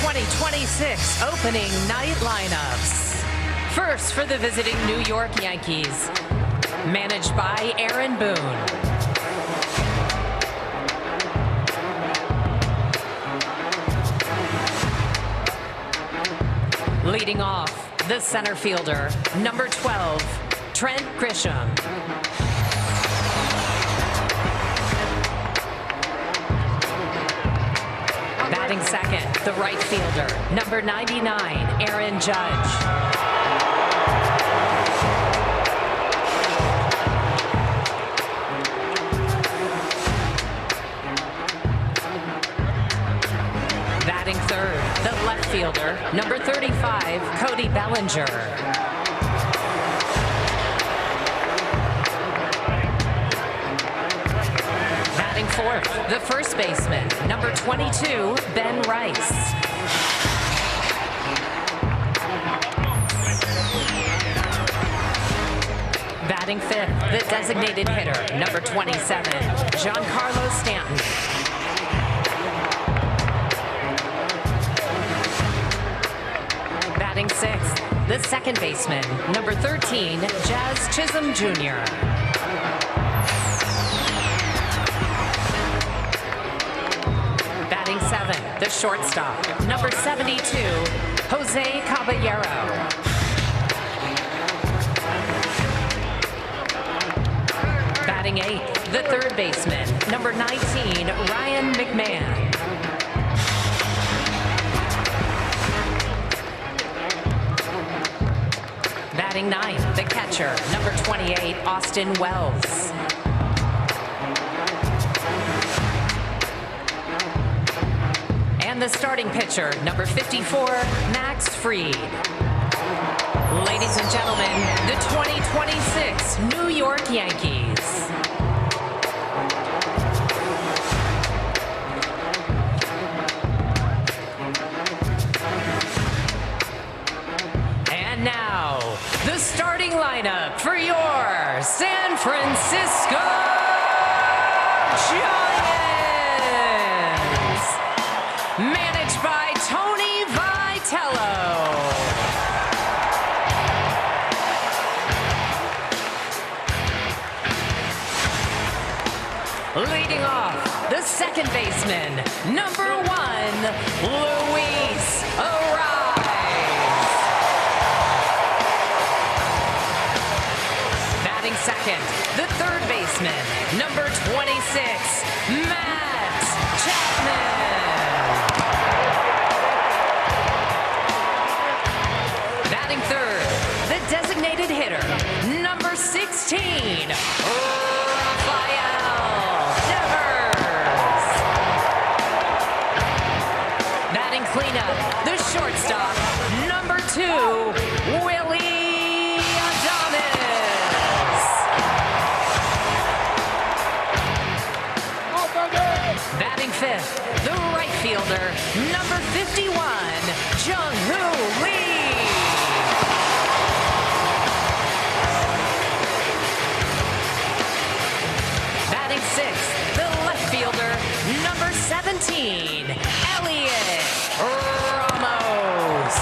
2026 opening night lineups. First for the visiting New York Yankees, managed by Aaron Boone. Leading off, the center fielder, number 12, Trent Grisham. Batting second, the right fielder, number 99, Aaron Judge. Batting third, the left fielder, number 35, Cody Bellinger. Batting fourth, the first baseman, number 22, Ben Rice. Batting fifth, the designated hitter, number 27, Giancarlo Stanton. Batting sixth, the second baseman, number 13, Jazz Chisholm Jr. Batting seventh, the shortstop, number 72, Jose Caballero. Batting eighth, the third baseman, number 19, Ryan McMahon. Batting ninth, the catcher, number 28, Austin Wells. And the starting pitcher, number 54, Max Fried. Ladies and gentlemen, the 2026 New York Yankees. And now, the starting lineup for your San Francisco Giants, managed by Tony Vitello. Leading off, the second baseman, number 1, Luis Arraez. Batting second, the third baseman, number 26, Matt Chapman. Batting third, the designated hitter, number 16, cleanup, the shortstop, number 2, Willie Adames. Batting fifth, the right fielder, number 51, Jung-Hoo Lee. Batting sixth, the left fielder, number 17, Elliot Ramos.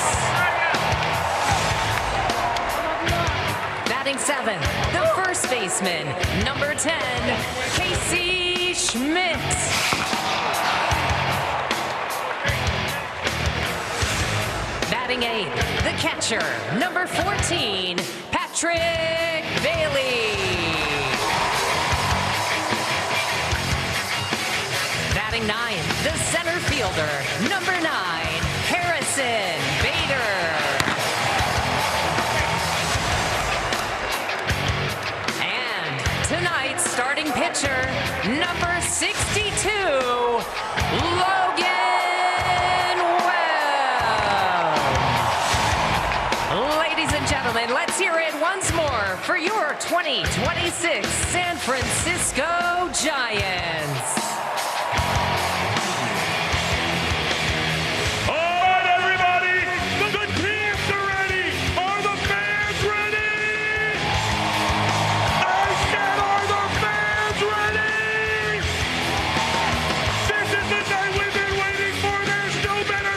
Batting seventh, the first baseman, number 10, Casey Schmidt. Batting eighth, the catcher, number 14, Patrick Bailey. Batting ninth, the center fielder, number 9, Harrison Bader. And tonight's starting pitcher, number 62, Logan Webb. Ladies and gentlemen, let's hear it once more for your 2026 San Francisco Giants.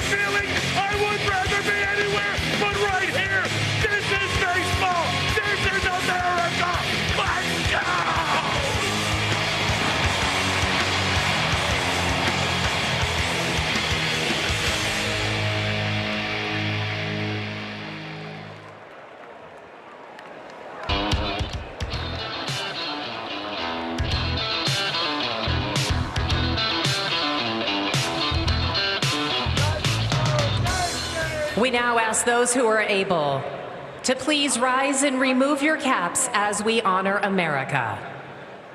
Feeling We now ask those who are able to please rise and remove your caps as we honor America.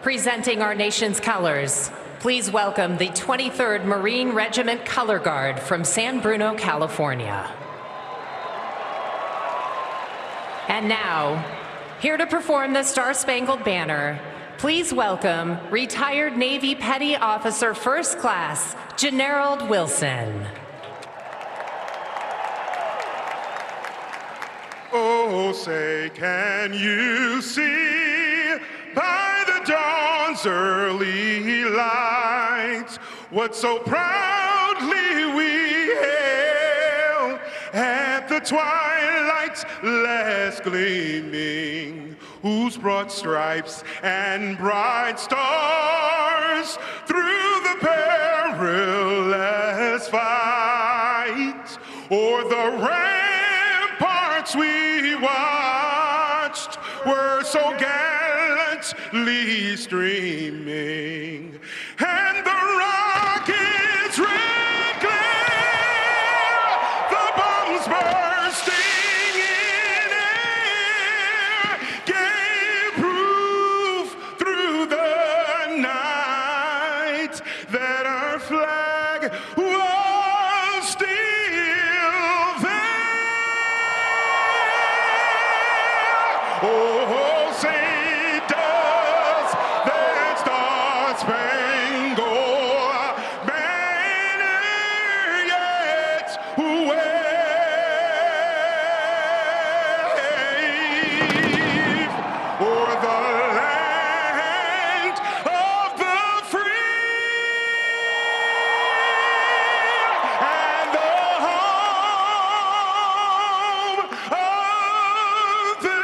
Presenting our nation's colors, please welcome the 23rd Marine Regiment Color Guard from San Bruno, California. And now, here to perform the Star-Spangled Banner, please welcome retired Navy Petty Officer First Class, Generald Wilson. Oh, say, can you see by the dawn's early light what so proudly we hailed at the twilight's last gleaming, whose broad stripes and bright stars through the perilous fight o'er the ramparts we watched were so gallantly streaming, and the rockets red glare, the bombs bursting in air, gave proof through the night that our flag was still there. Oh, say does that star-spangled banner yet wave o'er the land of the free and the home of the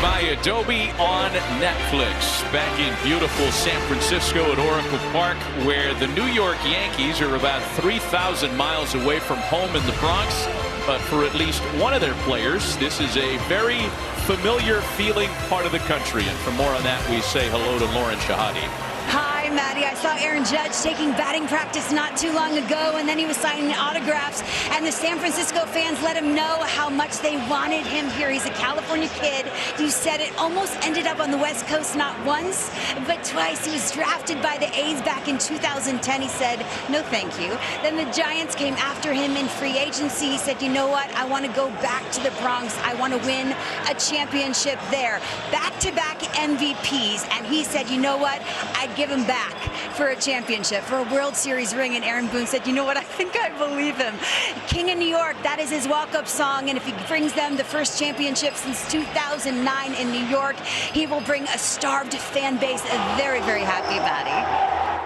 By Adobe on Netflix, back in beautiful San Francisco at Oracle Park, where the New York Yankees are about 3,000 miles away from home in the Bronx. But for at least one of their players, this is a very familiar feeling part of the country. And for more on that, we say hello to Lauren Shahadi. Hi, Maddie. I saw Aaron Judge taking batting practice not too long ago, and then he was signing autographs, and the San Francisco fans let him know how much they wanted him here. He's a California kid. You said it almost ended up on the West Coast not once, but twice. He was drafted by the A's back in 2010. He said, no thank you. Then the Giants came after him in free agency. He said, you know what? I want to go back to the Bronx. I want to win a championship there. Back-to-back MVPs, and he said, you know what? I'd give him back for a championship, for a World Series ring. And Aaron Boone said, you know what, I think I believe him. King of New York, that is his walk-up song, and if he brings them the first championship since 2009 in New York, he will bring a starved fan base very, very happy about it.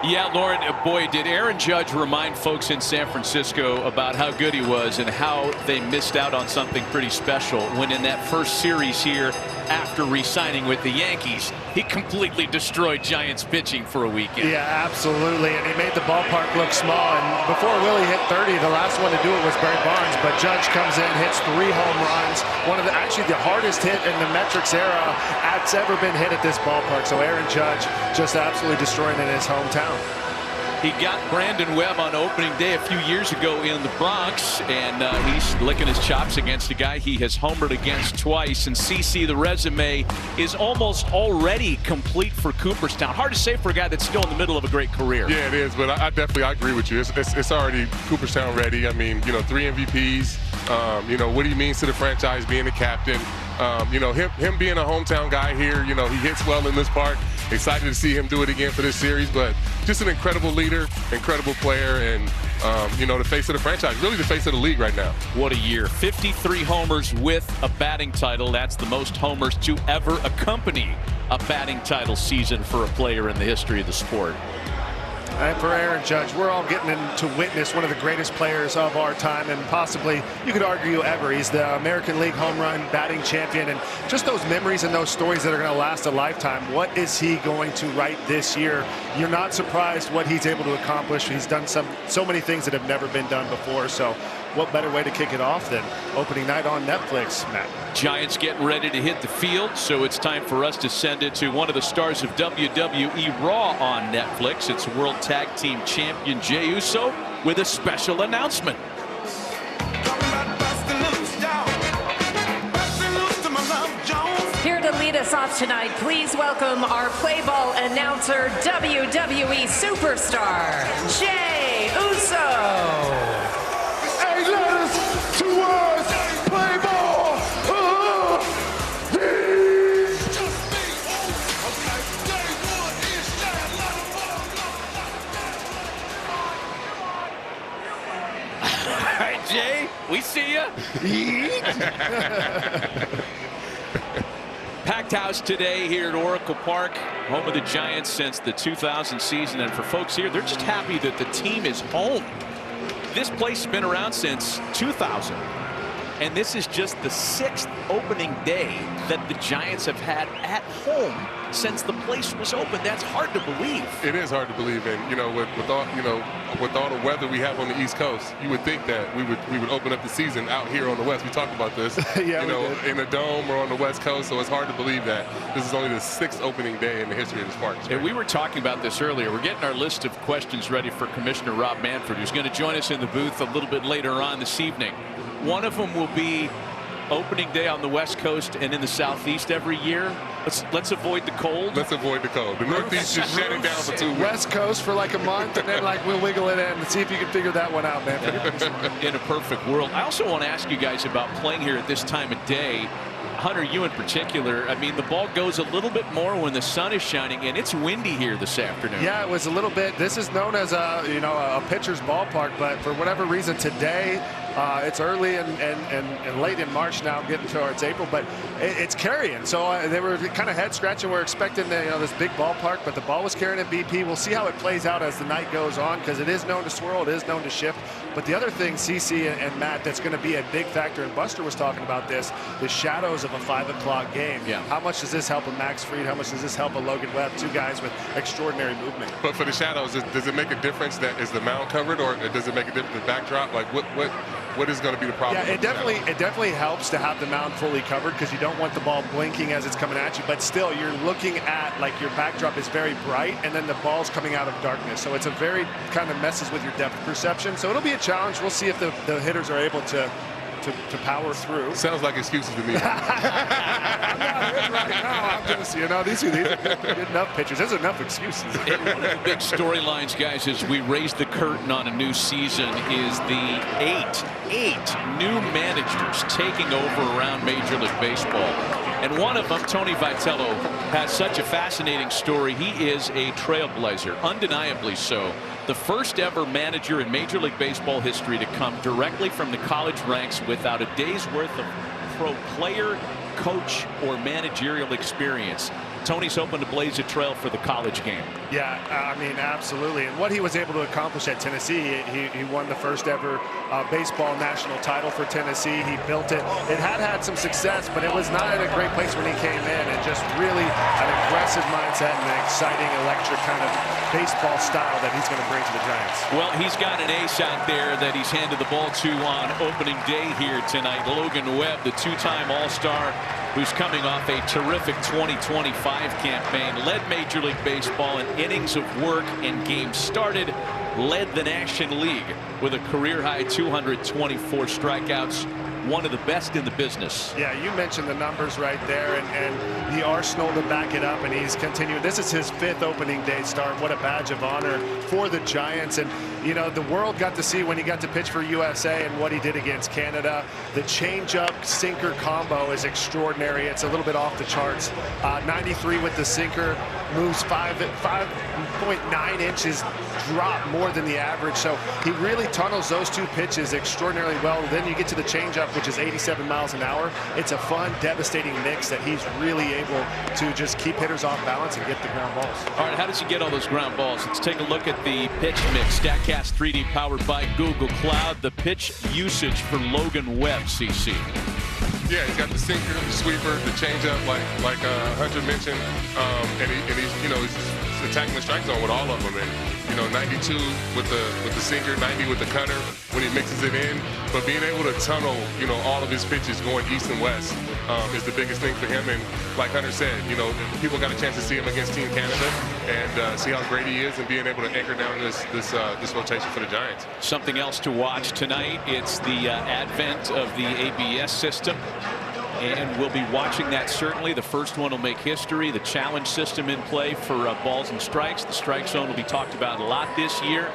Yeah, Lauren, boy, did Aaron Judge remind folks in San Francisco about how good he was and how they missed out on something pretty special when in that first series here after re-signing with the Yankees, he completely destroyed Giants pitching for a weekend. Yeah, absolutely, and he made the ballpark look small, and before Willie hit 30, the last one to do it was Barry Bonds, but Judge comes in, hits 3 home runs, one of the, actually the hardest hit in the metrics era that's ever been hit at this ballpark, so Aaron Judge just absolutely destroying it in his hometown. He got Brandon Webb on opening day a few years ago in the Bronx, and he's licking his chops against a guy he has homered against twice. And CC, the resume is almost already complete for Cooperstown. Hard to say for a guy that's still in the middle of a great career. Yeah, it is, but I definitely agree with you. It's already Cooperstown ready. I mean, 3 MVPs. What he means to the franchise, being the captain. Him being a hometown guy here, he hits well in this park. Excited to see him do it again for this series, but just an incredible leader, incredible player, and the face of the franchise, really the face of the league right now. What a year. 53 homers with a batting title. That's the most homers to ever accompany a batting title season for a player in the history of the sport. And for Aaron Judge, we're all getting to witness one of the greatest players of our time, and possibly, you could argue, ever. He's the American League home run batting champion, and just those memories and those stories that are going to last a lifetime. What is he going to write this year? You're not surprised what he's able to accomplish. He's done so many things that have never been done before, so what better way to kick it off than opening night on Netflix, Matt? Giants getting ready to hit the field, so it's time for us to send it to one of the stars of WWE Raw on Netflix. It's World Tag Team Champion Jey Uso with a special announcement. Here to lead us off tonight, please welcome our play ball announcer, WWE superstar, Jey Uso. Hey, let us towards play ball. All right, Jay, we see you. Packed house today here at Oracle Park, home of the Giants since the 2000 season. And for folks here, they're just happy that the team is home. This place has been around since 2000. And this is just the 6th opening day that the Giants have had at home since the place was open. That's hard to believe. It is hard to believe, and with all the weather we have on the East Coast, you would think that we would open up the season out here on the West. We talked about this, yeah, in a dome or on the West Coast, so it's hard to believe that this is only the 6th opening day in the history of this park. And we were talking about this earlier. We're getting our list of questions ready for Commissioner Rob Manfred, who's going to join us in the booth a little bit later on this evening. One of them will be opening day on the West Coast and in the Southeast every year. Let's avoid the cold. Let's avoid the cold. The Northeast is shutting down for 2 weeks. West Coast for like a month, and then we'll wiggle it in and see if you can figure that one out, man. In a perfect world. I also want to ask you guys about playing here at this time of day. Hunter, you in particular, I mean, the ball goes a little bit more when the sun is shining, and it's windy here this afternoon. Yeah, it was a little bit. This is known as a pitcher's ballpark, but for whatever reason today, it's early and late in March now, getting towards April, but it's carrying. So they were kind of head scratching. We're expecting this big ballpark, but the ball was carrying at BP. We'll see how it plays out as the night goes on, because it is known to swirl, it is known to shift. But the other thing, CC and Matt, that's going to be a big factor, and Buster was talking about this, the shadows of a 5 o'clock game. Yeah. How much does this help a Max Fried? How much does this help a Logan Webb? 2 guys with extraordinary movement. But for the shadows, does it make a difference that is the mound covered, or does it make a difference the backdrop? Like what is going to be the problem? Yeah, it definitely helps to have the mound fully covered, because you don't want the ball blinking as it's coming at you. But still, you're looking at your backdrop is very bright, and then the ball's coming out of darkness. So it's a very kind of messes with your depth perception. So it'll be a challenge. We'll see if the hitters are able to power through. Sounds like excuses to me. I'm not in right now. I'm just, these are good enough pitchers. There's enough excuses. And one of the big storylines, guys, as we raise the curtain on a new season, is the eight new managers taking over around Major League Baseball. And one of them, Tony Vitello, has such a fascinating story. He is a trailblazer, undeniably so. The first ever manager in Major League Baseball history to come directly from the college ranks without a day's worth of pro player, coach, or managerial experience. Tony's hoping to blaze a trail for the college game. Yeah, I mean, absolutely. And what he was able to accomplish at Tennessee, he won the first ever baseball national title for Tennessee. He built it. It had some success, but it was not in a great place when he came in, and just really an aggressive mindset and an exciting, electric kind of baseball style that he's going to bring to the Giants. Well, he's got an ace out there that he's handed the ball to on opening day here tonight. Logan Webb, the 2-time All-Star, who's coming off a terrific 2025 campaign, led Major League Baseball in innings of work and games started, led the National League with a career-high 224 strikeouts, one of the best in the business. Yeah, you mentioned the numbers right there, and the arsenal to back it up, and he's continuing. This is his 5th opening day start. What a badge of honor for the Giants. And you know, the world got to see when he got to pitch for USA and what he did against Canada. The changeup sinker combo is extraordinary. It's a little bit off the charts. 93 with the sinker, moves 5.9 inches, drop more than the average. So he really tunnels those two pitches extraordinarily well. Then you get to the changeup, which is 87 miles an hour. It's a fun, devastating mix that he's really able to just keep hitters off balance and get the ground balls. All right, how does he get all those ground balls? Let's take a look at the pitch mix. StatCast 3D powered by Google Cloud. The pitch usage for Logan Webb, CC. Yeah, he's got the sinker, the sweeper, the changeup, like Hunter mentioned, and he's attacking the strike zone with all of them. And 92 with the sinker, 90 with the cutter when he mixes it in. But being able to tunnel, all of his pitches going east and west is the biggest thing for him. And like Hunter said, people got a chance to see him against Team Canada and see how great he is, and being able to anchor down this rotation for the Giants. Something else to watch tonight. It's the advent of the ABS system. And we'll be watching that certainly. The first one will make history. The challenge system in play for balls and strikes. The strike zone will be talked about a lot this year.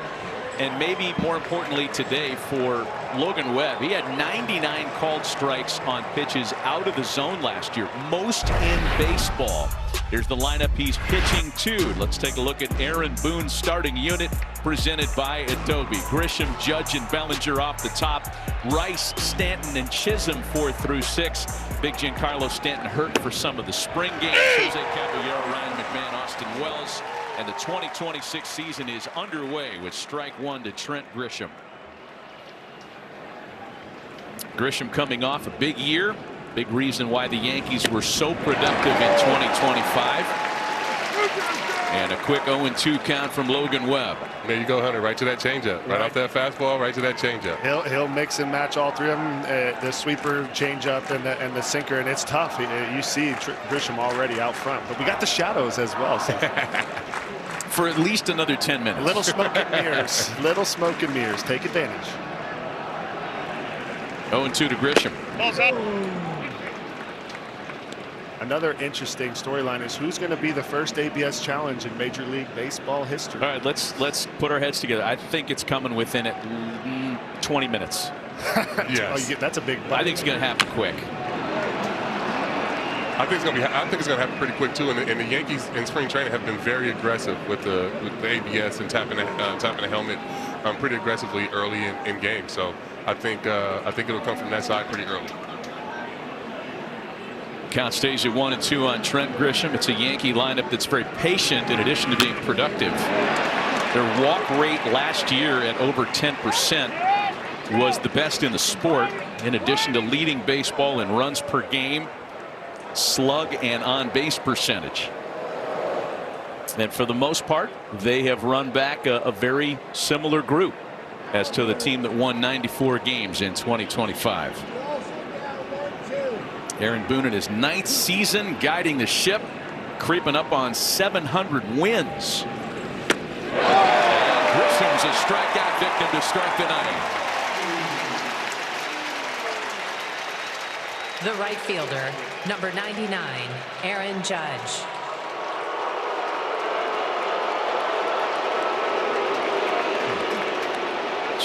And maybe more importantly today for Logan Webb, he had 99 called strikes on pitches out of the zone last year, most in baseball. Here's the lineup he's pitching to. Let's take a look at Aaron Boone's starting unit presented by Adobe. Grisham, Judge, and Bellinger off the top. Rice, Stanton, and Chisholm 4 through 6. Big Giancarlo Stanton hurt for some of the spring games. Jose Caballero, Ryan McMahon, Austin Wells. And the 2026 season is underway with strike one to Trent Grisham. Grisham coming off a big year. Big reason why the Yankees were so productive in 2025. And a quick 0-2 count from Logan Webb. There you go, Hunter. Right to that changeup. Right off that fastball, right to that changeup. He'll mix and match all three of them. The sweeper, changeup, and the sinker, and it's tough. You see Grisham already out front, but we got the shadows as well. So. For at least another 10 minutes. Little smoke and mirrors. Little smoke and mirrors. Take advantage. 0-2 to Grisham. Ball's up. Another interesting storyline is who's going to be the first ABS challenge in Major League Baseball history. All right, let's put our heads together. I think it's coming within 20 minutes. Yes. That's a big bite. I think it's going to happen quick. I think it's going to happen pretty quick too. And the Yankees in spring training have been very aggressive with the ABS and tapping the helmet pretty aggressively early in games. So I think it'll come from that side pretty early. Count stays at 1-2 on Trent Grisham. It's a Yankee lineup that's very patient in addition to being productive. Their walk rate last year at over 10% was the best in the sport, in addition to leading baseball in runs per game, slug, and on base percentage. And for the most part, they have run back a very similar group as to the team that won 94 games in 2025. Aaron Boone in his 9th season guiding the ship, creeping up on 700 wins. And Grisham's a strikeout victim to start the night. The right fielder, number 99, Aaron Judge.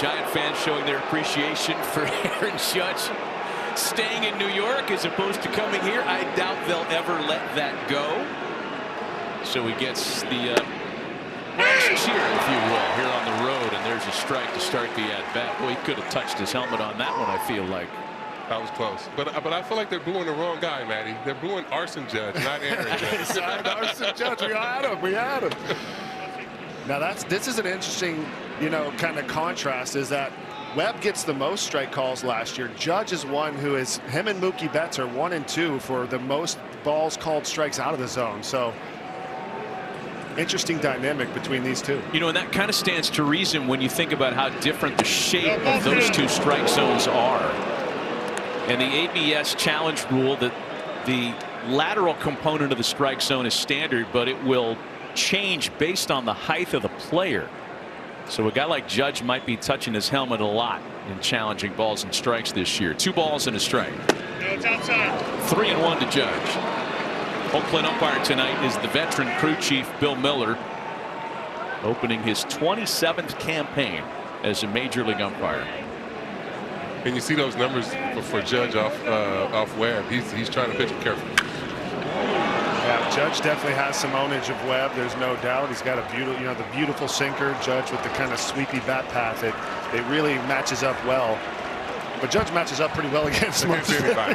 Giant fans showing their appreciation for Aaron Judge staying in New York as opposed to coming here. I doubt they'll ever let that go. So he gets the cheer, if you will, here on the road, and there's a strike to start the at-bat. Boy, he could have touched his helmet on that one, I feel like. That was close. But I feel like they're booing the wrong guy, Matty. They're booing Arson Judge, not Aaron Judge. Arson Judge, we had him. Now this is an interesting, kind of contrast, is that Webb gets the most strike calls last year. Judge is one who is, him and Mookie Betts are 1 and 2 for the most balls called strikes out of the zone. So interesting dynamic between these two. And that kind of stands to reason when you think about how different the shape of those two strike zones are. And the ABS challenge rule, that the lateral component of the strike zone is standard, but it will change based on the height of the player. So a guy like Judge might be touching his helmet a lot in challenging balls and strikes this year. 2 balls and a strike. It's outside. 3-1 to Judge. Oakland umpire tonight is the veteran crew chief Bill Miller, opening his 27th campaign. as a major league umpire. And you see those numbers for Judge off Webb. He's trying to pitch him carefully. Yeah, Judge definitely has some ownage of Webb. There's no doubt. He's got a beautiful, the beautiful sinker. Judge with the kind of sweepy bat path. It really matches up well. But Judge matches up pretty well against most anybody.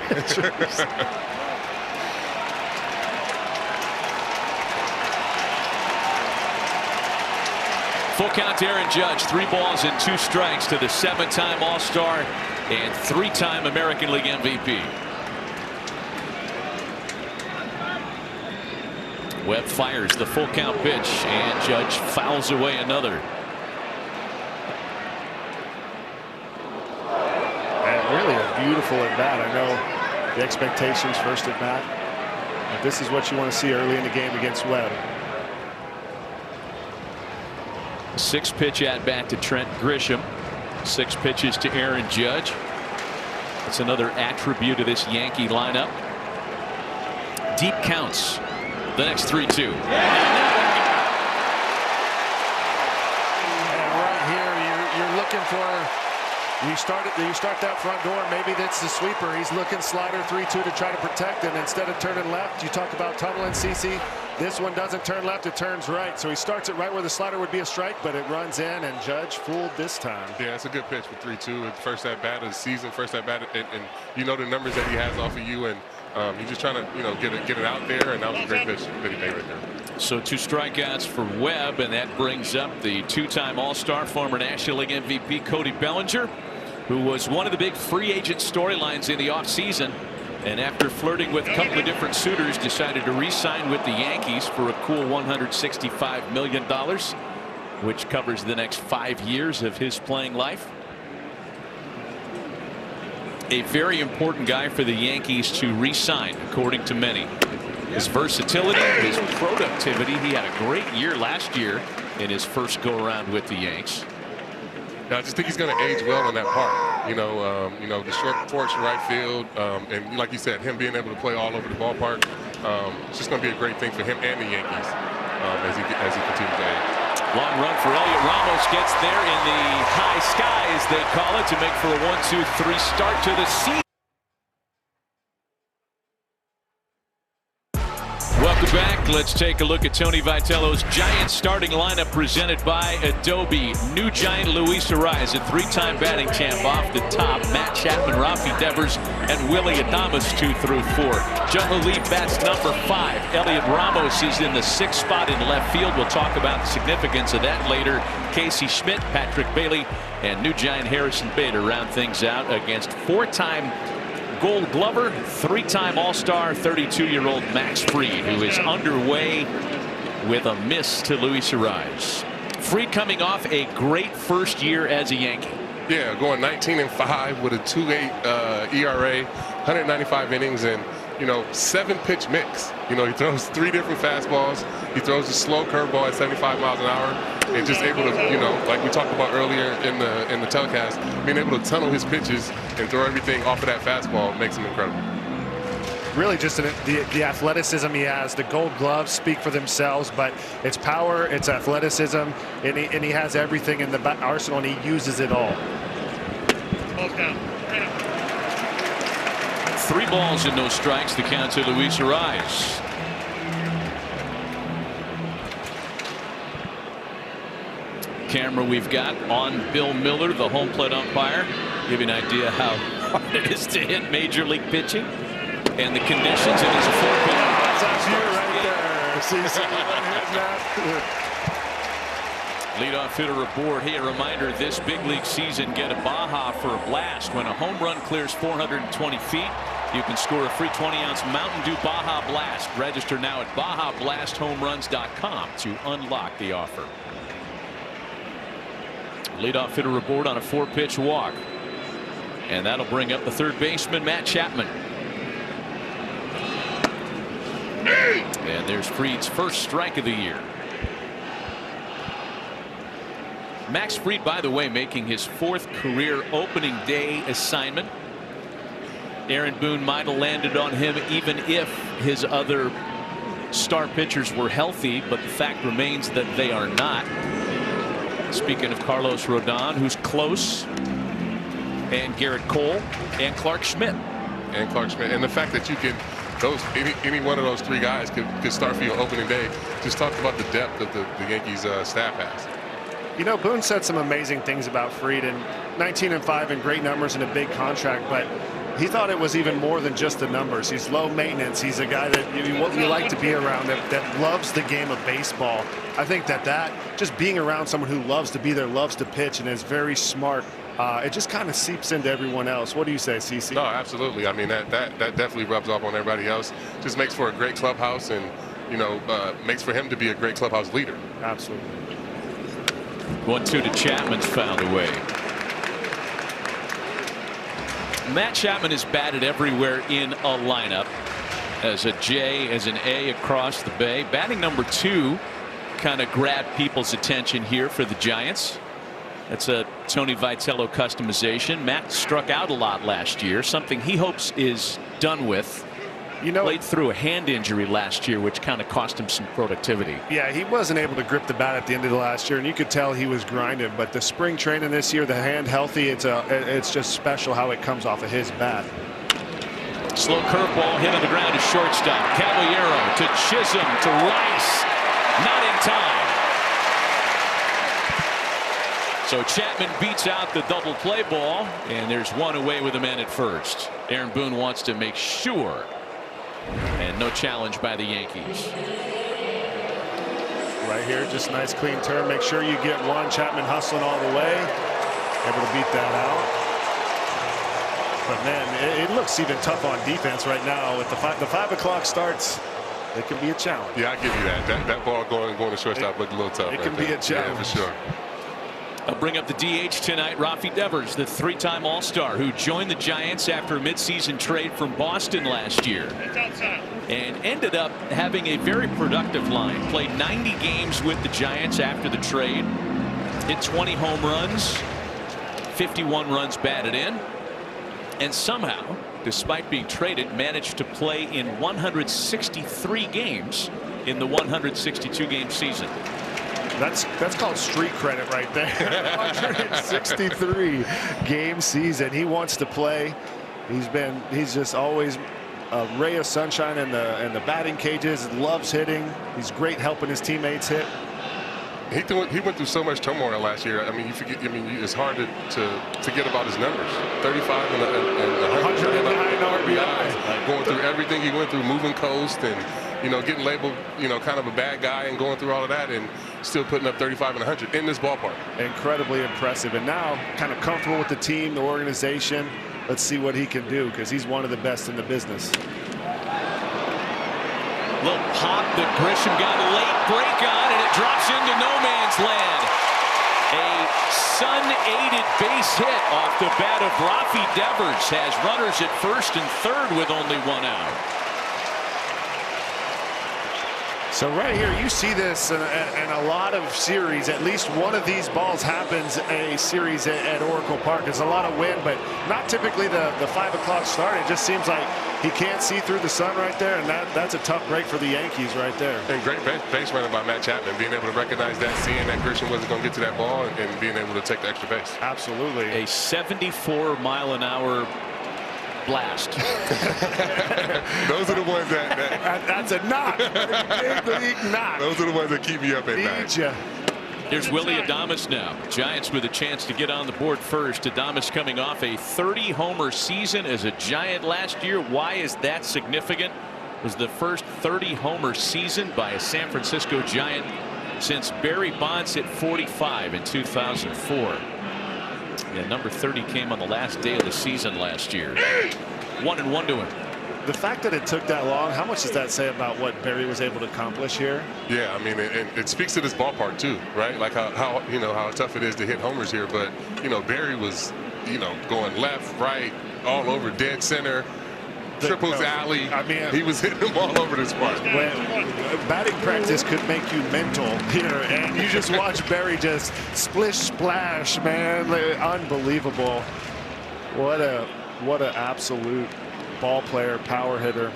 Full count to Aaron Judge. 3 balls and 2 strikes to the 7-time All-Star and 3-time American League MVP. Webb fires the full count pitch, and Judge fouls away another. And really a beautiful at bat. I know the expectations first at bat. But this is what you want to see early in the game against Webb. 6 pitch at bat to Trent Grisham. 6 pitches to Aaron Judge. That's another attribute of this Yankee lineup. Deep counts. The next 3-2. And right here, you're looking for. You start that front door. Maybe that's the sweeper. He's looking slider 3-2 to try to protect, and instead of turning left, you talk about tunneling CC. This one doesn't turn left, it turns right. So he starts it right where the slider would be a strike, but it runs in, and Judge fooled this time. Yeah, it's a good pitch with 3-2. First at bat of the season, first at bat, and you know the numbers that he has off of you, and he's just trying to get it out there, and that was a great pitch that he made right there. So 2 strikeouts for Webb, and that brings up the 2-time All-Star, former National League MVP Cody Bellinger, who was one of the big free agent storylines in the offseason. And after flirting with a couple of different suitors, decided to re-sign with the Yankees for a cool $165 million, which covers the next 5 years of his playing life. A very important guy for the Yankees to re-sign, according to many. His versatility, his productivity. He had a great year last year in his first go-around with the Yanks. I just think he's going to age well in that park. The short porch in right field, and like you said, him being able to play all over the ballpark, it's just going to be a great thing for him and the Yankees as he continues to age. Long run for Elliot Ramos, gets there in the high skies, they call it, to make for a 1-2-3 start to the season. Welcome back. Let's take a look at Tony Vitello's Giants starting lineup presented by Adobe. New Giant Luis Arraez, a 3-time batting champ off the top. Matt Chapman, Rafi Devers, and Willie Adames 2 through 4. John Relief bats number 5. Elliot Ramos is in the 6th spot in left field. We'll talk about the significance of that later. Casey Schmidt, Patrick Bailey, and new Giant Harrison Bader round things out against 4-time Gold Glover, 3-time All-Star, 32-year-old Max Fried, who is underway with a miss to Luis Arraez. Fried coming off a great first year as a Yankee. Yeah, going 19-5 with a 2.8 ERA, 195 innings, and 7-pitch mix. He throws 3 different fastballs. He throws a slow curveball at 75 miles an hour, and just able to, like we talked about earlier in the telecast, being able to tunnel his pitches and throw everything off of that fastball makes him incredible. Really just the athleticism he has. The Gold Gloves speak for themselves, but it's power, it's athleticism, and he has everything in the arsenal, and he uses it all. 3 balls and no strikes, the count to Luis Arraez. Camera we've got on Bill Miller, the home plate umpire. Give you an idea how hard it is to hit major league pitching and the conditions. It is a 4-pitch. That's you right there. Leadoff hitter aboard. Hey, a reminder, this big league season, get a Baja for a blast. When a home run clears 420 feet, you can score a free 20-ounce Mountain Dew Baja Blast. Register now at BajaBlastHomeRuns.com to unlock the offer. Leadoff hitter aboard on a 4-pitch walk. And that'll bring up the third baseman, Matt Chapman. And there's Fried's first strike of the year. Max Fried, by the way, making his 4th career opening day assignment. Aaron Boone might have landed on him even if his other star pitchers were healthy, but the fact remains that they are not. Speaking of Carlos Rodon, who's close, and Garrett Cole, and Clark Schmidt. And the fact that you can, any one of those three guys could start for your opening day, just talk about the depth that the Yankees staff has. You know, Boone said some amazing things about Fried, and 19-5 and great numbers and a big contract, but he thought it was even more than just the numbers. He's low maintenance. He's a guy that you like to be around, that loves the game of baseball. I think that just being around someone who loves to be there, loves to pitch, and is very smart, it just kind of seeps into everyone else. What do you say, CC? No, absolutely. I mean, that definitely rubs off on everybody else. Just makes for a great clubhouse, and makes for him to be a great clubhouse leader. Absolutely. 1-2 to Chapman's fouled away. Matt Chapman is batted everywhere in a lineup as a J, as an A across the bay. Batting number 2 kind of grabbed people's attention here for the Giants. That's a Tony Vitello customization. Matt struck out a lot last year, something he hopes is done with. Played through a hand injury last year, which kind of cost him some productivity. Yeah, he wasn't able to grip the bat at the end of the last year, and you could tell he was grinding. But the spring training this year, the hand healthy, it's just special how it comes off of his bat. Slow curveball hit on the ground to shortstop. Caballero to Chisholm to Rice. Not in time. So Chapman beats out the double play ball, and there's one away with a man at first. Aaron Boone wants to make sure. And no challenge by the Yankees. Right here, just nice clean turn. Make sure you get one. Chapman hustling all the way. Able to beat that out. But man, it looks even tough on defense right now. With the 5 o'clock starts, it can be a challenge. Yeah, I give you that. That ball going to shortstop looked a little tough. It can be a challenge. Yeah, for sure. I'll bring up the DH tonight. Rafi Devers, the 3-time All-Star who joined the Giants after a midseason trade from Boston last year and ended up having a very productive line. Played 90 games with the Giants after the trade. Hit 20 home runs, 51 runs batted in, and somehow, despite being traded, managed to play in 163 games in the 162 game season. That's called street credit right there. 163 game season. He wants to play. He's just always a ray of sunshine in the batting cages. Loves hitting. He's great helping his teammates hit. He went through so much turmoil last year. I mean, you forget. I mean, it's hard to forget about his numbers. 35 and 109 RBIs. Going through everything he went through, moving coast, and getting labeled, kind of a bad guy, and going through all of that, and still putting up 35 and 100 in this ballpark. Incredibly impressive. And now, kind of comfortable with the team, the organization. Let's see what he can do, because he's one of the best in the business. Little pop that Grisham got a late break on, and it drops into no man's land. A Sun-aided base hit off the bat of Rafi Devers has runners at first and third with only one out. So right here, you see this in a lot of series. At least one of these balls happens a series at Oracle Park. It's a lot of wind, but not typically the 5 o'clock start. It just seems like he can't see through the sun right there, and that's a tough break for the Yankees right there. And great base running by Matt Chapman, being able to recognize that, seeing that Grisham wasn't going to get to that ball, and being able to take the extra base. Absolutely. A 74-mile-an-hour blast. Those are the ones that's a knock. Big league knock. Those are the ones that keep me up at night. Here's Willie Adames now. Giants with a chance to get on the board first. Adames coming off a 30-homer season as a Giant last year. Why is that significant? It was the first 30-homer season by a San Francisco Giant since Barry Bonds hit 45 in 2004. Yeah, number 30 came on the last day of the season last year. 1-1 to him. The fact that it took that long, how much does that say about what Barry was able to accomplish here? Yeah, I mean, it speaks to this ballpark too, right? Like how tough it is to hit homers here, but Barry was going left, right, all over, dead center, triples alley. I mean, he was hitting them all over this park. Batting practice could make you mental here, and you just watch Barry just splish splash, man. Unbelievable. What a absolute ball player, power hitter.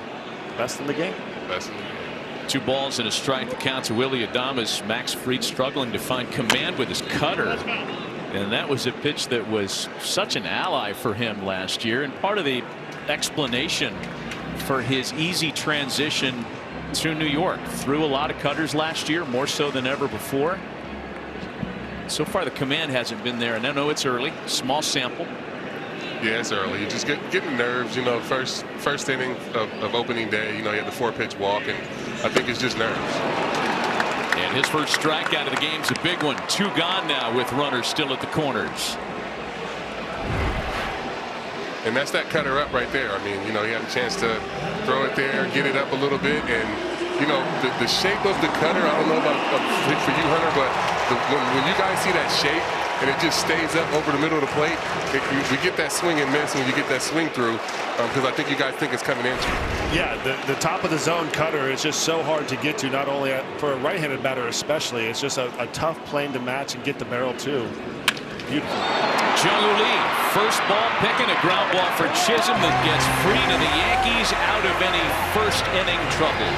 Best in the game. Best in the game. 2 balls and a strike to count to Willy Adames. Max Fried struggling to find command with his cutter. And that was a pitch that was such an ally for him last year, and part of the explanation for his easy transition to New York. Threw a lot of cutters last year, more so than ever before. So far the command hasn't been there, and I know it's early, small sample. Yeah, it's early. You just getting nerves. You know, first inning of opening day. You know, he had the 4-pitch walk, and I think it's just nerves. And his first strikeout of the game's a big one. 2 gone now with runners still at the corners. And that's that cutter up right there. I mean, you know, he had a chance to throw it there, get it up a little bit, and you know, the shape of the cutter. I don't know about for you, Hunter, but when you guys see that shape and it just stays up over the middle of the plate, we get that swing and miss when you get that swing through, because I think you guys think it's coming into. Yeah, the top of the zone cutter is just so hard to get to, not only for a right-handed batter especially. It's just a tough plane to match and get the barrel to. Beautiful. Jung-Woo Lee, first ball picking, a ground ball for Chisholm that gets free to the Yankees out of any first inning trouble.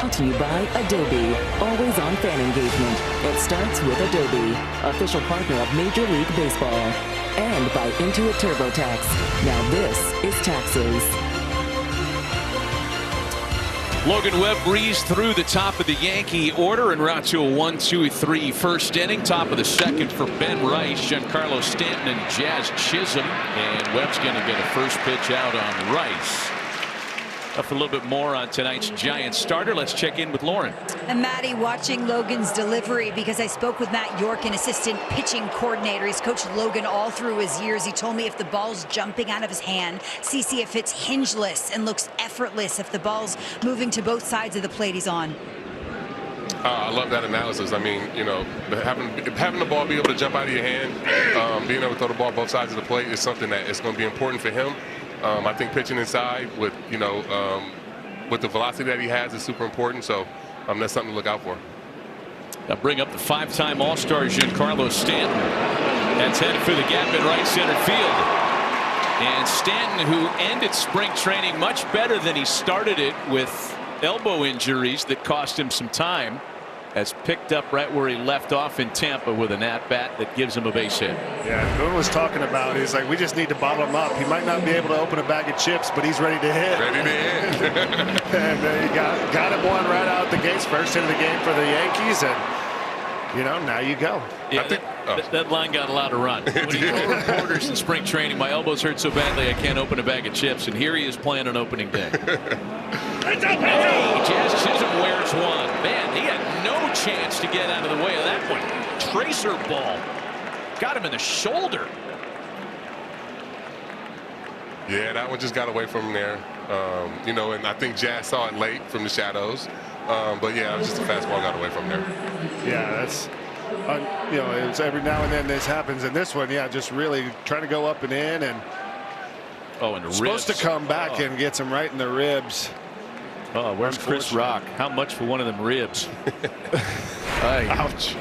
Brought to you by Adobe. Always on fan engagement. It starts with Adobe, official partner of Major League Baseball. And by Intuit TurboTax. Now this is taxes. Logan Webb breezed through the top of the Yankee order en route to a 1-2-3 first inning. Top of the second for Ben Rice, Giancarlo Stanton, and Jazz Chisholm. And Webb's going to get a first pitch out on Rice. For a little bit more on tonight's Giants starter, let's check in with Lauren. And Maddie, watching Logan's delivery, because I spoke with Matt York, an assistant pitching coordinator. He's coached Logan all through his years. He told me if the ball's jumping out of his hand, see if it's hingeless and looks effortless. If the ball's moving to both sides of the plate, he's on. I love that analysis. I mean, you know, having the ball be able to jump out of your hand, being able to throw the ball both sides of the plate is something that is going to be important for him. I think pitching inside with, you know, with the velocity that he has is super important. So that's something to look out for. Now bring up the 5-time All-Star Giancarlo Stanton. That's headed for the gap in right center field. And Stanton, who ended spring training much better than he started it with elbow injuries that cost him some time, has picked up right where he left off in Tampa with an at-bat that gives him a base hit. Yeah, Boone was talking about, he's like, we just need to bottle him up. He might not be able to open a bag of chips, but he's ready to hit. Ready to hit. And he got him one right out the gates, first into the game for the Yankees, and you know, now you go. Yeah, that line got a lot of run. When he told reporters in spring training, my elbows hurt so badly I can't open a bag of chips, and here he is playing on opening day. Hey, Jazz Chisholm wears one. Man, he had no chance to get out of the way of that one. Tracer ball got him in the shoulder. Yeah, that one just got away from him there. You know, and I think Jazz saw it late from the shadows. But yeah, it was just a fastball got away from there. Yeah, that's you know, it's every now and then this happens. In this one, yeah, just really trying to go up and in, and and the supposed ribs. to come back and get him right in the ribs. Oh, where's Chris Rock? How much for one of them ribs? Ouch.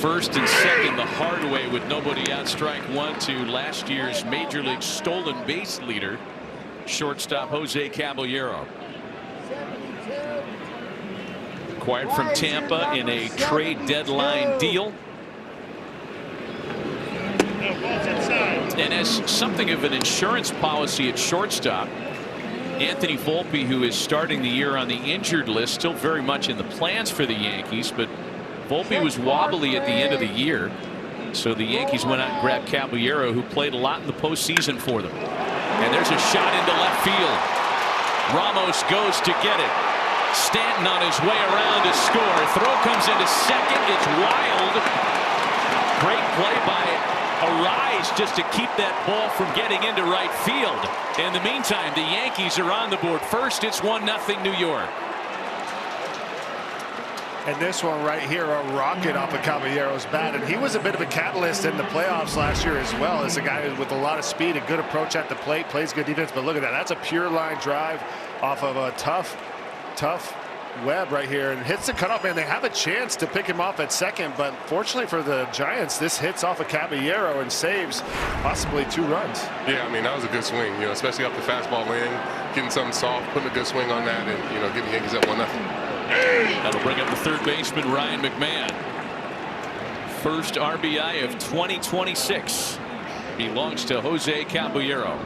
First and second the hard way with nobody out. Strike one to last year's Major League stolen base leader, shortstop Jose Caballero. Acquired from Tampa in a trade deadline deal. And as something of an insurance policy at shortstop, Anthony Volpe, who is starting the year on the injured list, still very much in the plans for the Yankees, but Volpe was wobbly at the end of the year, so the Yankees went out and grabbed Caballero, who played a lot in the postseason for them. And there's a shot into left field. Ramos goes to get it. Stanton on his way around to score. Throw comes into second. It's wild. Great play by Arise just to keep that ball from getting into right field. In the meantime, the Yankees are on the board first. It's 1-0 New York. And this one right here, a rocket off of Caballero's bat. And he was a bit of a catalyst in the playoffs last year as well, as a guy with a lot of speed, a good approach at the plate, plays good defense. But look at that. That's a pure line drive off of a tough Webb right here, and hits the cutoff man. They have a chance to pick him off at second, but fortunately for the Giants, this hits off of Caballero and saves possibly 2 runs. Yeah, I mean, that was a good swing, you know, especially off the fastball in. getting something soft, putting a good swing on that, and getting the Yankees up 1-0. That'll bring up the third baseman Ryan McMahon. First RBI of 2026 belongs to Jose Caballero.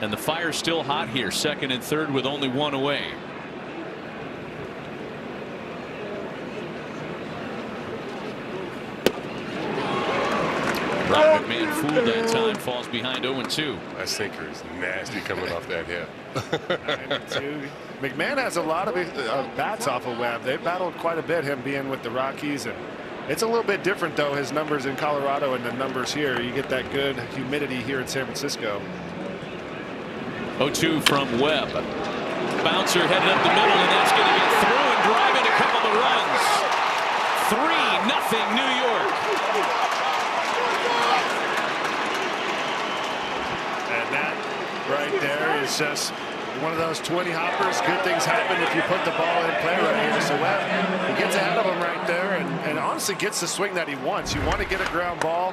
And the fire's still hot here, second and third with only one away. Ryan McMahon fooled that time, falls behind 0-2. That sinker is nasty coming off that hip. McMahon has a lot of bats off of Webb. They've battled quite a bit, him being with the Rockies, and it's a little bit different though, his numbers in Colorado and the numbers here. You get that good humidity here in San Francisco. 0-2 from Webb. Bouncer headed up the middle, and that's going to get through and drive in a couple of runs. 3-0 New York. And that right there is just one of those 20 hoppers. Good things happen if you put the ball in play right here. So Webb, he gets ahead of him right there and honestly gets the swing that he wants. You want to get a ground ball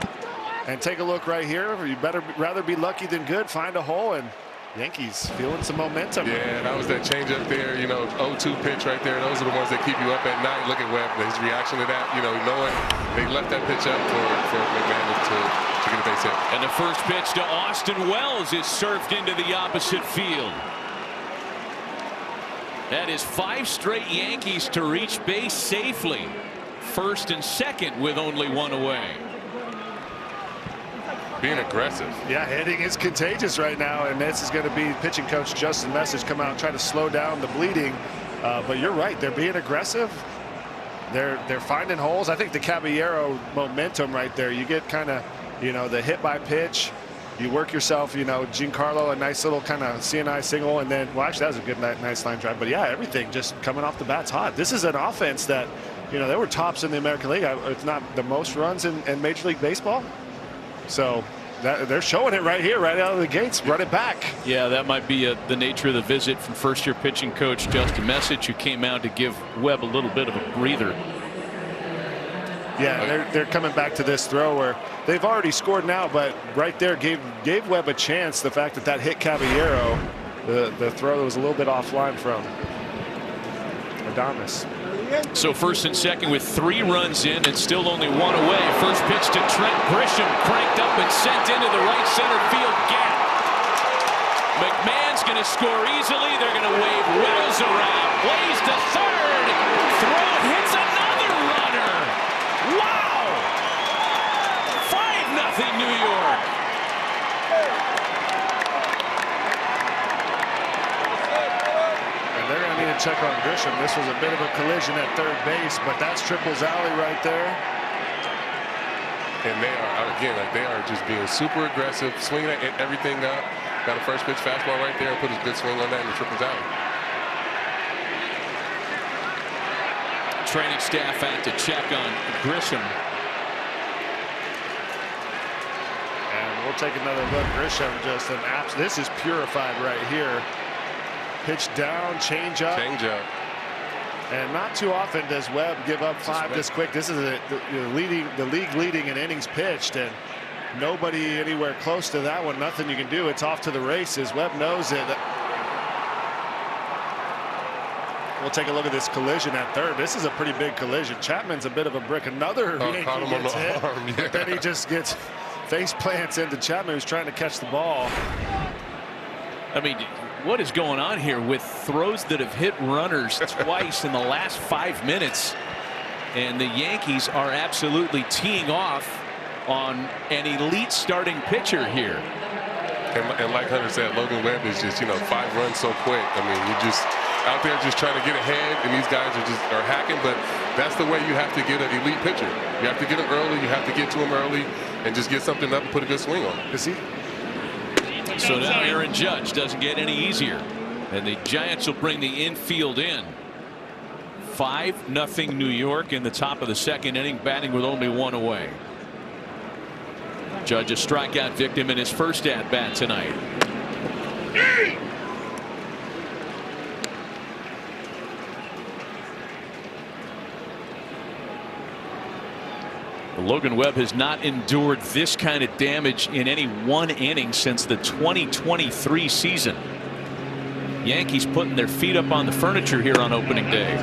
and take a look right here. You rather be lucky than good. Find a hole, and Yankees feeling some momentum. Yeah, that was that change up there, 0-2 pitch right there. Those are the ones that keep you up at night. Look at Webb, his reaction to that, knowing they left that pitch up for McMahon to get a base hit. And the first pitch to Austin Wells is served into the opposite field. That is 5 straight Yankees to reach base safely. First and second with only one away. Being aggressive. Yeah, hitting is contagious right now, and this is going to be pitching coach Justin Message come out and try to slow down the bleeding. But you're right, they're being aggressive. They're finding holes. I think the Caballero momentum right there. You get kind of the hit by pitch. You work yourself, Giancarlo, a nice little kind of CNI single, and then well, actually that was a good nice line drive. But yeah, everything just coming off the bat's hot. This is an offense that they were tops in the American League. It's not the most runs in Major League Baseball. So they're showing it right here, right out of the gates. Run it back. Yeah, that might be the nature of the visit from first-year pitching coach Justin Message, who came out to give Webb a little bit of a breather. Yeah, they're coming back to this throw where they've already scored now, but right there gave Webb a chance. The fact that hit Caballero, the throw was a little bit offline from Adames. So first and second with 3 runs in and still only 1 away. First pitch to Trent Grisham, cranked up and sent into the right center field gap. McMahon's going to score easily. They're going to wave Wells around. Plays to third. Throw hits another runner. Wow! 5-0 New York. They're going to need to check on Grisham. This was a bit of a collision at third base, but that's Triple's alley right there. And they are, again, they are just being super aggressive, swinging everything up. Got a first pitch fastball right there and put a good swing on that in the Triple's alley. Training staff out to check on Grisham. And we'll take another look. Grisham just an apps. This is purified right here. Pitch down, change up. And not too often does Webb give up 5 this quick. This is the league leading in innings pitched, and nobody anywhere close to that one. Nothing you can do. It's off to the races. Webb knows it. We'll take a look at this collision at third. This is a pretty big collision. Chapman's a bit of a brick. Another Yankee caught him on gets the hit. arm, yeah. But then he just gets face plants into Chapman, who's trying to catch the ball. I mean, what is going on here with throws that have hit runners twice in the last 5 minutes? And the Yankees are absolutely teeing off on an elite starting pitcher here. And like Hunter said, Logan Webb is just, 5 runs so quick. I mean, you just out there just trying to get ahead, and these guys are hacking. But that's the way you have to get an elite pitcher. You have to get him early. You have to get to him early and just get something up and put a good swing on him. Is he? So now Aaron Judge doesn't get any easier, and the Giants will bring the infield in. 5-0 New York in the top of the second inning, batting with only 1 away. Judge a strikeout victim in his first at bat tonight. Logan Webb has not endured this kind of damage in any one inning since the 2023 season. Yankees putting their feet up on the furniture here on opening day.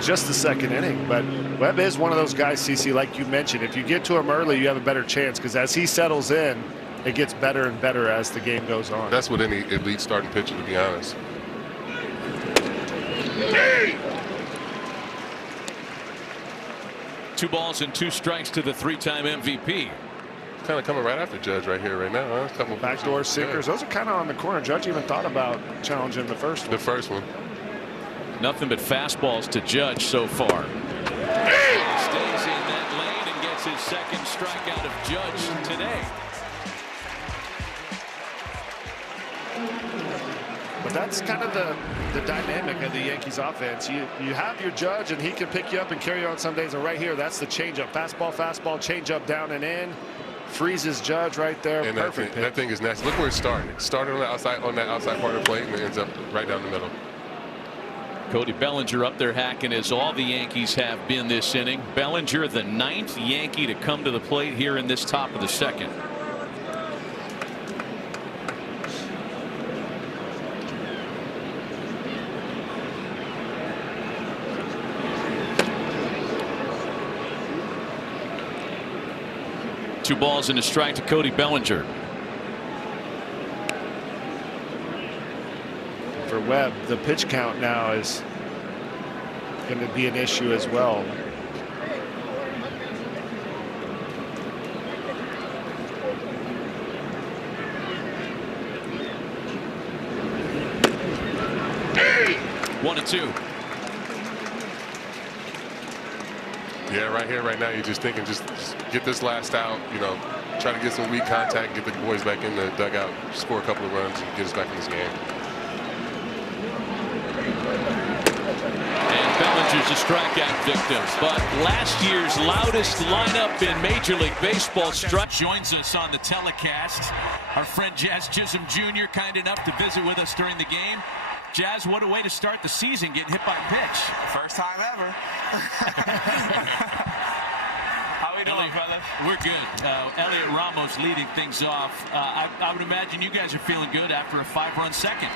Just the second inning, but Webb is one of those guys, CC, like you mentioned. If you get to him early, you have a better chance, because as he settles in, it gets better and better as the game goes on. That's what any elite starting pitcher, to be honest. Two balls and 2 strikes to the 3-time MVP. Kind of coming right after Judge right here, right now. Huh? A couple Backdoor sinkers. Those are kind of on the corner. Judge even thought about challenging the first one. The first one. Nothing but fastballs to Judge so far. He stays in that lane and gets his second strikeout of Judge today. But that's kind of the dynamic of the Yankees offense. You have your Judge, and he can pick you up and carry you on some days. And right here, that's the changeup. Fastball, changeup down and in. Freezes Judge right there. And perfect. that thing is nasty. Look where it started. It started on that outside part of the plate, and it ends up right down the middle. Cody Bellinger up there hacking, as all the Yankees have been this inning. Bellinger, the 9th Yankee to come to the plate here in this top of the second. Two balls and a strike to Cody Bellinger. For Webb, the pitch count now is going to be an issue as well. One and 2. Yeah, right here, right now, you're just thinking, just get this last out, you know, try to get some weak contact, get the boys back in the dugout, score a couple of runs, and get us back in this game. And Bellinger's a strikeout victim, but last year's loudest lineup in Major League Baseball joins us on the telecast. Our friend Jazz Chisholm Jr. kind enough to visit with us during the game. Jazz, what a way to start the season, getting hit by a pitch. First time ever. How we doing, fellas? We're good. Elliot Ramos leading things off. I would imagine you guys are feeling good after a 5-run second.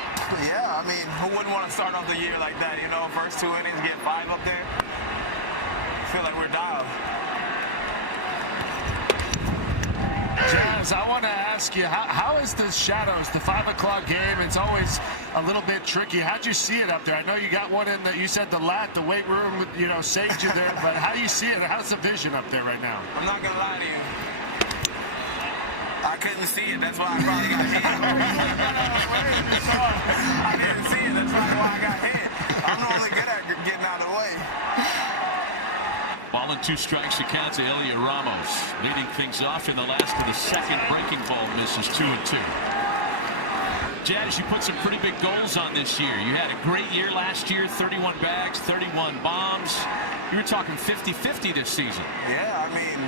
Yeah, I mean, who wouldn't want to start off the year like that? You know, first 2 innings, get 5 up there. I feel like we're dialed. Jazz, I want to ask you, how is the shadows, the 5 o'clock game? It's always a little bit tricky. How'd you see it up there? I know you got one in the, you said the weight room, you know, saved you there, but how do you see it? How's the vision up there right now? I'm not going to lie to you. I couldn't see it. That's why I probably got hit. I didn't see it. That's probably why I got hit. I'm normally good at getting out of the way. Ball and 2 strikes to count to Elliot Ramos. Leading things off in the last of the second. Breaking ball misses 2 and 2. Jazz, you put some pretty big goals on this year. You had a great year last year, 31 bags, 31 bombs. You were talking 50-50 this season. Yeah, I mean,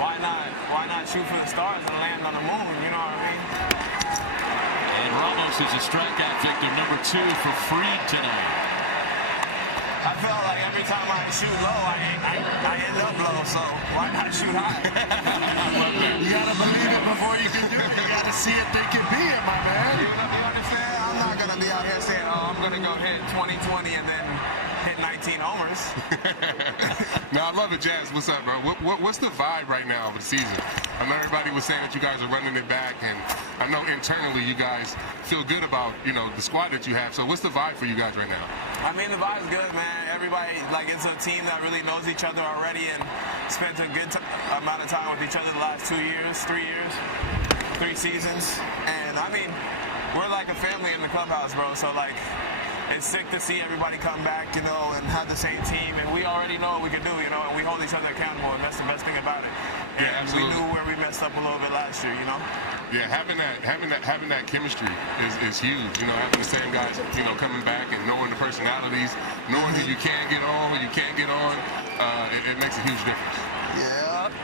why not shoot for the stars and land on the moon, you know what I mean? And Ramos is a strikeout victim number 2 for Freed tonight. I felt like every time I shoot low, I end up low, so why not shoot high? You gotta believe it before you can do it. You gotta see it, think it, be it, my man. You understand? I'm not gonna be out here saying, oh, I'm gonna go hit 20-20 and then hit 19 homers. No, I love it, Jazz. What's up, bro? What's the vibe right now of the season? I know everybody was saying that you guys are running it back, and I know internally you guys feel good about, you know, the squad that you have. So what's the vibe for you guys right now? I mean, the vibe's good, man. Everybody, like, it's a team that really knows each other already and spent a good amount of time with each other the last 2 years, 3 years, 3 seasons. And, I mean, we're like a family in the clubhouse, bro. So, like, it's sick to see everybody come back, you know, and have the same team. And we already know what we can do, you know, and we hold each other accountable. And that's the best thing about it. And yeah, absolutely. We knew where we messed up a little bit last year, you know. Yeah, having that chemistry is huge. You know, having the same guys, you know, coming back and knowing the personalities, knowing who you can get on, who you can't get on, it makes a huge difference. Yeah.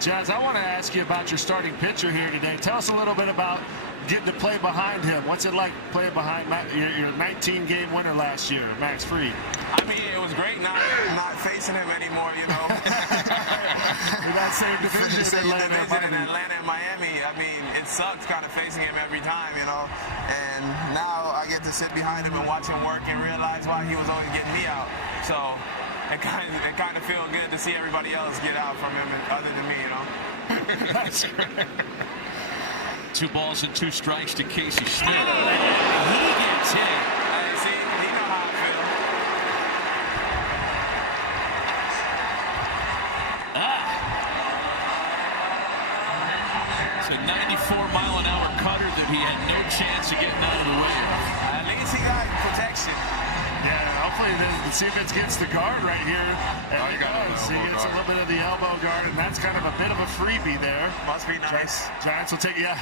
Jazz, I want to ask you about your starting pitcher here today. Tell us a little bit about getting to play behind him. What's it like playing behind your 19-game winner last year, Max Fried? I mean, it was great not facing him anymore, you know. That same division in Atlanta and Miami. I mean, it sucks kind of facing him every time, you know. And now I get to sit behind him and watch him work and realize why he was always getting me out. So it kind of feels good to see everybody else get out from him other than me, you know. That's right. 2 balls and 2 strikes to Casey Smith. He gets hit. Hey, see, he know how I feel. It's a 94-mile-an-hour cutter that he had no chance of getting out of the way. At least he got protection. Yeah, hopefully see if it gets the guard right here. And he he gets a little bit of the elbow guard, and that's kind of a bit of a freebie there. Must be nice. Giants will take, yeah.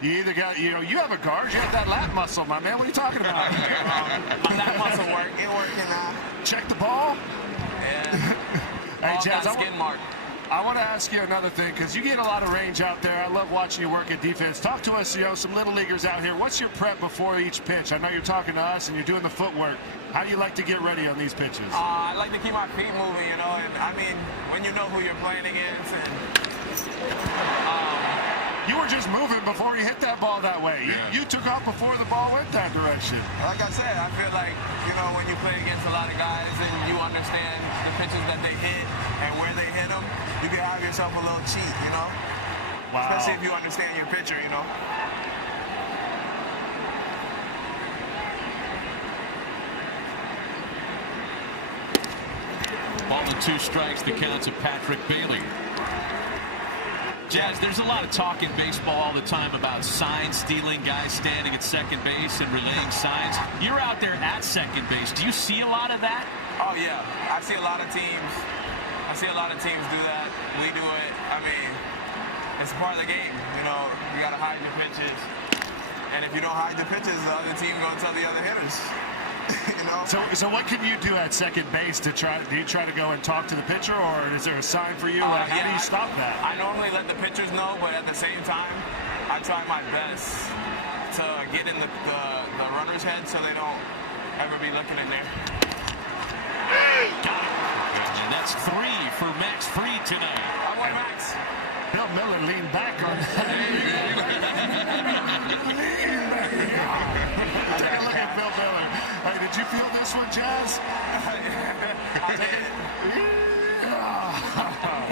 You either got, you have a guard, you have that lat muscle, my man. What are you talking about? My lat muscle work. It working now. Check the ball. Yeah. Hey, Jazz, skin mark. I want to ask you another thing, because you get a lot of range out there. I love watching you work at defense. Talk to us, some little leaguers out here. What's your prep before each pitch? I know you're talking to us and you're doing the footwork. How do you like to get ready on these pitches? I like to keep my feet moving, you know. And I mean, when you know who you're playing against, and you were just moving before you hit that ball that way. Yeah. You took off before the ball went that direction. like I said, I feel like, you know, when you play against a lot of guys and you understand the pitches that they hit and where they hit them, you can have yourself a little cheat, you know. Wow. Especially if you understand your pitcher, you know. Ball and 2 strikes, the count to Patrick Bailey. Jazz, there's a lot of talk in baseball all the time about sign stealing, guys standing at second base and relaying signs. You're out there at second base. Do you see a lot of that? Oh yeah, I see a lot of teams. Do that. We do it. I mean, it's part of the game. You know, you gotta hide your pitches. And if you don't hide the pitches, the other team gonna tell the other hitters. You know. So what can you do at second base to try? Do you try to go and talk to the pitcher, or is there a sign for you? How do you stop that? I normally let the pitchers know, but at the same time, I try my best to get in the runner's head so they don't ever be looking in there. Got it. And that's 3 for Max Fried tonight. I want Max. Bill Miller leaned back on that. Take a look at Bill Miller. Hey, did you feel this one, Jazz? I did.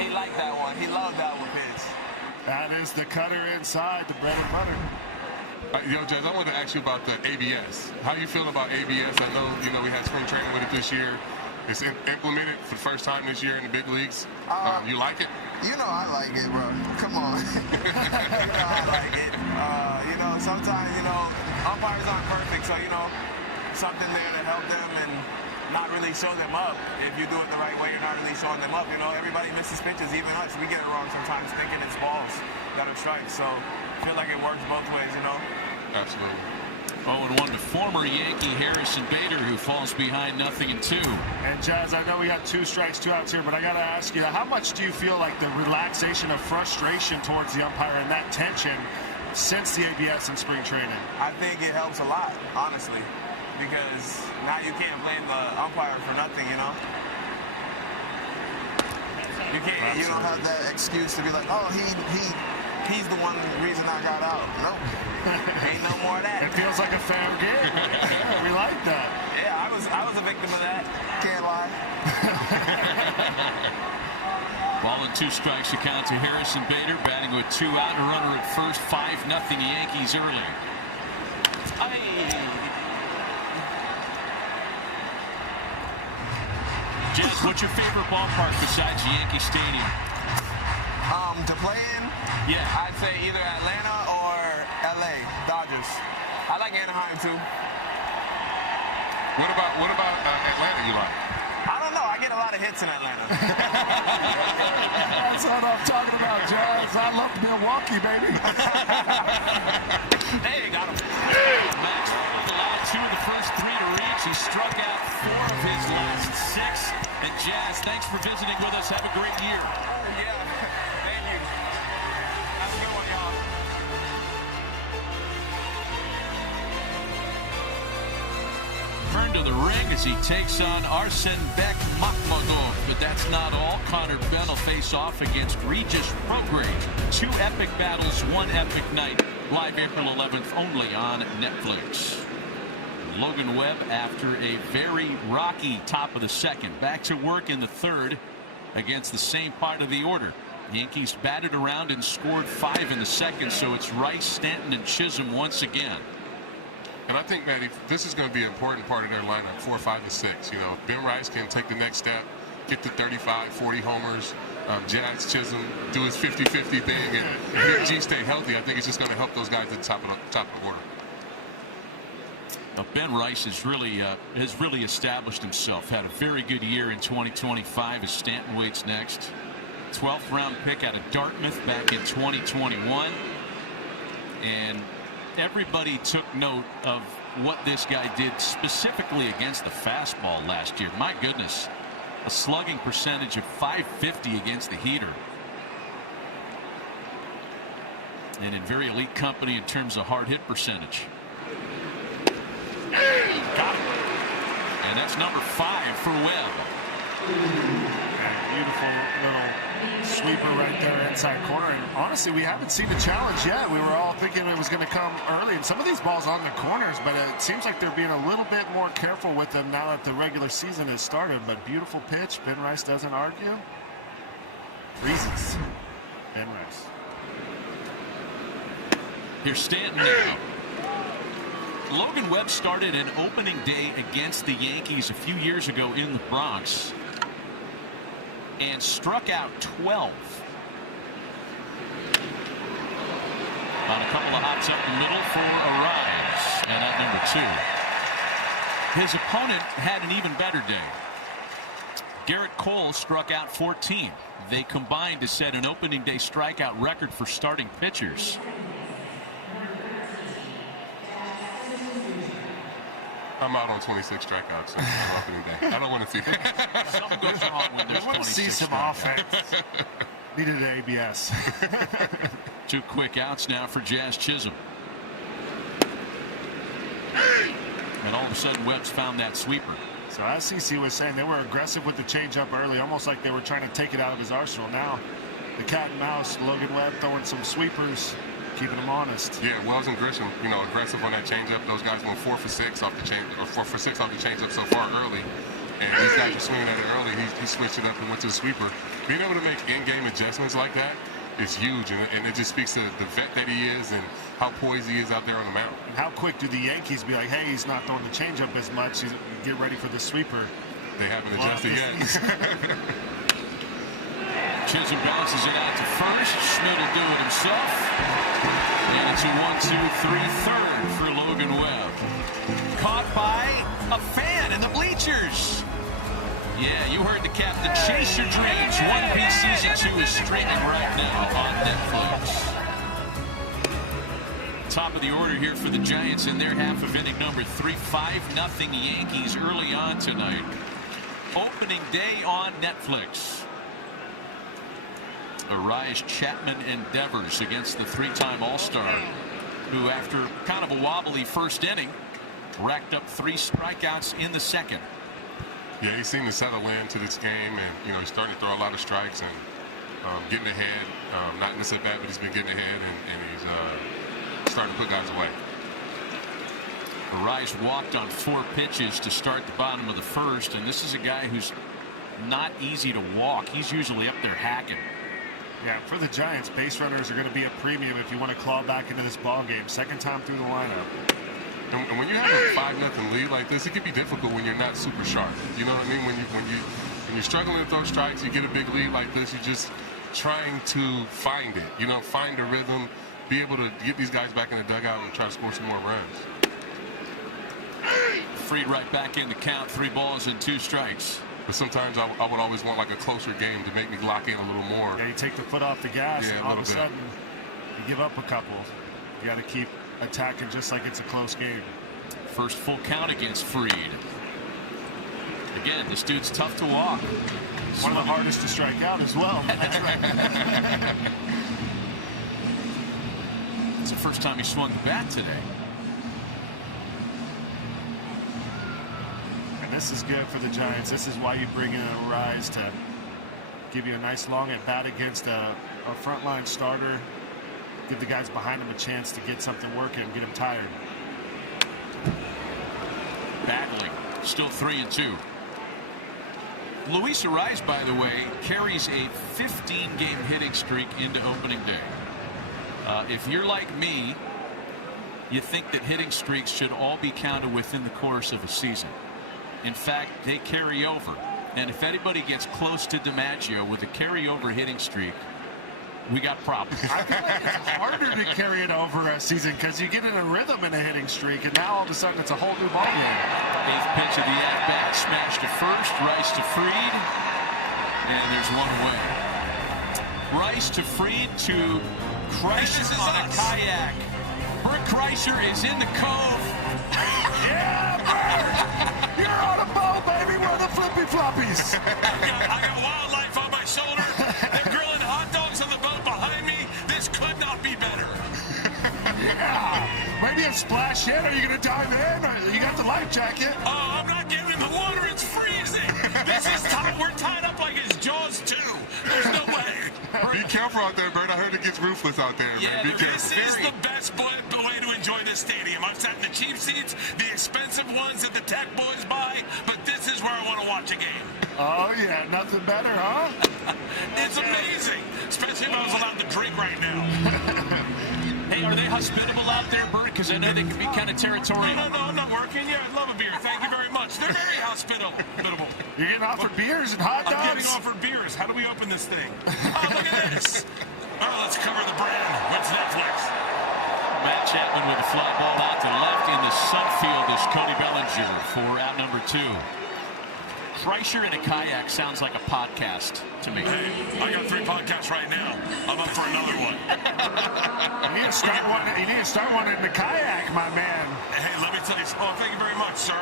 He liked that one. He loved that one pitch. That is the cutter inside, the bread and butter. Jazz, I wanted to ask you about the ABS. How you feel about ABS? I know, we had spring training with it this year. It's implemented for the first time this year in the big leagues. You like it? You know I like it, bro. Come on. You know I like it. Sometimes, umpires aren't perfect, so, something there to help them and not really show them up. If you do it the right way, you're not really showing them up. Everybody misses pitches, even us. We get it wrong sometimes, thinking it's balls that are strikes. So I feel like it works both ways, Absolutely. 0-1 to former Yankee Harrison Bader, who falls behind 0-2. And Jazz, I know we got 2 strikes, 2 outs here, but I got to ask you, how much do you feel like the relaxation of frustration towards the umpire and that tension since the ABS in spring training? I think it helps a lot, honestly, because now you can't blame the umpire for nothing, You can't. You don't have that excuse to be like, oh, he's the one reason I got out. Nope. Ain't no more of that. It feels like a fair game. We like that. Yeah, I was a victim of that. Can't lie. Ball and 2 strikes, account to Harrison Bader, batting with 2 out, a runner at first. 5-0 Yankees early. Jazz, what's your favorite ballpark besides Yankee Stadium? To play in? Yeah. I'd say either Atlanta or LA, Dodgers. I like Anaheim too. What about Atlanta you like? I don't know. I get a lot of hits in Atlanta. That's what I'm talking about, Jazz. I love Milwaukee, baby. Hey, got him. Max allowed 2 of the first 3 to reach. He struck out 4 of his last 6. And Jazz, thanks for visiting with us. Have a great year. Yeah. you. Have a good one, y'all. Turn to the ring as he takes on Arsenbek Makhmudov. But that's not all. Connor Benn will face off against Regis Prograde. 2 epic battles, 1 epic night. Live April 11th only on Netflix. Logan Webb, after a very rocky top of the second, back to work in the third against the same part of the order. Yankees batted around and scored 5 in the second, so it's Rice, Stanton, and Chisholm once again. And I think, Matty, this is going to be an important part of their lineup, 4, 5, and 6. You know, Ben Rice can take the next step, get to 35, 40 homers. Jazz Chisholm do his 50-50 thing, and Big G stay healthy. I think it's just going to help those guys at the top of the order. Ben Rice has really established himself. Had a very good year in 2025 as Stanton waits next. 12th round pick out of Dartmouth back in 2021, and everybody took note of what this guy did specifically against the fastball last year. My goodness, a slugging percentage of .550 against the heater, and in very elite company in terms of hard hit percentage. Got it. And that's number 5 for Webb. Beautiful little sweeper right there inside corner. And honestly, we haven't seen the challenge yet. We were all thinking it was going to come early. And some of these balls on the corners, but it seems like they're being a little bit more careful with them now that the regular season has started. But beautiful pitch. Ben Rice doesn't argue. Freezes. Ben Rice. Here's Stanton now. Logan Webb started an opening day against the Yankees a few years ago in the Bronx and struck out 12 on a couple of hops up the middle for a rise, and at number 2. His opponent had an even better day. Garrett Cole struck out 14. They combined to set an opening day strikeout record for starting pitchers. I'm out on 26 strikeouts on opening day. I don't want to see that. Something goes wrong when there's 26 I want to see some offense. Needed an ABS. 2 quick outs now for Jazz Chisholm. And all of a sudden, Webb's found that sweeper. So as CC was saying, they were aggressive with the changeup early, almost like they were trying to take it out of his arsenal. Now, the cat and mouse, Logan Webb throwing some sweepers, keeping them honest. Yeah, Wells and Grisham, you know, aggressive on that changeup. Those guys went 4 for 6 off the change, or 4 for 6 off the changeup so far early. And these guys were swinging at it early. He switched it up and went to the sweeper. Being able to make in-game adjustments like that is huge, and it just speaks to the vet that he is and how poised he is out there on the mound. And how quick do the Yankees be like, hey, he's not throwing the changeup as much. Get ready for the sweeper. They haven't adjusted yet. Chisholm bounces it out to first. Schmidt will do it himself. And it's a 1-2-3 third for Logan Webb. Caught by a fan in the bleachers. Yeah, you heard the captain. Chase your dreams. One Piece Season 2 is streaming right now on Netflix. Top of the order here for the Giants in their half of inning number 3. 5-0 Yankees early on tonight. Opening day on Netflix. Arise Chapman endeavors against the 3-time All-Star, who after kind of a wobbly first inning racked up 3 strikeouts in the second. Yeah, he seemed to settle into this game, and you know, he's starting to throw a lot of strikes and getting ahead. Not in this at bat, but he's been getting ahead, and he's starting to put guys away. Arise walked on 4 pitches to start the bottom of the first, and this is a guy who's not easy to walk. He's usually up there hacking. Yeah, for the Giants, base runners are going to be a premium if you want to claw back into this ball game. Second time through the lineup. And when you have a 5-0 lead like this, it can be difficult when you're not super sharp. You know what I mean? When you're struggling to throw strikes, you get a big lead like this. You're just trying to find it. You know, find the rhythm, be able to get these guys back in the dugout and try to score some more runs. Freed right back in the count. 3 balls and 2 strikes. But sometimes I would always want like a closer game to make me lock in a little more. Yeah, you take the foot off the gas, yeah, and all of a sudden you give up a couple. You got to keep attacking just like it's a close game. First full count against Freed. Again, this dude's tough to walk. One of the hardest to strike out as well. That's right. It's the first time he swung the bat today. And this is good for the Giants. This is why you bring in a Rise to give you a nice long at bat against a frontline starter. Give the guys behind him a chance to get something working and get them tired. Battling. Still 3-2. Luis Arraez, by the way, carries a 15-game hitting streak into opening day. If you're like me, you think that hitting streaks should all be counted within the course of a season. In fact, they carry over. And if anybody gets close to DiMaggio with a carryover hitting streak, we got problems. I feel like it's harder to carry it over a season because you get in a rhythm in a hitting streak, and now all of a sudden it's a whole new ballgame. 8th pitch of the at-bat, smash to first, Rice to Fried, and there's one away. Rice to Fried to Kreischer on a kayak. Bert Kreischer is in the cove. Yeah, Bert! You're on a boat, baby. We're the flippy floppies. I got wildlife on my shoulder. They're grilling hot dogs on the boat behind me. This could not be better. Yeah. Maybe a splash in. Are you going to dive in? Or you got the life jacket. Oh, I'm not getting in the water. It's freezing. This is tight. We're tied up like it's Jaws 2. There's no way. Be careful out there, Bert. I heard it gets ruthless out there, Yeah, man. Be careful. This is the best way to enjoy this stadium. I've sat in the cheap seats, the expensive ones that the tech boys buy, but this is where I want to watch a game. Oh, yeah. Nothing better, huh? It's amazing, especially if I was allowed to drink right now. Hey, are they hospitable out there, Bert? Because I know they can be kind of territorial. No, I'm not working. Yeah, I'd love a beer. Thank you very much. They're very hospitable. You're getting offered beers and hot dogs? I'm getting offered beers. How do we open this thing? Oh, look at this. Oh, let's cover the brand. What's Netflix? Matt Chapman with a fly ball out to left in the sunfield is Cody Bellinger for out number 2. Kreischer in a kayak sounds like a podcast to me. Hey, I got 3 podcasts right now. I'm up for another one. You need to start one in the kayak, my man. Hey, let me tell you. Oh, thank you very much, sir.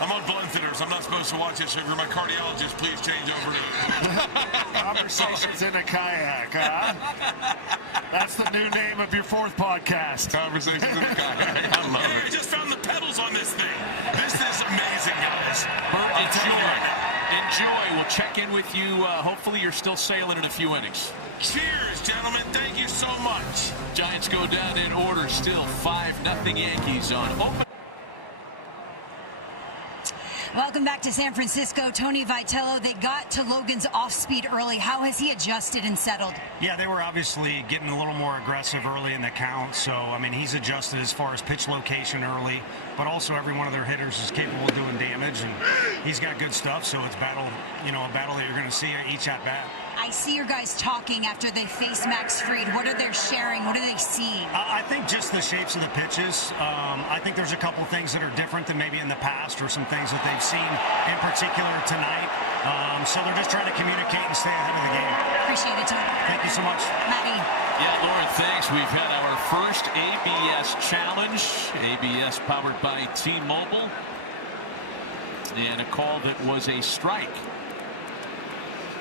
I'm on blood thinners. I'm not supposed to watch this. If you're my cardiologist, please change over to Conversations in a kayak, huh? That's the new name of your 4th podcast. Conversations in the kayak. I love it. I just found the pedals on this thing. This is amazing, guys. Bert, I'll tell you right now. enjoy. We'll check in with you. Hopefully you're still sailing in a few innings. Cheers, gentlemen. Thank you so much. Giants go down in order. Still 5-0 Yankees on open. Welcome back to San Francisco. Tony Vitello, they got to Logan's off-speed early. How has he adjusted and settled? Yeah, they were obviously getting a little more aggressive early in the count. So, I mean, he's adjusted as far as pitch location early, but also every one of their hitters is capable of doing damage, and he's got good stuff. So it's a battle that you're going to see each at bat. I see your guys talking after they face Max Fried. What are they sharing? What are they seeing? I think just the shapes of the pitches. I think there's a couple of things that are different than maybe in the past, or some things that they've seen in particular tonight. So they're just trying to communicate and stay ahead of the game. Appreciate it, Tony. Thank you so much. Maddie. Yeah, Lauren, thanks. We've had our first ABS challenge. ABS powered by T-Mobile. And a call that was a strike.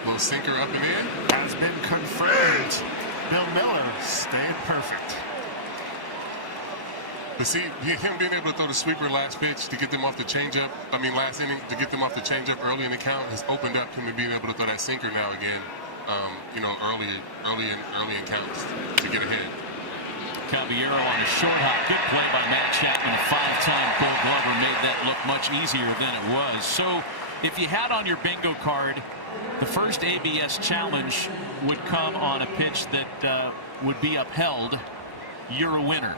Little sinker up and in. Has been confirmed. Bill Miller stayed perfect. But see, him being able to throw the sweeper last pitch to get them off the changeup, last inning, to get them off the changeup early in the count has opened up him to being able to throw that sinker now again, early in counts to get ahead. Caballero on a short hop. Good play by Matt Chapman. A 5-time Gold Glover made that look much easier than it was. So if you had on your bingo card, the first ABS challenge would come on a pitch that would be upheld, you're a winner.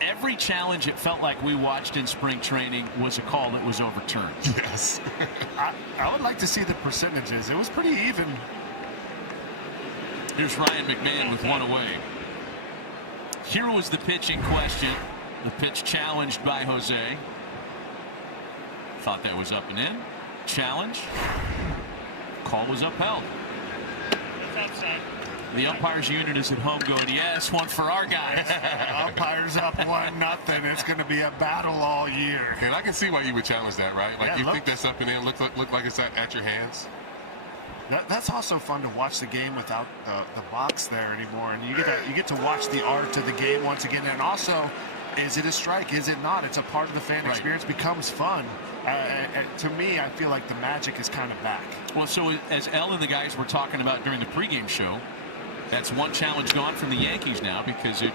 Every challenge it felt like we watched in spring training was a call that was overturned. Yes. I would like to see the percentages. It was pretty even. Here's Ryan McMahon with one away. Here was the pitch in question. The pitch challenged by Jose. Thought that was up and in. Challenge. Call was upheld. The umpires unit is at home going, yes, one for our guys. Umpires up 1-0. It's going to be a battle all year. And I can see why you would challenge that, right? Like, Yeah, you think that's up and in, look like it's at your hands. That's also fun to watch the game without the box there anymore, and you get to watch the art of the game once again. And also, is it a strike? Is it not? It's a part of the fan experience. Becomes fun. To me, I feel like the magic is kind of back. Well, so as Elle and the guys were talking about during the pregame show, that's one challenge gone from the Yankees now because it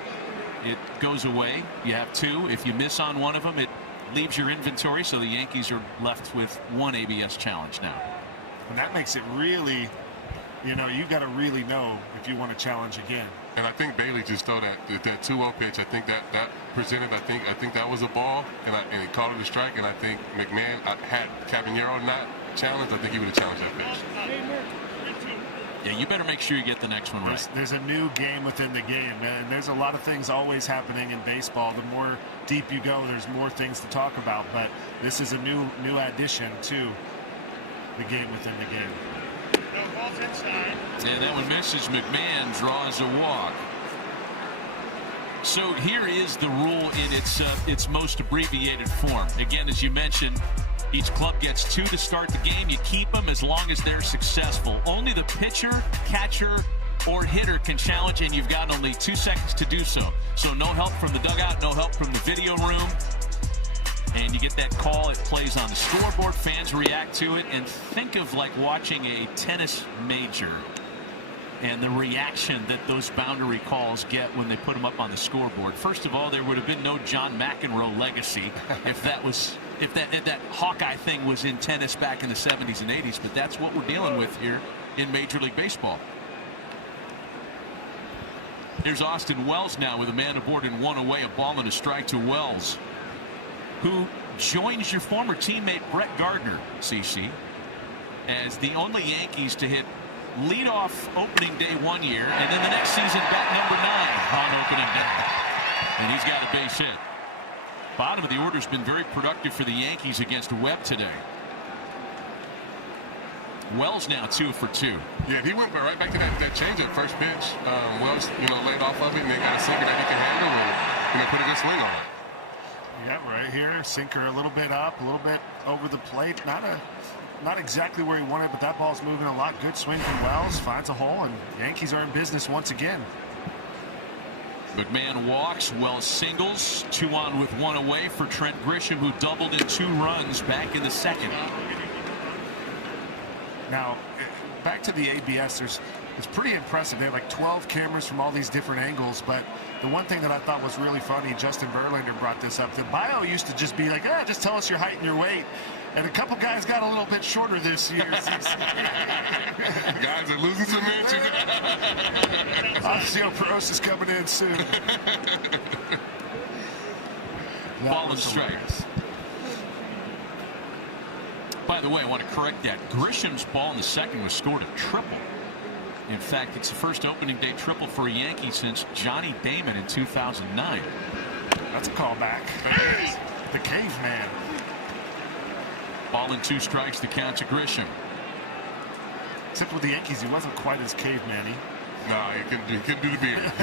goes away. You have two. If you miss on one of them, it leaves your inventory, so the Yankees are left with one ABS challenge now. And that makes it really, you got to really know if you want to challenge again. And I think Bailey just threw that 2-0 pitch. I think that presented. I think that was a ball, and he called it a strike. And I think McMahon had Caballero not challenged, I think he would have challenged that pitch. Yeah, you better make sure you get the next one right. There's a new game within the game, and there's a lot of things always happening in baseball. The more deep you go, there's more things to talk about. But this is a new addition to the game within the game. And that one misses. McMahon draws a walk. So here is the rule in its most abbreviated form. Again, as you mentioned, each club gets 2 to start the game. You keep them as long as they're successful. Only the pitcher, catcher, or hitter can challenge, and you've got only 2 seconds to do so. So no help from the dugout, no help from the video room. And you get that call, it plays on the scoreboard, fans react to it, and think of like watching a tennis major and the reaction that those boundary calls get when they put them up on the scoreboard. First of all, there would have been no John McEnroe legacy if that Hawkeye thing was in tennis back in the 70s and 80s, but that's what we're dealing with here in Major League Baseball. Here's Austin Wells now with a man aboard and 1 away, a ball and a strike to Wells, who joins your former teammate Brett Gardner, CC, as the only Yankees to hit leadoff opening day 1 year, and then the next season bat number 9 on opening day. And he's got a base hit. Bottom of the order's been very productive for the Yankees against Webb today. Wells now 2 for 2. Yeah, he went right back to that changeup first pitch. Wells, laid off of it, and then got a sinker that he can handle, and put a good swing on it. Yeah, right here, sinker a little bit up, a little bit over the plate. Not exactly where he wanted, but that ball's moving a lot. Good swing from Wells, finds a hole, and Yankees are in business once again. McMahon walks, Wells singles, 2 on with 1 away for Trent Grisham, who doubled in 2 runs back in the second. Now, back to the ABS, it's pretty impressive. They have like 12 cameras from all these different angles, but the one thing that I thought was really funny, Justin Verlander brought this up. The bio used to just be like, just tell us your height and your weight. And a couple guys got a little bit shorter this year. Guys are losing some inches. Osteoporosis coming in soon. Ball and strike. By the way, I want to correct that. Grisham's ball in the second was scored a triple. In fact, it's the first opening day triple for a Yankee since Johnny Damon in 2009. That's a callback. The caveman. Ball and 2 strikes, the count to Grisham. Except with the Yankees, he wasn't quite as caveman-y. No, he couldn't do the beard.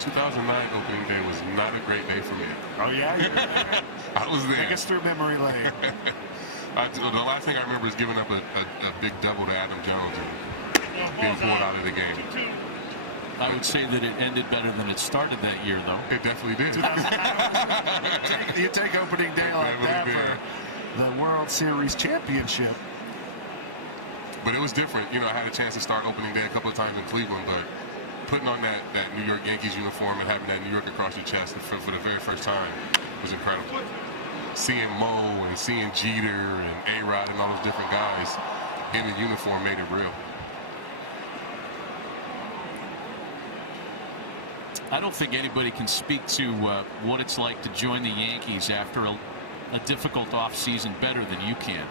2009 opening day was not a great day for me. Oh, yeah? I was there. Take us through memory lane. The last thing I remember is giving up a big double to Adam Jones and being pulled out of the game. I would say that it ended better than it started that year, though. It definitely did. You take opening day like that for the World Series championship. But it was different. I had a chance to start opening day a couple of times in Cleveland, but putting on that New York Yankees uniform and having that New York across your chest for the very first time was incredible. Seeing Mo and seeing Jeter and A-Rod and all those different guys in the uniform made it real. I don't think anybody can speak to what it's like to join the Yankees after a difficult offseason better than you can.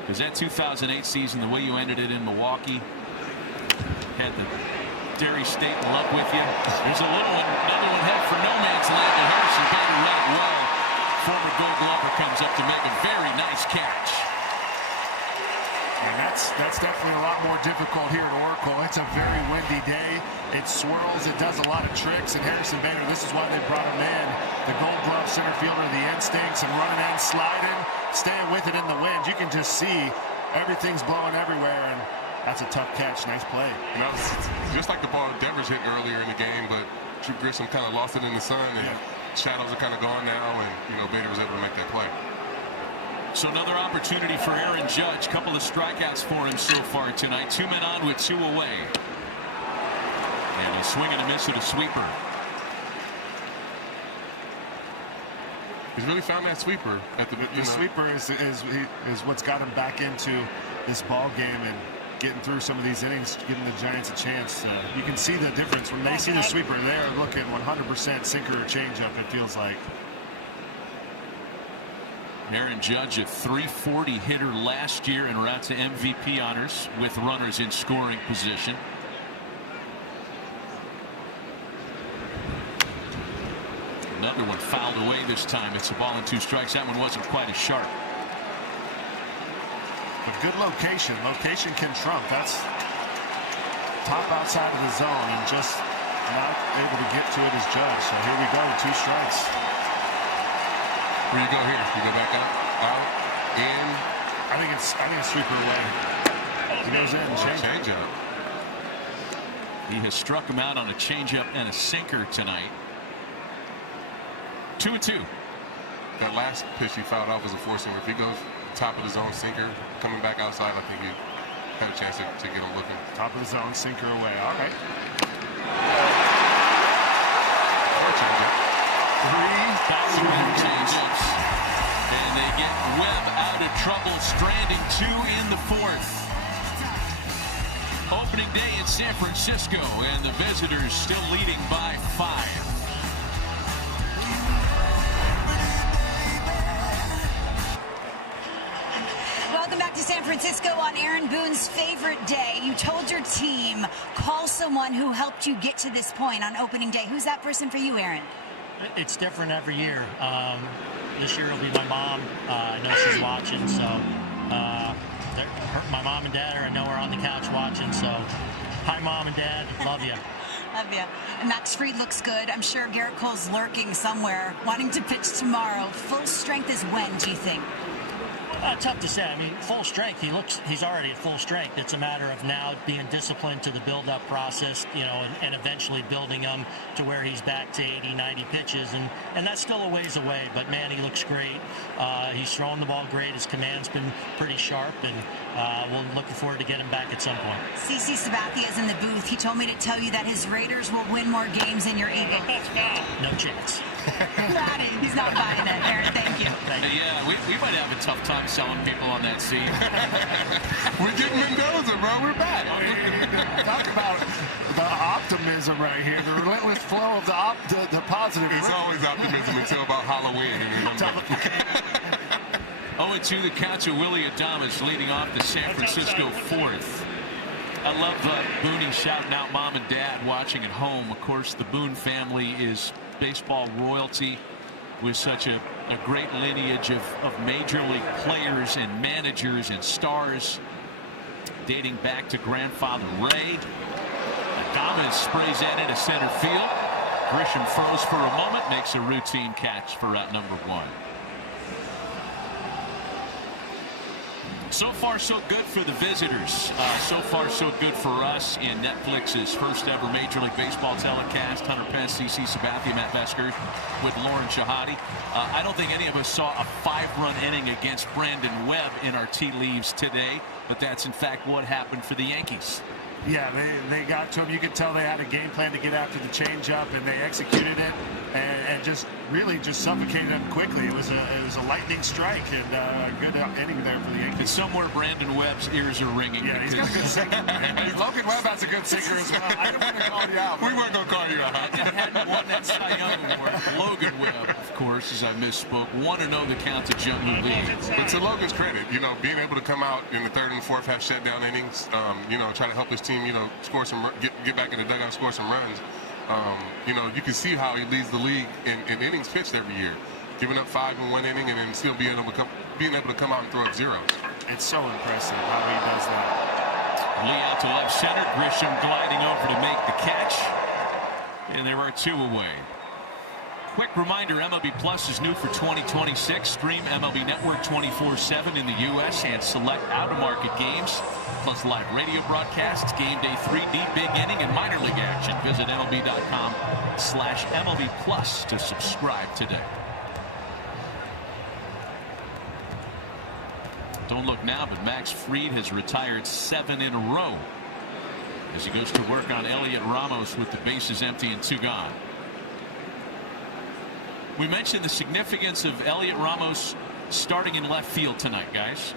Because that 2008 season, the way you ended it in Milwaukee, had the Dairy State in love with you. There's another one head for no man's land to Harrison. Bader read it well. Former Gold Glover comes up to make a very nice catch. And that's definitely a lot more difficult here at Oracle. It's a very windy day. It swirls. It does a lot of tricks. And Harrison Bader, this is why they brought him in. The Gold Glove center fielder, the instincts, and running in, sliding, staying with it in the wind. You can just see everything's blowing everywhere. And that's a tough catch. Nice play. You know, it's just like the ball Devers hit earlier in the game, but Drew Grissom kind of lost it in the sun, and shadows are kind of gone now, and, you know, Bader was able to make that play. So another opportunity for Aaron Judge. Couple of strikeouts for him so far tonight. 2 men on with 2 away. And he's swinging a miss with a sweeper. He's really found that sweeper at the sweeper is what's got him back into this ball game and getting through some of these innings, giving the Giants a chance. You can see the difference when they see the sweeper. They're looking 100% sinker or changeup, it feels like. Aaron Judge, a .340 hitter last year and route to MVP honors with runners in scoring position. Another one fouled away this time. It's a ball and 2 strikes. That one wasn't quite as sharp. But good location. Location can trump. That's top outside of the zone and just not able to get to it as Judge. So here we go, 2 strikes. Where you go here? You go back out, in. I think it's sweeper away. He goes in, changeup. He has struck him out on a changeup and a sinker tonight. 2-2. That last pitch he fouled off was a four-seamer. If he goes top of the zone sinker, coming back outside, I think he had a chance to get him looking. Top of the zone sinker away. All right. 3 back-to-back changeups, and they get Webb out of trouble, stranding 2 in the 4th. Opening day in San Francisco, and the visitors still leading by 5. Welcome back to San Francisco on Aaron Boone's favorite day. You told your team, call someone who helped you get to this point on opening day. Who's that person for you, Aaron? It's different every year. This year it'll be my mom. I know she's watching, so my mom and dad I know are on the couch watching. So hi, Mom and Dad. Love you. Love you. Max Fried looks good. I'm sure Garrett Cole's lurking somewhere, wanting to pitch tomorrow. Full strength is when, do you think? Tough to say. I mean, full strength. He's already at full strength. It's a matter of now being disciplined to the build-up process, you know, and eventually building him to where he's back to 80, 90 pitches, and that's still a ways away. But man, he looks great. He's throwing the ball great. His command's been pretty sharp, and we're looking forward to getting him back at some point. CC Sabathia is in the booth. He told me to tell you that his Raiders will win more games than your Eagles. No chance. He's not buying it, Aaron. Thank you. Yeah, we might have a tough time selling people on that scene. We're getting Mendoza, bro. We're back. Talk about the optimism right here. The relentless flow of the positive. It's always optimism until about Halloween. 0-2 the count to Willie Adames leading off the San Francisco 4th. I love Booney shouting out Mom and Dad watching at home. Of course, the Boone family is baseball royalty with such a great lineage of major league players and managers and stars dating back to grandfather Ray. Adames sprays that into center field. Grisham froze for a moment, makes a routine catch for out number 1. So far, so good for the visitors. So far, so good for us in Netflix's first ever Major League Baseball telecast. Hunter Pence, CC Sabathia, Matt Vesker with Lauren Shahadi. I don't think any of us saw a 5-run inning against Brandon Webb in our tea leaves today, but that's in fact what happened for the Yankees. Yeah, they got to him. You could tell they had a game plan to get after the changeup, and they executed it, and just really just suffocated him quickly. It was a lightning strike, and a good inning there for the Yankees. And somewhere Brandon Webb's ears are ringing. Yeah, he's got a good sinker. Logan Webb has a good sinker as well. I didn't want to call you out. We weren't going to call you out. Hadn't won that Cy Young Award. Logan Webb, of course, as I misspoke, 1-0 the count to Jung-Hoo Lee. But to Logan's credit, you know, being able to come out in the 3rd and 4th half shutdown innings, you know, try to help his team, you know, score some, get back in the dugout, score some runs. You know, you can see how he leads the league in innings pitched every year. giving up 5 in 1 inning and then still being able to come out and throw up zeros. It's so impressive how he does that. Lee out to left center. Grisham gliding over to make the catch. And there are 2 away. Quick reminder, MLB Plus is new for 2026. Stream MLB Network 24/7 in the U.S. and select out-of-market games, plus live radio broadcasts, game day 3D, big inning, and minor league action. Visit MLB.com/MLB Plus to subscribe today. Don't look now, but Max Fried has retired 7 in a row as he goes to work on Elliot Ramos with the bases empty and 2 gone. We mentioned the significance of Elliot Ramos starting in left field tonight, guys.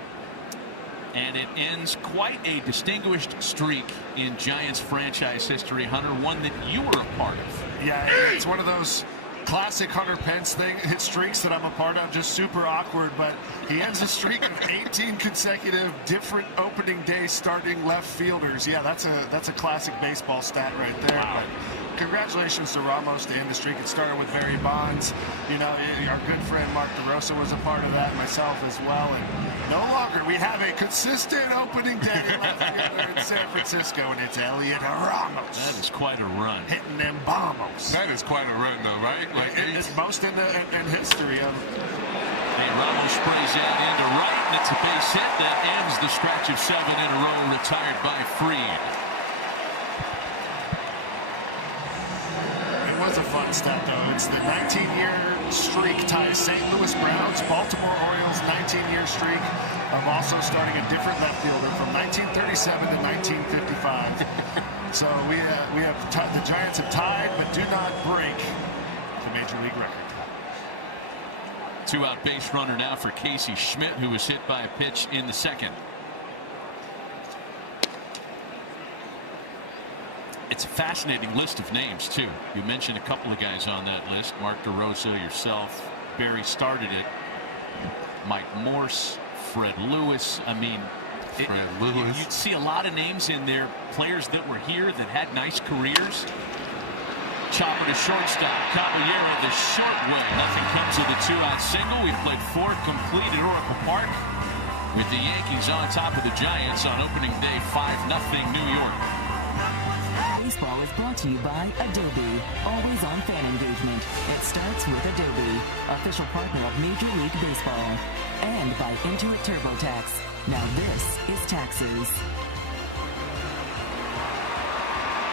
And it ends quite a distinguished streak in Giants franchise history, Hunter, one that you were a part of. Yeah, it's one of those classic Hunter Pence streaks that I'm a part of, just super awkward, but he ends a streak of 18 consecutive different opening day starting left fielders. Yeah, that's a classic baseball stat right there. Wow. But congratulations to Ramos to end the streak. It started with Barry Bonds. You know, our good friend Mark DeRosa was a part of that, myself as well. And no longer we have a consistent opening day left fielder in San Francisco, and it's Elliot Ramos. That is quite a run. Hitting them bombos. That is quite a run, though, right? Like It's most in history of. And Ramos sprays out into right, and it's a base hit that ends the stretch of 7 in a row retired by Fried. It was a fun stat, though. It's the 19-year streak ties St. Louis Browns, Baltimore Orioles 19-year streak of also starting a different left fielder from 1937 to 1955. So we have the Giants have tied, but do not break the Major League record. 2-out base runner now for Casey Schmidt, who was hit by a pitch in the second. It's a fascinating list of names, too. You mentioned a couple of guys on that list. Mark DeRosa, yourself. Barry started it. Mike Morse, Fred Lewis. I mean, Fred Lewis. You'd see a lot of names in there, players that were here that had nice careers. Chopper to shortstop. Caballero the short way. Nothing comes of the 2-out single. We played 4 complete at Oracle Park with the Yankees on top of the Giants on opening day 5-0 New York. Baseball is brought to you by Adobe. Always on fan engagement. It starts with Adobe, official partner of Major League Baseball. And by Intuit TurboTax. Now this is taxes.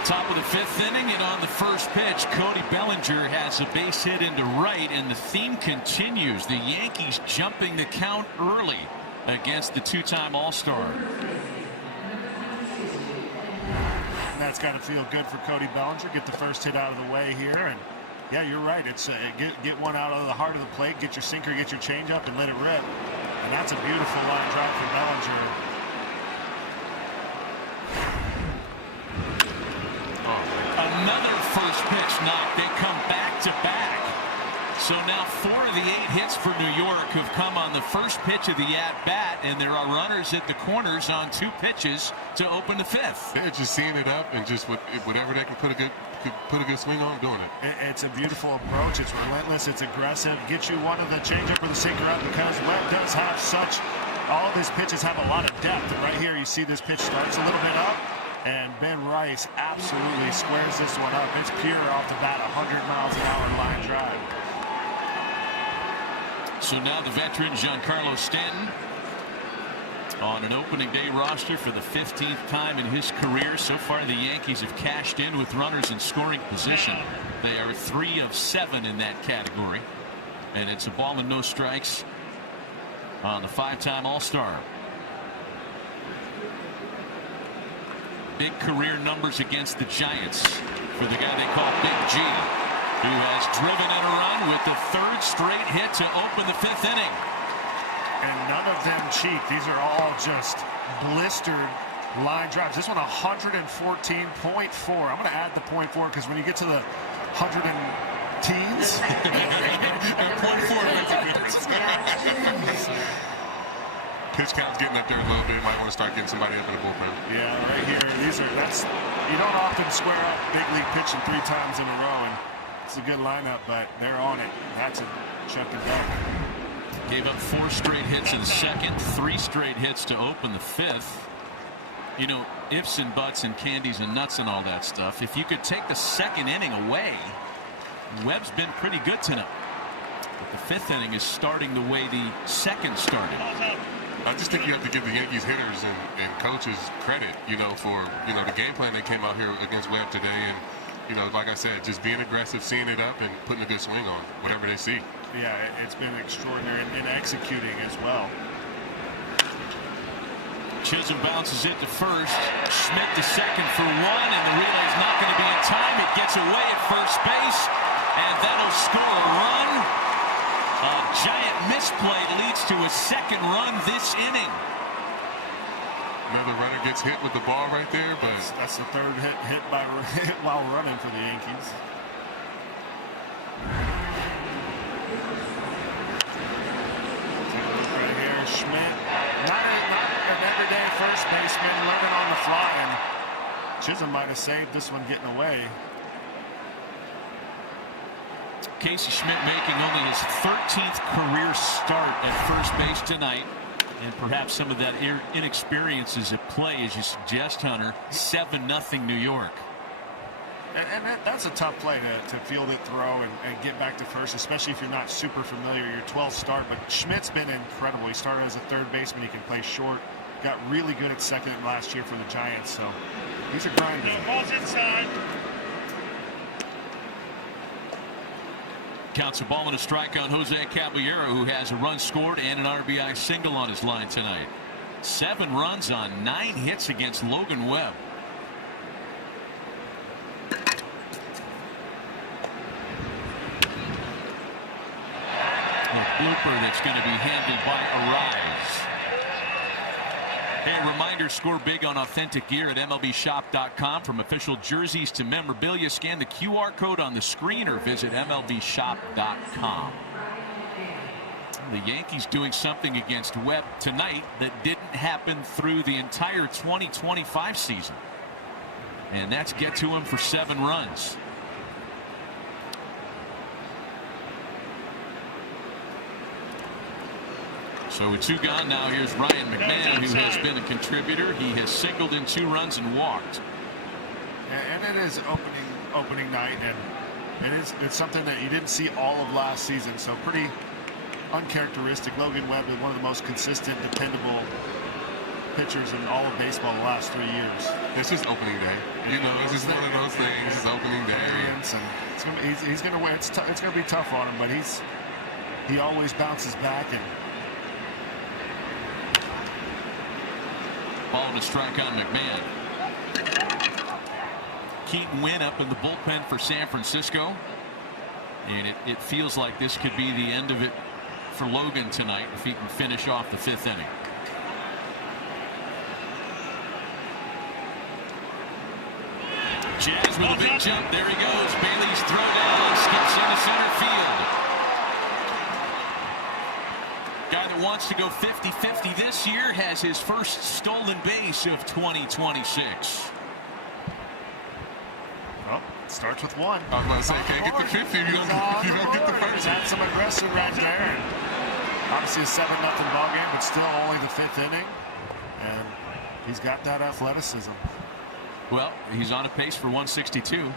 Top of the 5th inning, and on the first pitch, Cody Bellinger has a base hit into right, and the theme continues. The Yankees jumping the count early against the 2-time All-Star. That's got to feel good for Cody Bellinger. Get the first hit out of the way here, and yeah, you're right. It's get one out of the heart of the plate, get your sinker, get your changeup, and let it rip. And that's a beautiful line drive for Bellinger. Another first pitch knock. They come back to back. So now 4 of the 8 hits for New York have come on the first pitch of the at-bat, and there are runners at the corners on 2 pitches to open the 5th. They're just seeing it up and just whatever they can put a good swing on, doing it. It's a beautiful approach. It's relentless. It's aggressive. Get you one of the changeup or the sinker up, because Webb does have all of his pitches have a lot of depth. And right here you see this pitch starts a little bit up, and Ben Rice absolutely squares this one up. It's pure off the bat, 100 miles an hour line drive. So now the veteran Giancarlo Stanton on an opening day roster for the 15th time in his career. So far the Yankees have cashed in with runners in scoring position. They are 3 of 7 in that category, and it's a ball and no strikes on the 5-time All-Star. Big career numbers against the Giants for the guy they call Big G, who has driven in a run with the 3rd straight hit to open the 5th inning. And none of them cheap. These are all just blistered line drives. This one 114.4. I'm going to add the 0.4 because when you get to the 100 and teens, 0.4. Pitch count's getting up there a little bit. You might want to start getting somebody up in the bullpen. Yeah, right here. You don't often square up big league pitching 3 times in a row, and it's a good lineup, but they're on it. That's a chuck and dump. Gave up 4 straight hits in the second, 3 straight hits to open the 5th. You know, ifs and buts and candies and nuts and all that stuff. If you could take the second inning away, Webb's been pretty good tonight. But the 5th inning is starting the way the second started. I just think you have to give the Yankees hitters and coaches credit, you know, for, you know, the game plan they came out here against Webb today. And, you know, like I said, just being aggressive, seeing it up, and putting a good swing on whatever they see. Yeah, it's been extraordinary in executing as well. Chisholm bounces it to first. Schmidt to second for 1, and the relay is not going to be in time. It gets away at first base, and that'll score a run. A giant misplay leads to a second run this inning. Another runner gets hit with the ball right there, but that's the third hit while running for the Yankees. Take a look right here, Schmidt. Not an everyday first baseman, learning on the fly, and Chisholm might have saved this one getting away. Casey Schmidt making only his 13th career start at first base tonight. And perhaps some of that inexperience is at play, as you suggest, Hunter. 7-0 New York. And that's a tough play to field it, throw, and get back to first, especially if you're not super familiar. Your 12th start, but Schmidt's been incredible. He started as a third baseman. He can play short. Got really good at second last year for the Giants, so he's a grinder. Ball's inside. Counts a ball and a strike on Jose Caballero, who has a run scored and an RBI single on his line tonight. 7 runs on 9 hits against Logan Webb. A blooper that's going to be handled by Arise. Hey, reminder, score big on authentic gear at MLBshop.com. From official jerseys to memorabilia, scan the QR code on the screen or visit MLBshop.com. The Yankees doing something against Webb tonight that didn't happen through the entire 2025 season. And that's get to him for 7 runs. So with 2 gone now, here's Ryan McMahon, who has been a contributor. He has singled in 2 runs and walked. And it is opening night, and it's something that you didn't see all of last season. So pretty uncharacteristic. Logan Webb is one of the most consistent, dependable pitchers in all of baseball the last 3 years. It's just opening day. You know, it's just one of those things. It's opening day. And he's going to win. It's going to be tough on him, but he always bounces back. And ball and a strike on McMahon. Keaton Wynn up in the bullpen for San Francisco. And it feels like this could be the end of it for Logan tonight if he can finish off the 5th inning. Jazz with a big jump. There he goes. Bailey's thrown down. Skips into center field. Guy that wants to go 50-50 this year has his first stolen base of 2026. Well, it starts with 1. I was about to say, can't get the 50 if you don't get the first. That's some aggressive right there. And obviously a 7-0 ball game, but still only the 5th inning. And he's got that athleticism. Well, he's on a pace for 162.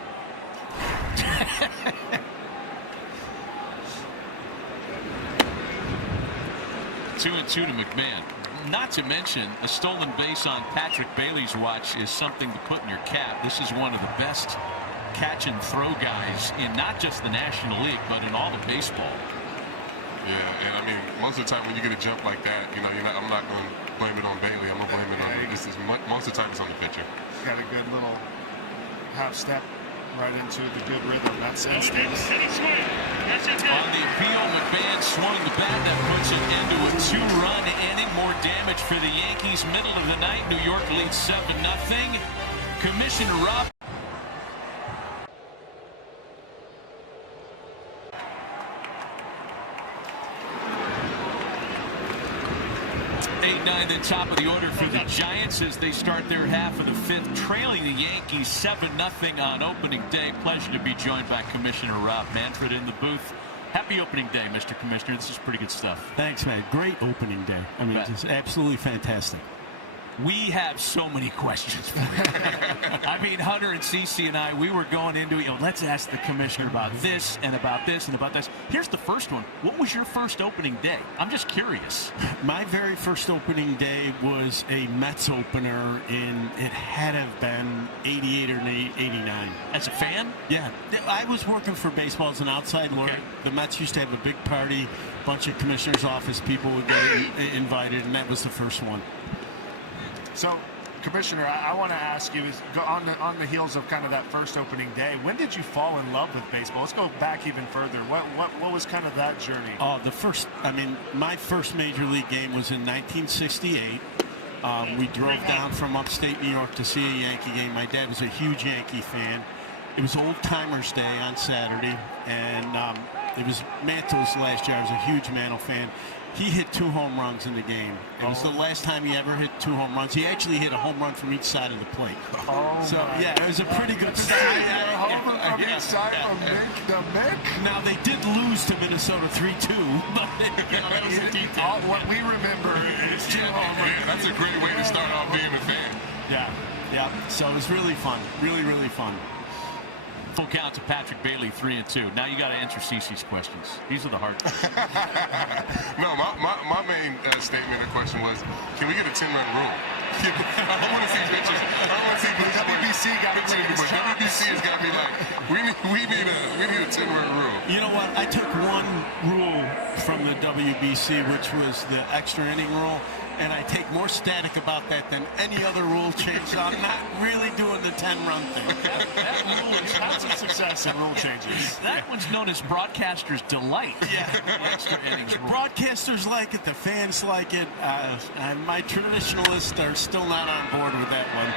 2-2 to McMahon. Not to mention, a stolen base on Patrick Bailey's watch is something to put in your cap. This is one of the best catch and throw guys in not just the National League, but in all of baseball. Yeah, and I mean, most of the time when you get a jump like that, you know, I'm not going to blame it on Bailey. I'm going to blame it on most of the time it's on the pitcher. Got a good little half step right into the good rhythm. That's instinct. On the appeal, McMahon swung the bat. That puts it into a 2-run inning. More damage for the Yankees. Middle of the night, New York leads 7-0. Commissioner Rob. 8-9, the top of the order for the Giants as they start their half of the 5th, trailing the Yankees 7-0 on opening day. Pleasure to be joined by Commissioner Rob Manfred in the booth. Happy opening day, Mr. Commissioner. This is pretty good stuff. Thanks, man. Great opening day. I mean, just absolutely fantastic. We have so many questions for you. I mean, Hunter and Cece and I, we were going into it. Let's ask the commissioner about this and about this and about this. Here's the first one. What was your first opening day? I'm just curious. My very first opening day was a Mets opener it had to have been 88 or 89. As a fan? Yeah. I was working for baseball as an outside lawyer. Okay. The Mets used to have a big party. A bunch of commissioner's office people would get invited, and that was the first one. So, Commissioner, I want to ask you, on the heels of kind of that first opening day, when did you fall in love with baseball? Let's go back even further. What was kind of that journey? Oh, my first Major League game was in 1968. We drove down from upstate New York to see a Yankee game. My dad was a huge Yankee fan. It was Old Timers Day on Saturday, and it was Mantle's last year. I was a huge Mantle fan. He hit 2 home runs in the game. It was the last time he ever hit 2 home runs. He actually hit a home run from each side of the plate. Yeah, it was a pretty good start. A home run from each side of the Mick? Now, they did lose to Minnesota 3-2, but that was a detail. What we remember is 2 home runs. Yeah, that's a great way to start off being a fan. Yeah. So it was really fun. Really, really fun. Full count to Patrick Bailey, 3-2. Now you got to answer Cece's questions. These are the hard ones. No, my main statement or question was, can we get a 10-run rule? I want to see pictures. I want to see WBC got pictures. WBC has got me like, we need a 10-run rule. You know what? I took one rule from the WBC, which was the extra inning rule, and I take more static about that than any other rule change. So I'm not really doing the 10-run thing. That rule is constant success in rule changes. That one's known as broadcaster's delight. Yeah. Extra innings rule. Broadcasters like it. The fans like it. My traditionalists are still not on board with that one.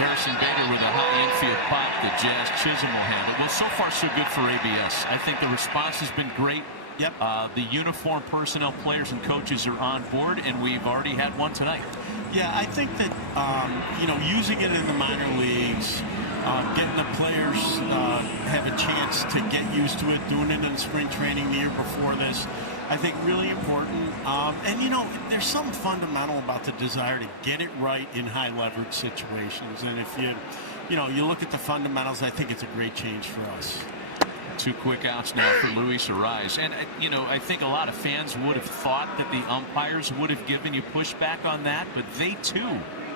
Harrison Bader with a high infield pop that Jazz Chisholm will handle. Well, so far so good for ABS. I think the response has been great. Yep. The uniform personnel, players, and coaches are on board, and we've already had one tonight. Yeah, I think that, using it in the minor leagues, getting the players have a chance to get used to it, doing it in spring training the year before this, I think really important. There's something fundamental about the desire to get it right in high leverage situations. And if you look at the fundamentals, I think it's a great change for us. 2 quick outs now for Luis Ariz. And, I think a lot of fans would have thought that the umpires would have given you pushback on that, but they, too,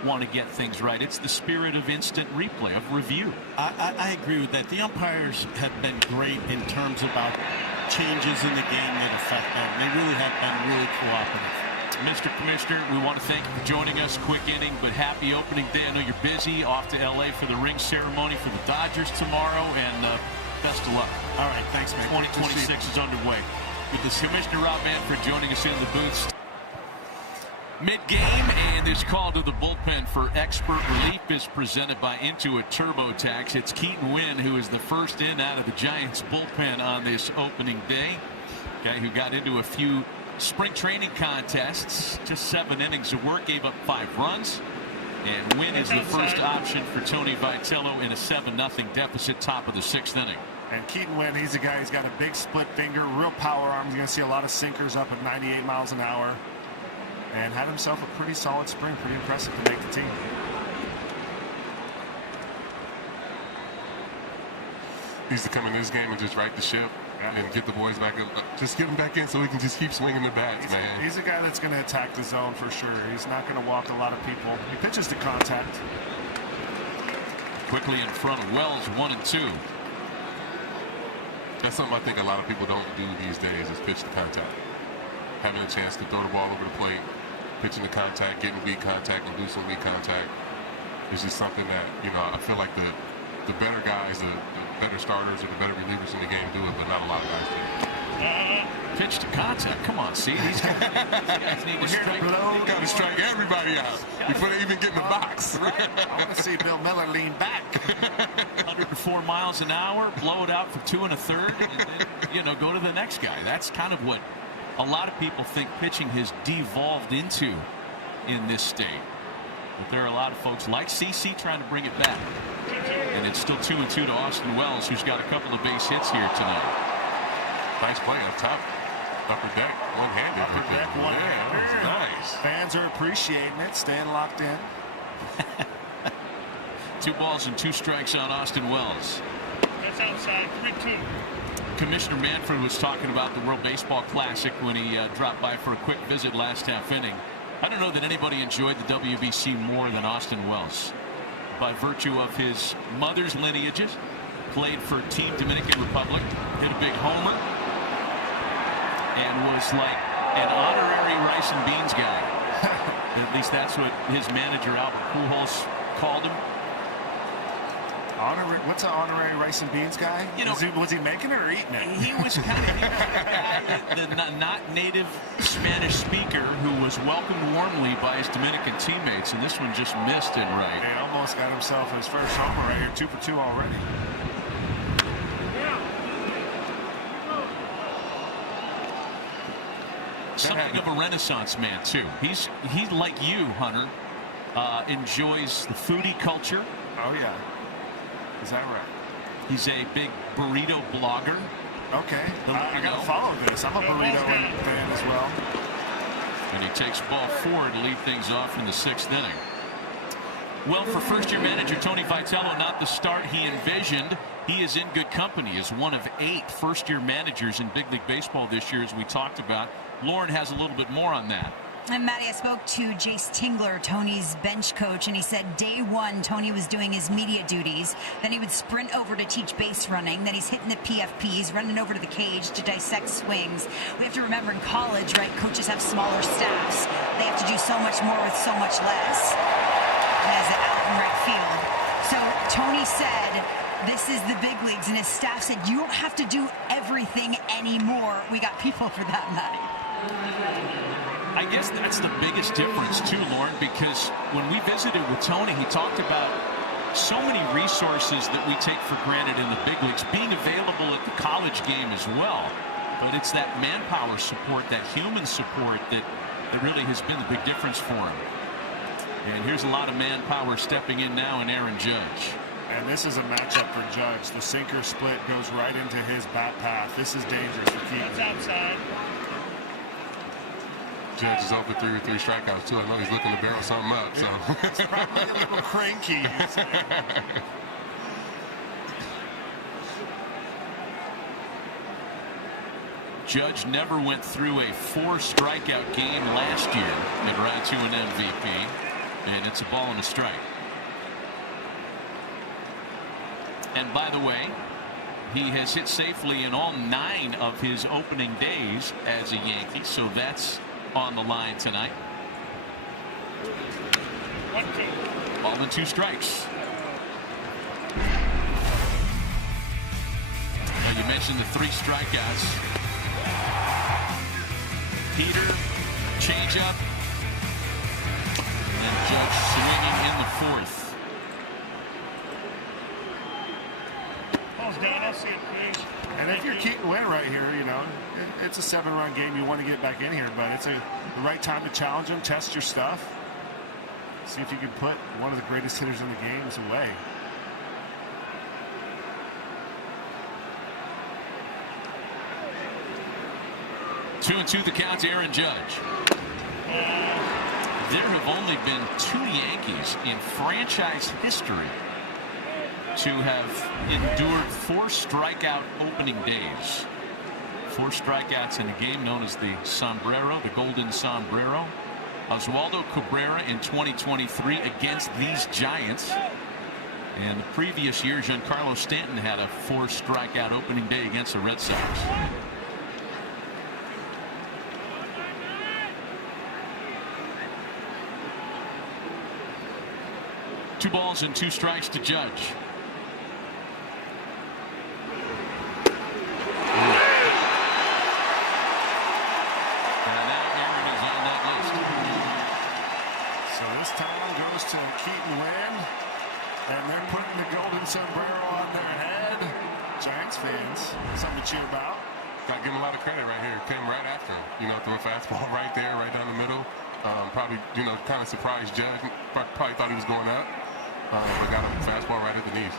want to get things right. It's the spirit of instant replay, of review. I agree with that. The umpires have been great in terms about changes in the game that affect them. They really have been really cooperative. Mr. Commissioner, we want to thank you for joining us. Quick inning, but happy opening day. I know you're busy, off to L.A. for the ring ceremony for the Dodgers tomorrow, and best of luck. All right, thanks, man. 2026 is underway. With the Commissioner Rob Manfred joining us in the booths. Mid-game, and this call to the bullpen for expert relief is presented by Intuit TurboTax. It's Keaton Wynn who is the first in out of the Giants bullpen on this opening day. Guy who got into a few spring training contests, just 7 innings of work, gave up 5 runs. And Wynn is the first option for Tony Vitello in a 7-0 deficit, top of the 6th inning. And Keaton Wynn, he's a guy who's got a big split finger, real power arm. You're going to see a lot of sinkers up at 98 miles an hour. And had himself a pretty solid spring, pretty impressive to make the team. Needs to come in this game and just right the ship and get the boys back up. Just get them back in so we can just keep swinging the bats, man. He's a guy that's going to attack the zone for sure. He's not going to walk a lot of people. He pitches to contact. Quickly in front of Wells, 1-2. That's something I think a lot of people don't do these days, is pitch to contact. Having a chance to throw the ball over the plate, pitching to contact, getting weak contact, and losing weak contact. It's just something that, I feel like the better guys, the better starters or the better relievers in the game do it, but not a lot of guys do. Pitch to contact. Come on, see? These guys need to strike. They got to strike everybody out before they even get in the box. I want to see Bill Miller lean back. 104 miles an hour, blow it out for 2 1/3, and then, go to the next guy. That's kind of what a lot of people think pitching has devolved into in this state. But there are a lot of folks like CC trying to bring it back. And it's still 2-2 to Austin Wells, who's got a couple of base hits here tonight. Nice play up top. Upper deck, one-handed. Upper deck, one-handed. Yeah, that was nice. Fans are appreciating it, staying locked in. 2 balls and 2 strikes on Austin Wells. That's outside, 3-2. Commissioner Manfred was talking about the World Baseball Classic when he dropped by for a quick visit last half inning. I don't know that anybody enjoyed the WBC more than Austin Wells. By virtue of his mother's lineages, played for Team Dominican Republic, hit a big homer, and was like an honorary rice and beans guy. At least that's what his manager Albert Pujols called him. What's an honorary rice and beans guy? You know, was he making it or eating it? He was kind of the not native Spanish speaker who was welcomed warmly by his Dominican teammates, and this one just missed it right. He almost got himself his first homer right here, 2 for 2 already. Something of a renaissance man too. He's like you, Hunter. Enjoys the foodie culture. Oh yeah. Is that right? He's a big burrito blogger. Okay. I got to follow this. I'm a burrito fan as well. And he takes ball 4 to lead things off in the 6th inning. Well, for first-year manager Tony Vitello, not the start he envisioned. He is in good company as one of 8 first-year managers in Big League Baseball this year, as we talked about. Lauren has a little bit more on that. And Maddie, I spoke to Jace Tingler, Tony's bench coach, and he said day 1, Tony was doing his media duties. Then he would sprint over to teach base running. Then he's hitting the PFPs, running over to the cage to dissect swings. We have to remember in college, right, coaches have smaller staffs. They have to do so much more with so much less. He has it out in right field. So Tony said, this is the big leagues, and his staff said, you don't have to do everything anymore. We got people for that, Maddie. I guess that's the biggest difference too, Lauren, because when we visited with Tony, he talked about so many resources that we take for granted in the big leagues being available at the college game as well. But it's that manpower support, that human support that really has been the big difference for him. And here's a lot of manpower stepping in now in Aaron Judge. And this is a matchup for Judge. The sinker split goes right into his bat path. This is dangerous for Keaton. That's outside. Judge is over 3 with 3 strikeouts too. I know he's looking to barrel something up. So it's probably a little cranky. Judge never went through a 4 strikeout game last year at right to an MVP, and it's a ball and a strike. And by the way, he has hit safely in all 9 of his opening days as a Yankee, so that's on the line tonight. 1-2. Ball and 2 strikes. Now you mentioned the 3 strikeouts. Peter, changeup, and Judge swinging in the 4th. Ball's down. I'll see it, please. And if you're Keaton Wynn right here, you know, it's a 7-run game. You want to get back in here, but it's the right time to challenge him, test your stuff. See if you can put one of the greatest hitters in the game away. Two and 2 the count, Aaron Judge. There have only been 2 Yankees in franchise history to have endured 4 strikeout opening days. 4 strikeouts in a game known as the sombrero, the golden sombrero. Oswaldo Cabrera in 2023 against these Giants. And the previous year, Giancarlo Stanton had a 4 strikeout opening day against the Red Sox. Two balls and 2 strikes to Judge. To Keaton Wynn, and they're putting the golden sombrero on their head. Giants fans, something to cheer about. Got to give him a lot of credit right here. Came right after him. You know, threw a fastball right there, right down the middle. Probably, you know, kind of surprised Judge. Probably thought he was going up. but got a fastball right at the knees.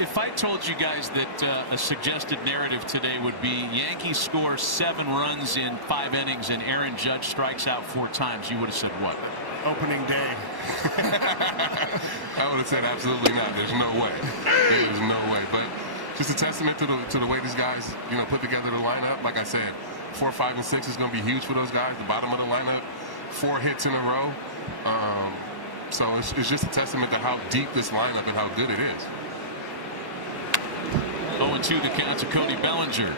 If I told you guys that a suggested narrative today would be Yankees score 7 runs in 5 innings and Aaron Judge strikes out 4 times, you would have said what? Opening day. I would have said absolutely not. There's no way. There's no way. But just a testament to the way these guys, put together the lineup. Like I said, 4, 5, and 6 is going to be huge for those guys. The bottom of the lineup, 4 hits in a row. So it's just a testament to how deep this lineup and how good it is. 0-2 the count to Cody Bellinger.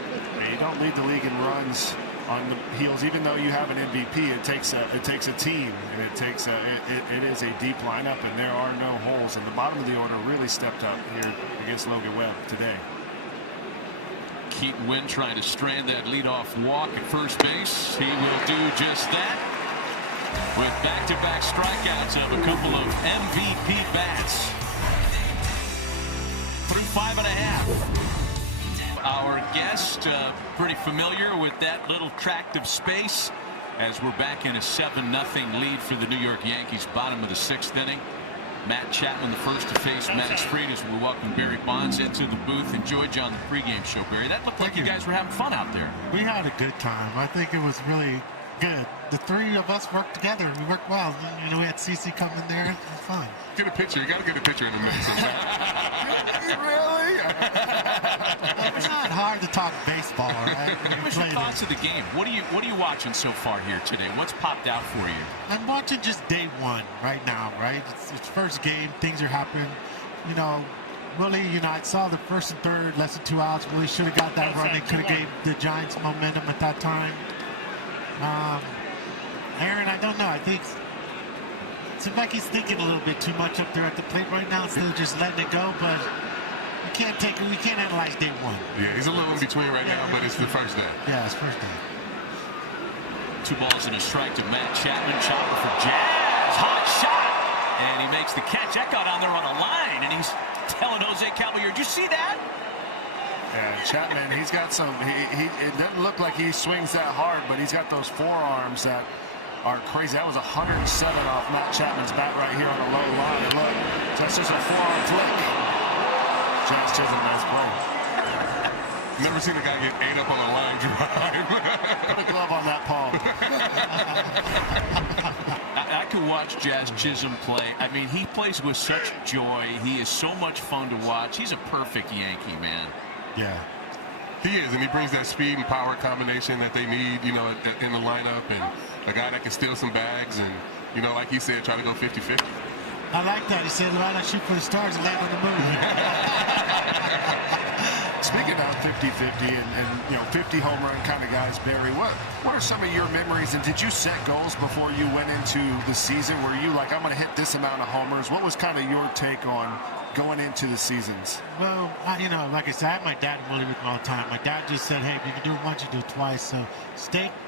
You don't lead the league in runs on the heels, even though you have an MVP. It takes a team, and it is a deep lineup, and there are no holes. And the bottom of the order really stepped up here against Logan Webb today. Keaton Wynn trying to strand that leadoff walk at first base. He will do just that with back-to-back strikeouts of a couple of MVP bats through 5.5. Our guest pretty familiar with that little tract of space as we're back in a 7-0 lead for the New York Yankees, bottom of the 6th inning. Matt Chapman the first to face Max Fried as we welcome Barry Bonds into the booth. Enjoyed you on the pregame show, Barry. That looked like you guys were having fun out there. We had a good time. I think it was really good. The 3 of us worked together. We worked well. We had CeCe come in there. It was fun. Get a picture. You got to get a picture in the mix. Really? It's not hard to talk baseball, right? What's your thoughts of the game? What are you watching so far here today? What's popped out for you? I'm watching just day 1 right now, right? It's first game. Things are happening. Willie, I saw the first and third, less than 2 outs. Willie should have got that run. They could have gave the Giants momentum at that time. Aaron, I don't know. I think it seems like he's thinking a little bit too much up there at the plate right now instead of just letting it go. But we can't analyze day 1. Yeah, he's a little in between right now, but it's the first day. Yeah, it's first day. 2 balls and a strike to Matt Chapman. Chopper for Jazz. Hot shot. And he makes the catch. That got on there on a line, and he's telling Jose Caballero, did you see that? Yeah, Chapman, he's got some, it doesn't look like he swings that hard, but he's got those forearms that are crazy. That was 107 off Matt Chapman's bat right here on a low line. And look, that's just a forearm flick. Jazz Chisholm, nice play. Never seen a guy get 8 up on a line drive. Put a glove on that, Paul. I could watch Jazz Chisholm play. I mean, he plays with such joy. He is so much fun to watch. He's a perfect Yankee, man. Yeah. He is, and he brings that speed and power combination that they need, in the lineup, and a guy that can steal some bags and, like he said, try to go 50-50. I like that. He said, why not shoot for the stars and land on the moon? Speaking of 50-50 and 50 home run kind of guys, Barry, what are some of your memories, and did you set goals before you went into the season? Were you like, I'm going to hit this amount of homers? What was kind of your take on going into the seasons? Well, like I said, I have my dad really with me all the time. My dad just said, hey, if you can do it once, you do it twice. So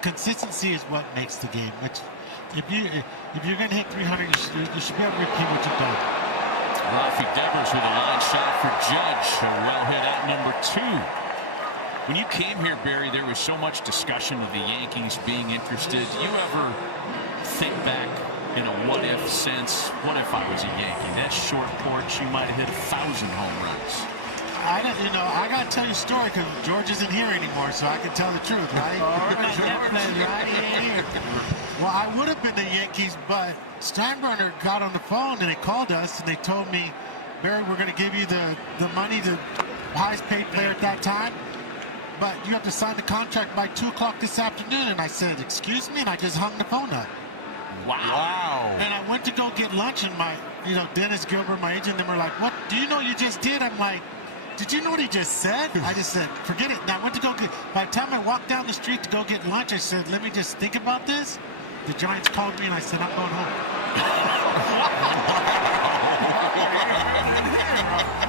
consistency is what makes the game. Which, if you're going to hit 300, you should be able to repeat what you've done. Rafi Devers with a line shot for Judge. A well hit out number 2. When you came here, Barry, there was so much discussion of the Yankees being interested. Do you ever think back in a what-if sense? What if I was a Yankee? That short porch, you might have hit 1,000 home runs. I got to tell you a story because George isn't here anymore, so I can tell the truth, right? Well, I would have been the Yankees, but Steinbrenner got on the phone and they called us and they told me, Barry, we're going to give you the money, the highest paid player at that time, but you have to sign the contract by 2 o'clock this afternoon. And I said, excuse me? And I just hung the phone up. Wow. And I went to go get lunch and my, Dennis Gilbert, my agent, them were like, what do you know you just did? I'm like, did you know what he just said? I just said, forget it. And I went to go get, by the time I walked down the street to go get lunch, I said, let me just think about this. The Giants called me and I said, I'm going home.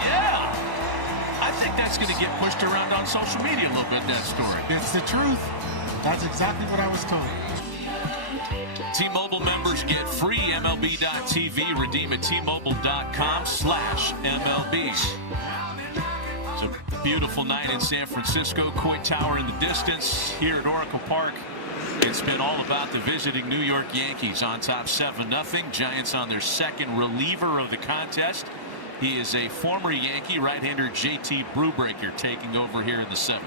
Yeah. I think that's going to get pushed around on social media a little bit, that story. It's the truth. That's exactly what I was told. T-Mobile members get free MLB.TV. Redeem at T-Mobile.com/MLB. It's a beautiful night in San Francisco. Coit Tower in the distance here at Oracle Park. It's been all about the visiting New York Yankees on top 7-0. Giants on their second reliever of the contest. He is a former Yankee. Right-hander JT Brubaker taking over here in the 7th.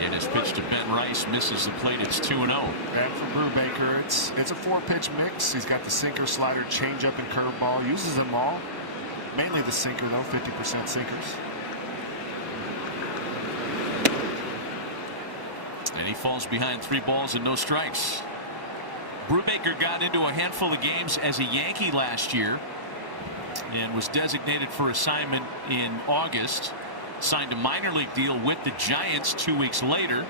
And his pitch to Ben Rice misses the plate. It's 2-0. And for Brubaker, it's a 4-pitch mix. He's got the sinker, slider, changeup, and curveball. Uses them all. Mainly the sinker, though, 50% sinkers. And he falls behind 3 balls and no strikes. Brubaker got into a handful of games as a Yankee last year and was designated for assignment in August. Signed a minor league deal with the Giants 2 weeks later.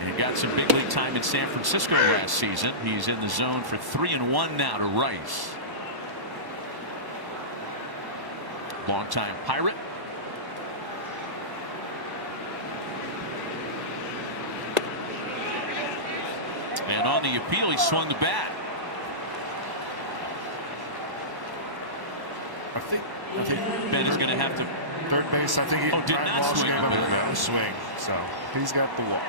And he got some big league time in San Francisco last season. He's in the zone for 3-1 now to Rice. Longtime Pirate. And on the appeal, he swung the bat. I think Ben is going to have to. Third base, I think he did not swing. No swing. So he's got the walk.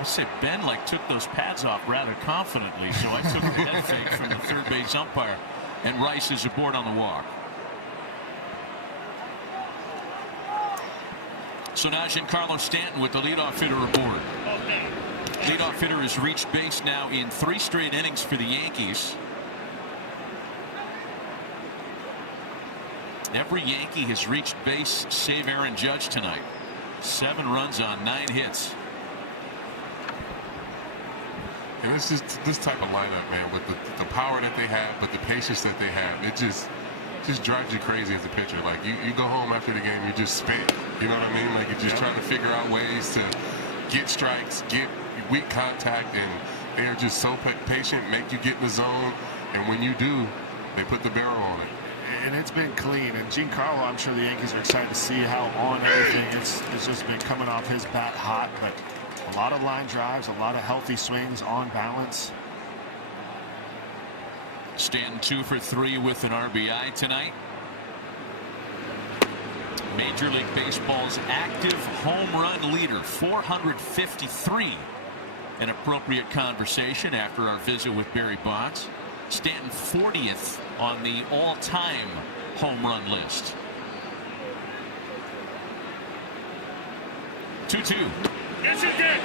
I say Ben took those pads off rather confidently, so I took the head fake from the third base umpire, and Rice is aboard on the walk. So now Giancarlo Stanton with the leadoff hitter aboard. Leadoff hitter has reached base now in 3 straight innings for the Yankees. Every Yankee has reached base save Aaron Judge tonight. 7 runs on 9 hits. And it's just this type of lineup, man, with the power that they have, but the patience that they have, it just drives you crazy as a pitcher. Like you go home after the game, you just spit. You know what I mean? Like you're just trying to figure out ways to get strikes, get weak contact, and they are just so patient, make you get in the zone, and when you do, they put the barrel on it. And it's been clean. And Giancarlo, I'm sure the Yankees are excited to see how on everything it's just been coming off his bat hot. But a lot of line drives, a lot of healthy swings on balance. Stanton 2 for 3 with an RBI tonight. Major League Baseball's active home run leader, 453. An appropriate conversation after our visit with Barry Bonds. Stanton 40th on the all-time home run list. 2-2. Yes, you did.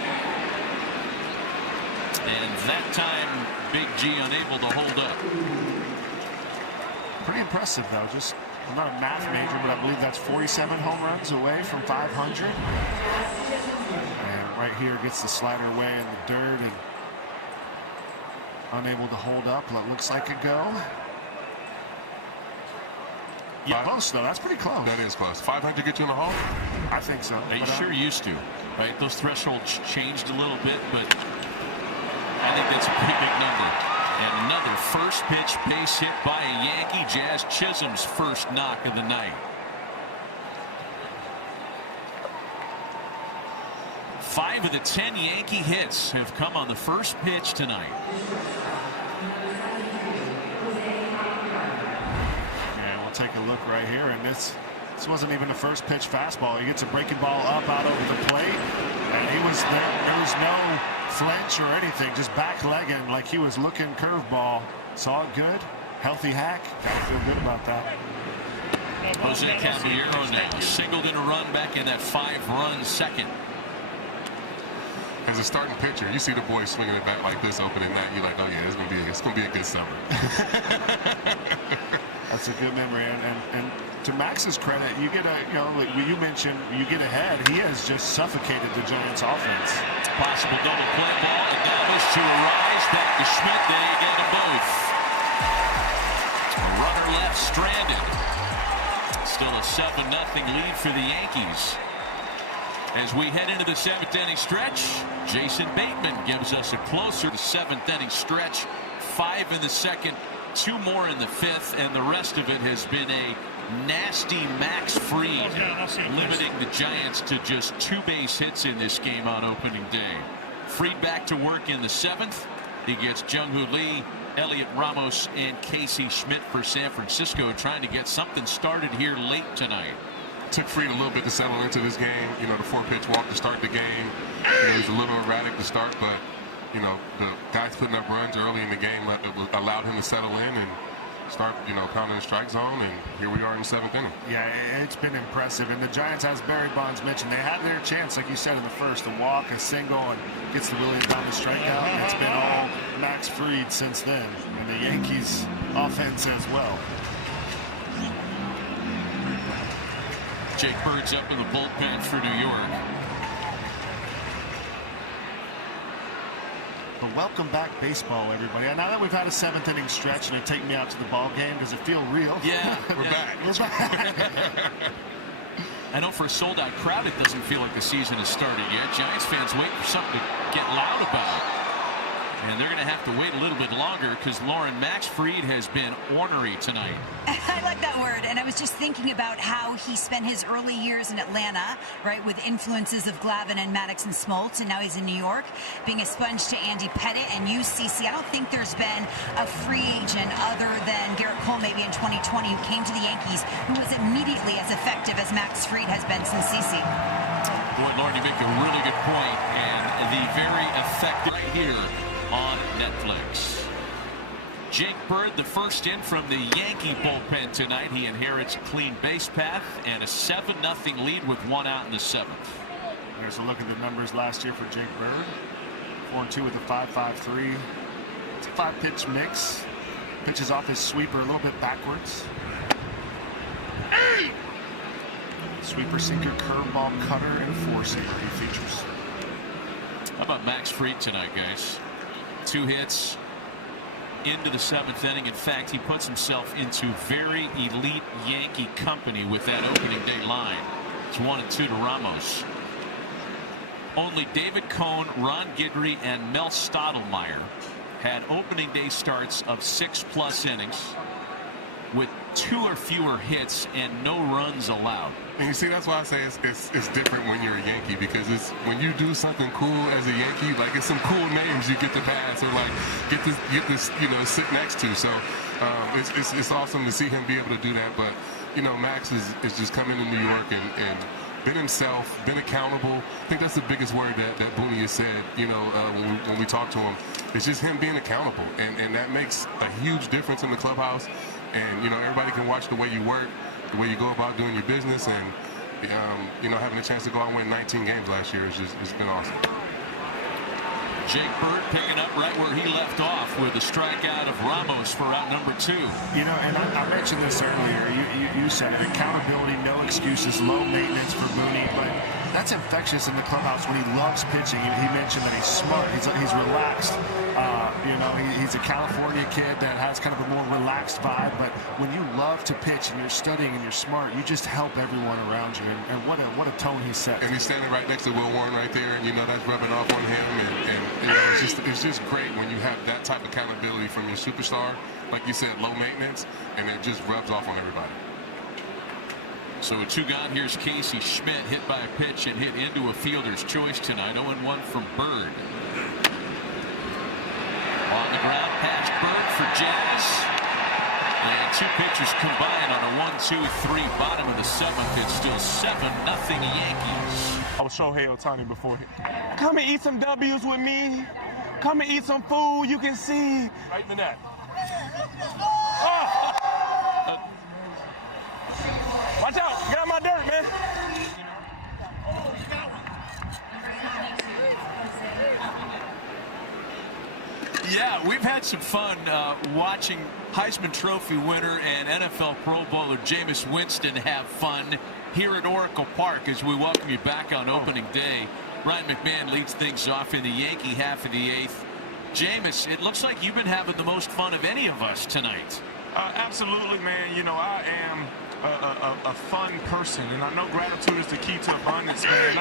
And that time, Big G unable to hold up. Pretty impressive, though. Just, I'm not a math major, but I believe that's 47 home runs away from 500. And right here gets the slider away in the dirt and unable to hold up. That looks like a go. Yeah, close though. That's pretty close. That is close. 500 get you in the hole? I think so. They sure used to. Right, those thresholds changed a little bit, but I think that's a pretty big number. And another first pitch base hit by a Yankee. Jazz Chisholm's first knock of the night. 5 of the 10 Yankee hits have come on the first pitch tonight. Yeah, we'll take a look right here, and this wasn't even a first pitch fastball. He gets a breaking ball up out over the plate, and he was there was no flinch or anything, just back-legging like he was looking curveball. Saw it good, healthy hack. Gotta feel good about that. Jose Caballero now singled in a run back in that 5-run second. As a starting pitcher, you see the boys swinging it back like this, opening that, you're like, oh yeah, it's gonna be a good summer. That's a good memory, and to Max's credit, you get like you mentioned, you get ahead. He has just suffocated the Giants' offense. Possible double play ball. Adames to Rise, back to Schmidt. They get them both. Runner left stranded. Still a 7-0 lead for the Yankees. As we head into the 7th inning stretch, Jason Bateman gives us a closer to 7th inning stretch. 5 in the 2nd, 2 more in the 5th, and the rest of it has been a nasty Max Fried, limiting the Giants to just 2 base hits in this game on opening day. Fried back to work in the 7th. He gets Jung-Hoo Lee, Elliot Ramos, and Casey Schmidt for San Francisco, trying to get something started here late tonight. Took Fried a little bit to settle into this game. You know, the 4-pitch walk to start the game. You know, he was a little erratic to start, but you know, the guys putting up runs early in the game allowed him to settle in and start, you know, pounding the strike zone, and here we are in the 7th inning. Yeah, it's been impressive. And the Giants, as Barry Bonds mentioned, they had their chance, like you said in the first, a walk, a single, and gets the Williams down the strikeout. It's been all Max Fried since then, and the Yankees offense as well. Jake Bird's up in the bullpen for New York. But welcome back baseball, everybody. Now that we've had a 7th inning stretch and it take me out to the ball game, does it feel real? Yeah, we're back. We're back. I know for a sold-out crowd, it doesn't feel like the season has started yet. Giants fans wait for something to get loud about it. And they're going to have to wait a little bit longer because Lauren, Max Fried has been ornery tonight. I like that word, and I was just thinking about how he spent his early years in Atlanta, right, with influences of Glavine and Maddox and Smoltz, and now he's in New York, being a sponge to Andy Pettit and UCC. I don't think there's been a free agent other than Garrett Cole maybe in 2020 who came to the Yankees who was immediately as effective as Max Fried has been since CC. Boy, Lauren, you make a really good point, and the very effective right here on Netflix. Jake Bird, the first in from the Yankee bullpen tonight. He inherits a clean base path and a 7-0 lead with 1 out in the 7th. There's a look at the numbers last year for Jake Bird. 4-2 with a 5.53. It's a 5-pitch mix. Pitches off his sweeper a little bit backwards. Sweeper, sinker, curveball, cutter, and four-seamer he features. How about Max Fried tonight, guys? 2 hits into the 7th inning. In fact, he puts himself into very elite Yankee company with that opening day line. It's 1-2 to Ramos. Only David Cohn, Ron Guidry, and Mel Stottlemyre had opening day starts of 6+ innings with 2 or fewer hits and no runs allowed. And you see, that's why I say it's different when you're a Yankee, because it's when you do something cool as a Yankee, like it's some cool names you get to pass or like get this you know, sit next to. So it's awesome to see him be able to do that. But you know, Max is just coming to New York and been himself, been accountable. I think that's the biggest word that Booney has said, you know, when we talk to him. It's just him being accountable, and that makes a huge difference in the clubhouse. And you know, everybody can watch the way you work, the way you go about doing your business, and you know, having a chance to go out and win 19 games last year it's been awesome. Jake Bird picking up right where he left off with a strikeout of Ramos for out number 2. You know, and I mentioned this earlier. You said it. Accountability, no excuses, low maintenance for Booney, but that's infectious in the clubhouse when he loves pitching. He mentioned that he's smart. He's relaxed. You know, he's a California kid that has kind of a more relaxed vibe. But when you love to pitch and you're studying and you're smart, you just help everyone around you. And what a tone he set. And he's standing right next to Will Warren right there, and you know that's rubbing off on him. And you know, it's just great when you have that type of accountability from your superstar, like you said, low maintenance, and it just rubs off on everybody. So a 2 gone. Here's Casey Schmidt, hit by a pitch and hit into a fielder's choice tonight. 0-1 from Bird. On the ground past Bird for Jazz. And 2 pitchers combine on a 1-2-3 bottom of the 7th. It's still 7-0 Yankees. I was Shohei Ohtani before. Come and eat some W's with me. Come and eat some food. You can see. Right in the net. Oh. Watch out. Get out my dirt, man. Yeah, we've had some fun watching Heisman Trophy winner and NFL Pro Bowler Jameis Winston have fun here at Oracle Park as we welcome you back on opening day. Ryan McMahon leads things off in the Yankee half of the 8th. Jameis, it looks like you've been having the most fun of any of us tonight. Absolutely, man. You know, I am a fun person, and I know gratitude is the key to abundance, man.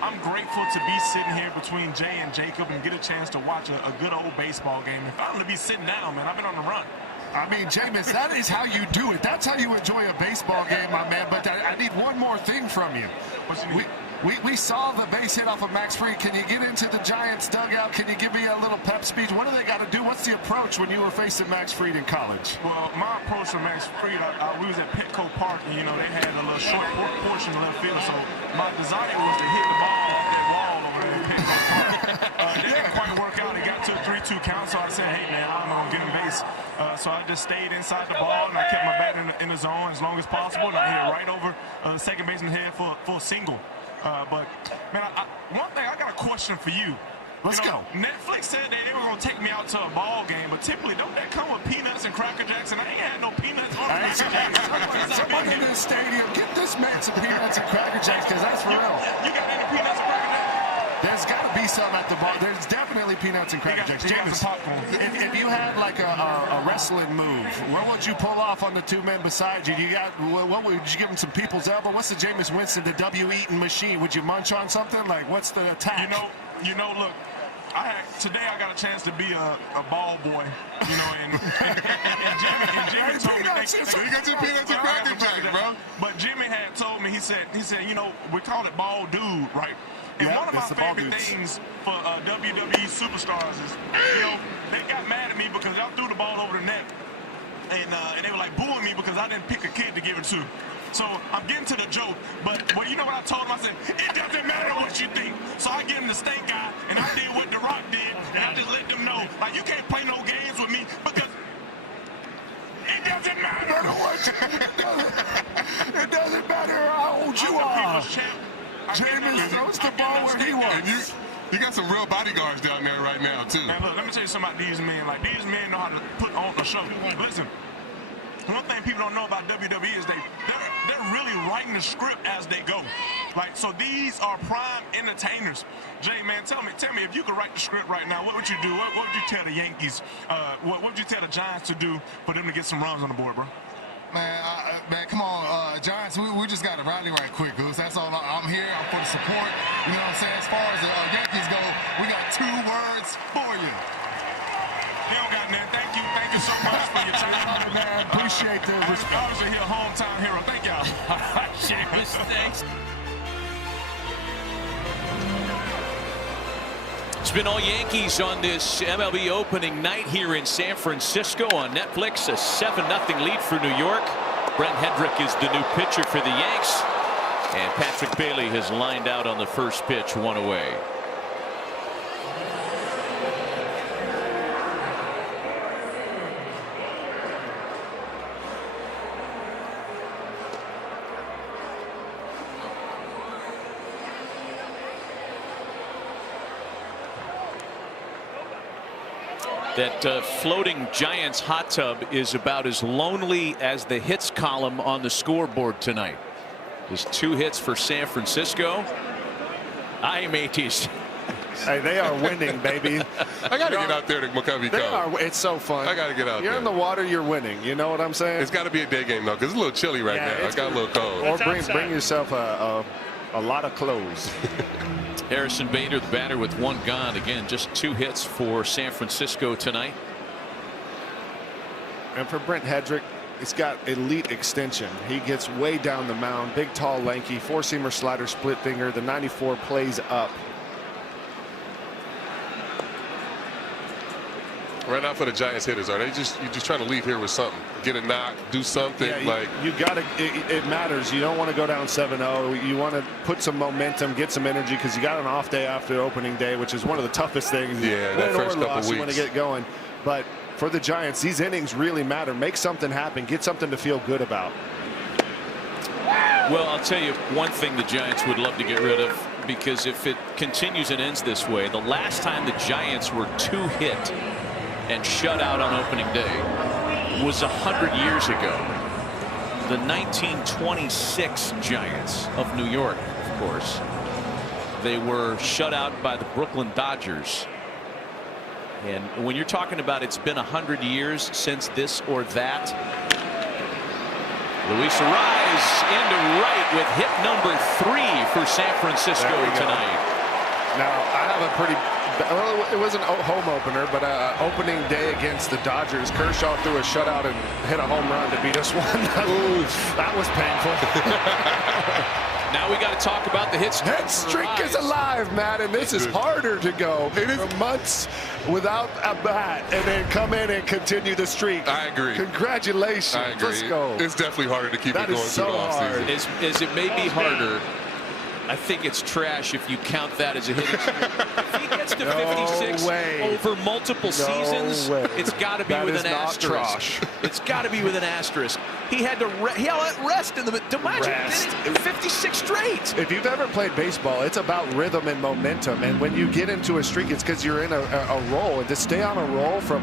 I'm grateful to be sitting here between Jay and Jacob and get a chance to watch a good old baseball game. If I'm going to be sitting down, man, I've been on the run. I mean, Jameis, that is how you do it. That's how you enjoy a baseball game, my man. But I need one more thing from you. What you need? We saw the base hit off of Max Fried. Can you get into the Giants dugout? Can you give me a little pep speech? What do they got to do? What's the approach when you were facing Max Fried in college? Well, my approach to Max Fried, we was at Petco Park, and, you know, they had a little short portion of left field. So my desire was to hit the ball off that wall over there. depends on the part. It didn't quite work out. It got to a 3-2 count, so I said, hey, man, I'm going to get him base. So I just stayed inside the ball, and I kept my bat in the zone as long as possible, and I hit it right over the second baseman's head for a single. But, man, one thing, I got a question for you. Let's go. Netflix said that they were going to take me out to a ball game, but typically, don't that come with peanuts and Cracker Jacks? And I ain't had no peanuts or Cracker Jacks. Somebody in the stadium, get this man some peanuts and Cracker Jacks, because that's for real. You got any peanuts and Cracker Jacks? There's got to be some at the bar. There's definitely peanuts and Cracker Jacks. James, if you had like a wrestling move, what would you pull off on the two men beside you? What would you give them, some people's elbow? What's the Jameis Winston, the W-eating machine? Would you munch on something? Like, what's the attack? You know, look. Today I got a chance to be a ball boy, you know, and Jimmy told me. So you got your peanuts and Cracker Jacks, bro. But Jimmy had told me, he said, you know, we call it ball dude, right? And one of my favorite things for WWE superstars is, you know, they got mad at me because I threw the ball over the net, and they were like booing me because I didn't pick a kid to give it to. So I'm getting to the joke, but you know what I told him? I said, it doesn't matter what you think. So I give him the stink eye, and I did what The Rock did, and I just let them know, like, you can't play no games with me because it doesn't matter what you It doesn't matter how old you are. Jameis throws the ball where he wants. You got some real bodyguards down there right now, too. Man, look, let me tell you something about these men. Like, these men know how to put on a show. Listen. One thing people don't know about WWE is they're really writing the script as they go. Like, so these are prime entertainers. Jay, man, tell me if you could write the script right now, what would you do? What would you tell the Yankees? What would you tell the Giants to do for them to get some runs on the board, bro? Man, come on, Giants, we just got to rally right quick, Goose. That's all. I'm here. I'm for the support. You know what I'm saying? As far as the Yankees go, we got 2 words for you. You don't got nothing. Thank you so much for your time. Man, appreciate the respect. Obviously, here, hometown hero. Thank y'all. Jameis, thanks. It's been all Yankees on this MLB opening night here in San Francisco on Netflix. A 7-0 lead for New York. Brent Hendrick is the new pitcher for the Yanks. And Patrick Bailey has lined out on the first pitch, 1 away. That floating Giants hot tub is about as lonely as the hits column on the scoreboard tonight. Just 2 hits for San Francisco. Aye, mateys. Hey, they are winning, baby. I got to get out there to McCovey Cove. It's so fun. I got to get out there. You're in the water, you're winning. You know what I'm saying? It's got to be a day game, though, because it's a little chilly right now. I got a little cold. Or bring yourself a lot of clothes. Harrison Bader, the batter, with 1 gone. Again, just 2 hits for San Francisco tonight. And for Brent Hendrick, it's got elite extension. He gets way down the mound. Big, tall, lanky, 4-seamer slider, split finger. The 94 plays up. Right now for the Giants hitters, are they you're just trying to leave here with something? Get a knock, do something. Yeah, you got to. It matters. You don't want to go down 7-0. You want to put some momentum, get some energy, because you got an off day after opening day, which is one of the toughest things. Yeah, that first couple weeks. You want to get going, but for the Giants, these innings really matter. Make something happen. Get something to feel good about. Well, I'll tell you one thing the Giants would love to get rid of, because if it continues and ends this way, the last time the Giants were 2-hit and shut out on opening day was 100 years ago. The 1926 Giants of New York, of course. They were shut out by the Brooklyn Dodgers. And when you're talking about it's been 100 years since this or that, Luis Arraez into right with hit number 3 for San Francisco tonight. Now, I have a pretty, well, it wasn't a home opener, but opening day against the Dodgers. Kershaw threw a shutout and hit a home run to beat us 1-0. That was painful. Now we got to talk about the hit streak. Hit streak is alive, man, and this is harder to go. It is months without a bat, and then come in and continue the streak. I agree. Congratulations. I agree. Let's go. It's definitely harder to keep it going through the offseason. As it may be harder, I think it's trash if you count that as a hitting streak. If he gets to 56 over multiple seasons, it's got to be with an asterisk. It's got to be with an asterisk. He had to rest in the imagine 56 straight. If you've ever played baseball, it's about rhythm and momentum. And when you get into a streak, it's because you're in a roll. And to stay on a roll from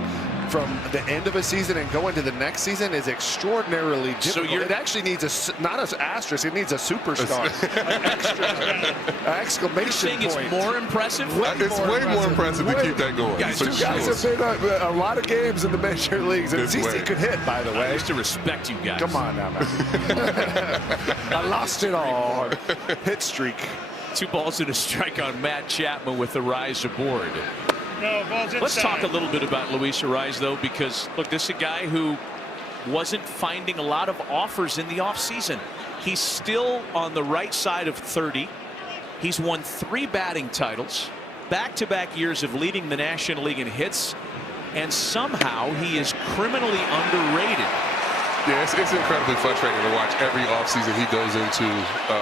the end of a season and go into the next season is extraordinarily difficult. So it actually needs not an asterisk, it needs a superstar. An extra exclamation point. It's more impressive? It's way more impressive to keep that going. Guys, two guys have been a lot of games in the major leagues. And CC could hit, by the way. I used to respect you guys. Come on now, man. I lost it all. Hit streak. 2 balls and a strike on Matt Chapman with the rise aboard. No, let's talk a little bit about Luis Arraez, though, because, look, this is a guy who wasn't finding a lot of offers in the offseason. He's still on the right side of 30. He's won 3 batting titles, back-to-back years of leading the National League in hits, and somehow he is criminally underrated. Yeah, it's incredibly frustrating to watch every offseason he goes into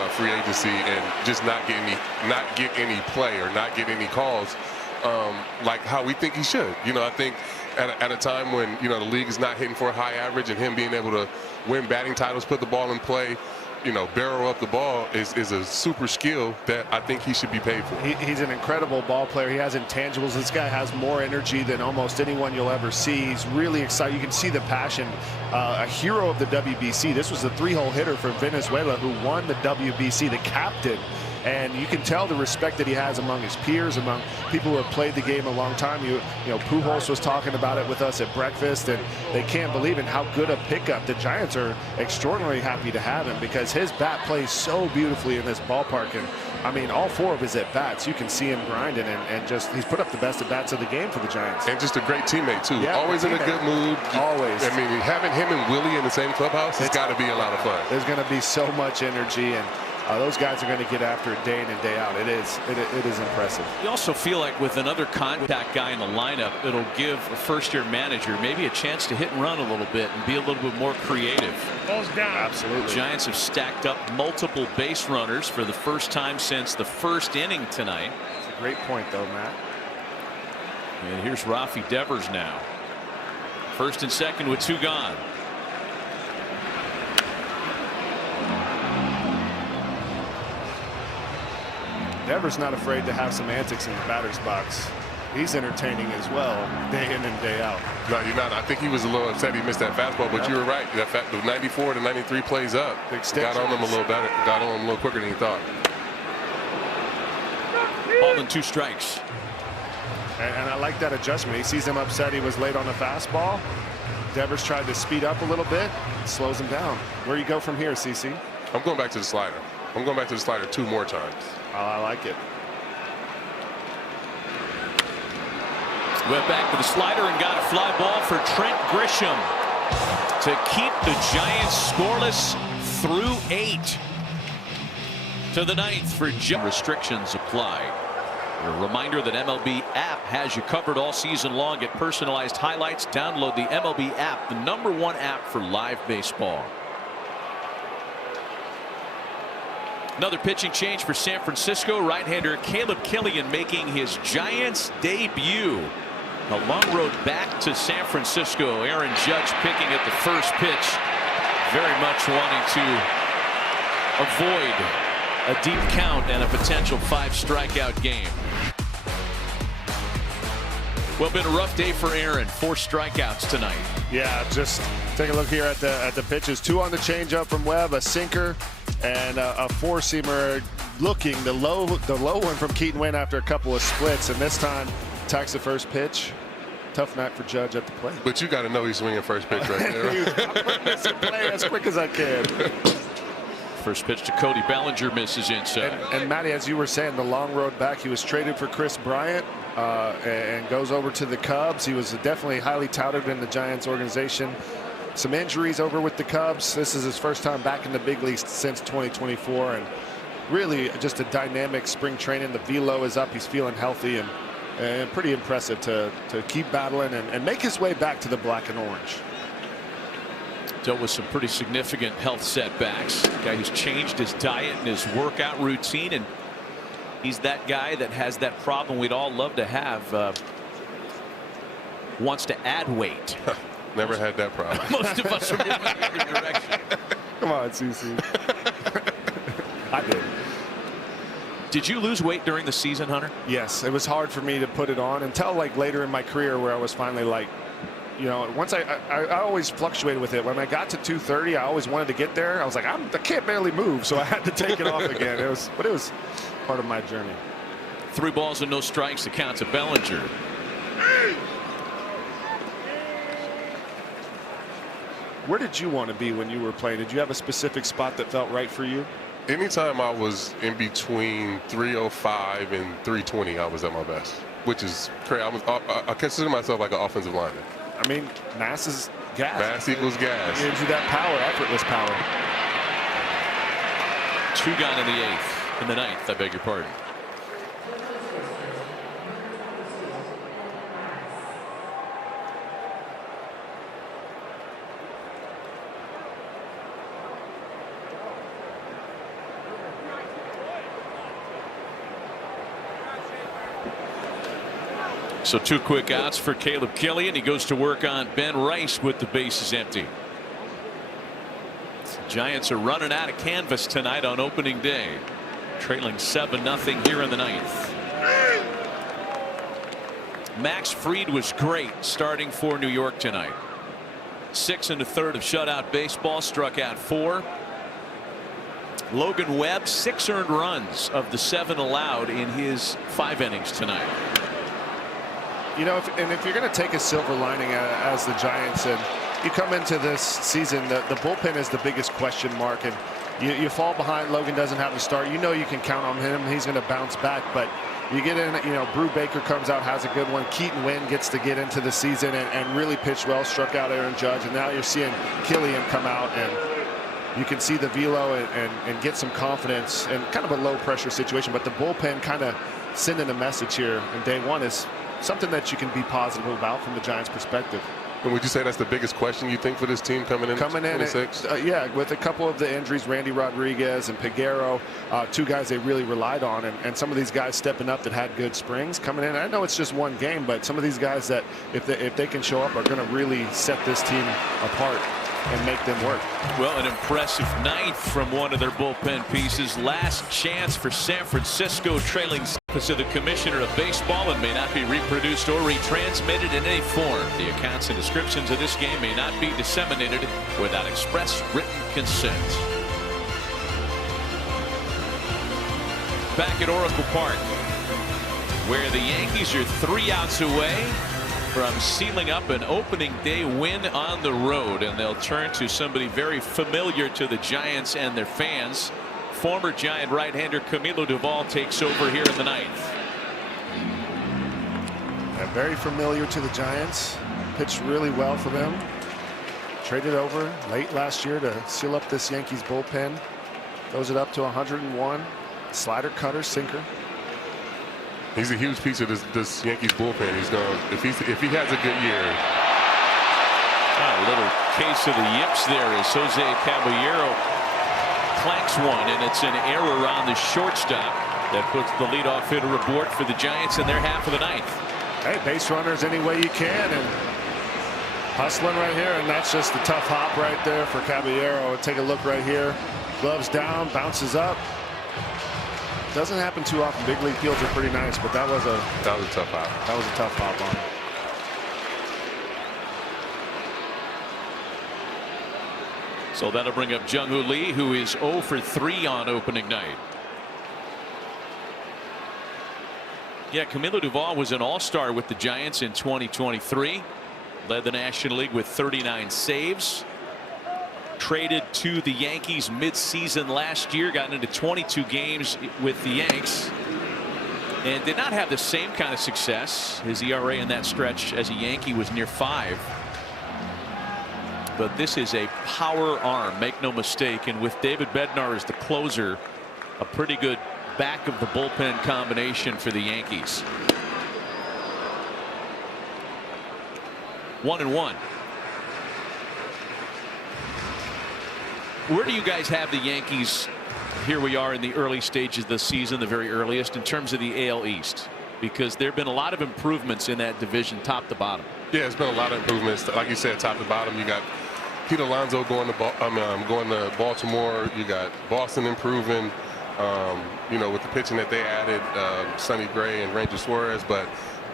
free agency and just not get any play or not get any calls. Like how we think he should. You know, I think at a time when, you know, the league is not hitting for a high average, and him being able to win batting titles, put the ball in play, you know, barrel up the ball is a super skill that I think he should be paid for. He's an incredible ball player. He has intangibles. This guy has more energy than almost anyone you'll ever see. He's really excited. You can see the passion. A hero of the WBC. This was the 3-hole hitter for Venezuela who won the WBC, the captain. And you can tell the respect that he has among his peers, among people who have played the game a long time. You know, Pujols was talking about it with us at breakfast, and they can't believe in how good a pickup. The Giants are extraordinarily happy to have him because his bat plays so beautifully in this ballpark. And I mean, all 4 of his at-bats, you can see him grinding, and just he's put up the best at-bats of the game for the Giants. And just a great teammate, too. Yeah, always in a good mood. Always. I mean, having him and Willie in the same clubhouse, it's got to be a lot of fun. There's going to be so much energy, and those guys are going to get after it day in and day out. It is impressive. You also feel like with another contact guy in the lineup, it'll give a first-year manager maybe a chance to hit and run a little bit and be a little bit more creative. Ball's down. Absolutely. Giants have stacked up multiple base runners for the first time since the first inning tonight. That's a great point, though, Matt. And here's Rafi Devers now. First and second with 2 gone. Devers not afraid to have some antics in the batter's box. He's entertaining as well, day in and day out. No, you're not. I think he was a little upset he missed that fastball, but you were right. The 94 to 93 plays up. Got on him a little better. Got on him a little quicker than he thought. Ball and 2 strikes. And I like that adjustment. He sees him upset. He was late on the fastball. Devers tried to speed up a little bit. Slows him down. Where do you go from here, CC? I'm going back to the slider. I'm going back to the slider 2 more times. Oh, I like it. Went back to the slider and got a fly ball for Trent Grisham to keep the Giants scoreless through 8. To the 9th for restrictions apply. A reminder that MLB app has you covered all season long. Get personalized highlights. Download the MLB app, the #1 app for live baseball. Another pitching change for San Francisco. Right-hander Caleb Killian making his Giants debut. A long road back to San Francisco. Aaron Judge picking at the first pitch. Very much wanting to avoid a deep count and a potential 5-strikeout game. Well, been a rough day for Aaron. 4 strikeouts tonight. Yeah, just take a look here at the pitches. 2 on the changeup from Webb, a sinker, and a 4-seamer. Looking the low one from Keaton Wayne after a couple of splits, and this time attacks the first pitch. Tough night for Judge at the plate. But you got to know he's swinging first pitch right there. I'm putting this in play as quick as I can. First pitch to Cody Bellinger, misses inside. And Matty, as you were saying, the long road back, he was traded for Chris Bryant and goes over to the Cubs. He was definitely highly touted in the Giants organization. Some injuries over with the Cubs. This is his first time back in the big leagues since 2024, and really just a dynamic spring training. The velo is up. He's feeling healthy, and pretty impressive to keep battling and make his way back to the black and orange. Dealt with some pretty significant health setbacks. Guy who's changed his diet and his workout routine, and he's that guy that has that problem we'd all love to have. Wants to add weight. Never had that problem. Most of us are moving in the other direction. Come on, CC. I did. Did you lose weight during the season, Hunter? Yes, it was hard for me to put it on until like later in my career, where I was finally like, you know, once I always fluctuated with it. When I got to 230, I always wanted to get there. I was like, I can't barely move, so I had to take it off again. But it was part of my journey. 3 balls and no strikes. The count to Bellinger. Where did you want to be when you were playing? Did you have a specific spot that felt right for you? Anytime I was in between 305 and 320, I was at my best, which is crazy. I consider myself like an offensive lineman. I mean, mass is gas. Mass equals gas. It gives you that power, effortless power. 2 gone in the 8th. In the 9th, I beg your pardon. So 2 quick outs for Caleb Killian. He goes to work on Ben Rice with the bases empty. Giants are running out of canvas tonight on opening day, trailing 7-0 here in the 9th. Max Fried was great starting for New York tonight. 6 1/3 of shutout baseball, struck out 4. Logan Webb, 6 earned runs of the 7 allowed in his 5 innings tonight. You know, if you're going to take a silver lining as the Giants, and you come into this season, the bullpen is the biggest question mark, and you fall behind. Logan doesn't have to start. You know you can count on him. He's going to bounce back, but you get in, you know, Brew Baker comes out, has a good one. Keaton Wynn gets to get into the season and really pitch well, struck out Aaron Judge, and now you're seeing Killian come out, and you can see the velo and get some confidence in kind of a low pressure situation. But the bullpen kind of sending a message here in day 1 is something that you can be positive about from the Giants' perspective. And would you say that's the biggest question you think for this team coming in? 26? Yeah, with a couple of the injuries, Randy Rodriguez and Peguero, 2 guys they really relied on, and some of these guys stepping up that had good springs coming in. I know it's just 1 game, but some of these guys that if they can show up are going to really set this team apart and make them work. Well, an impressive 9th from one of their bullpen pieces. Last chance for San Francisco, trailing to the commissioner of baseball, and may not be reproduced or retransmitted in any form. The accounts and descriptions of this game may not be disseminated without express written consent. Back at Oracle Park, where the Yankees are 3 outs away from sealing up an opening day win on the road, and they'll turn to somebody very familiar to the Giants and their fans. Former Giant right-hander Camilo Duvall takes over here in the 9th. Yeah, very familiar to the Giants. Pitched really well for them. Traded over late last year to seal up this Yankees bullpen. Throws it up to 101. Slider, cutter, sinker. He's a huge piece of this Yankees bullpen. He's going, if he has a good year. A little case of the yips there as Jose Caballero clanks one, and it's an error on the shortstop that puts the leadoff hitter aboard for the Giants in their half of the 9th. Hey, base runners any way you can, and hustling right here, and that's just a tough hop right there for Caballero. Take a look right here. Gloves down, bounces up. Doesn't happen too often. Big league fields are pretty nice, but that was a tough hop. That was a tough hop on him. So that'll bring up Jung-Hoo Lee, who is 0 for 3 on opening night. Yeah, Camilo Duvall was an all-star with the Giants in 2023. Led the National League with 39 saves. Traded to the Yankees mid-season last year, got into 22 games with the Yanks, and did not have the same kind of success. His ERA in that stretch as a Yankee was near 5. But this is a power arm, make no mistake, and with David Bednar as the closer, a pretty good back of the bullpen combination for the Yankees. 1-1. Where do you guys have the Yankees? Here we are in the early stages of the season, the very earliest, in terms of the AL East, because there have been a lot of improvements in that division top to bottom. Yeah, it's been a lot of improvements. Like you said, top to bottom. You got Pete Alonso going to Baltimore. You got Boston improving. With the pitching that they added, Sonny Gray and Ranger Suarez. But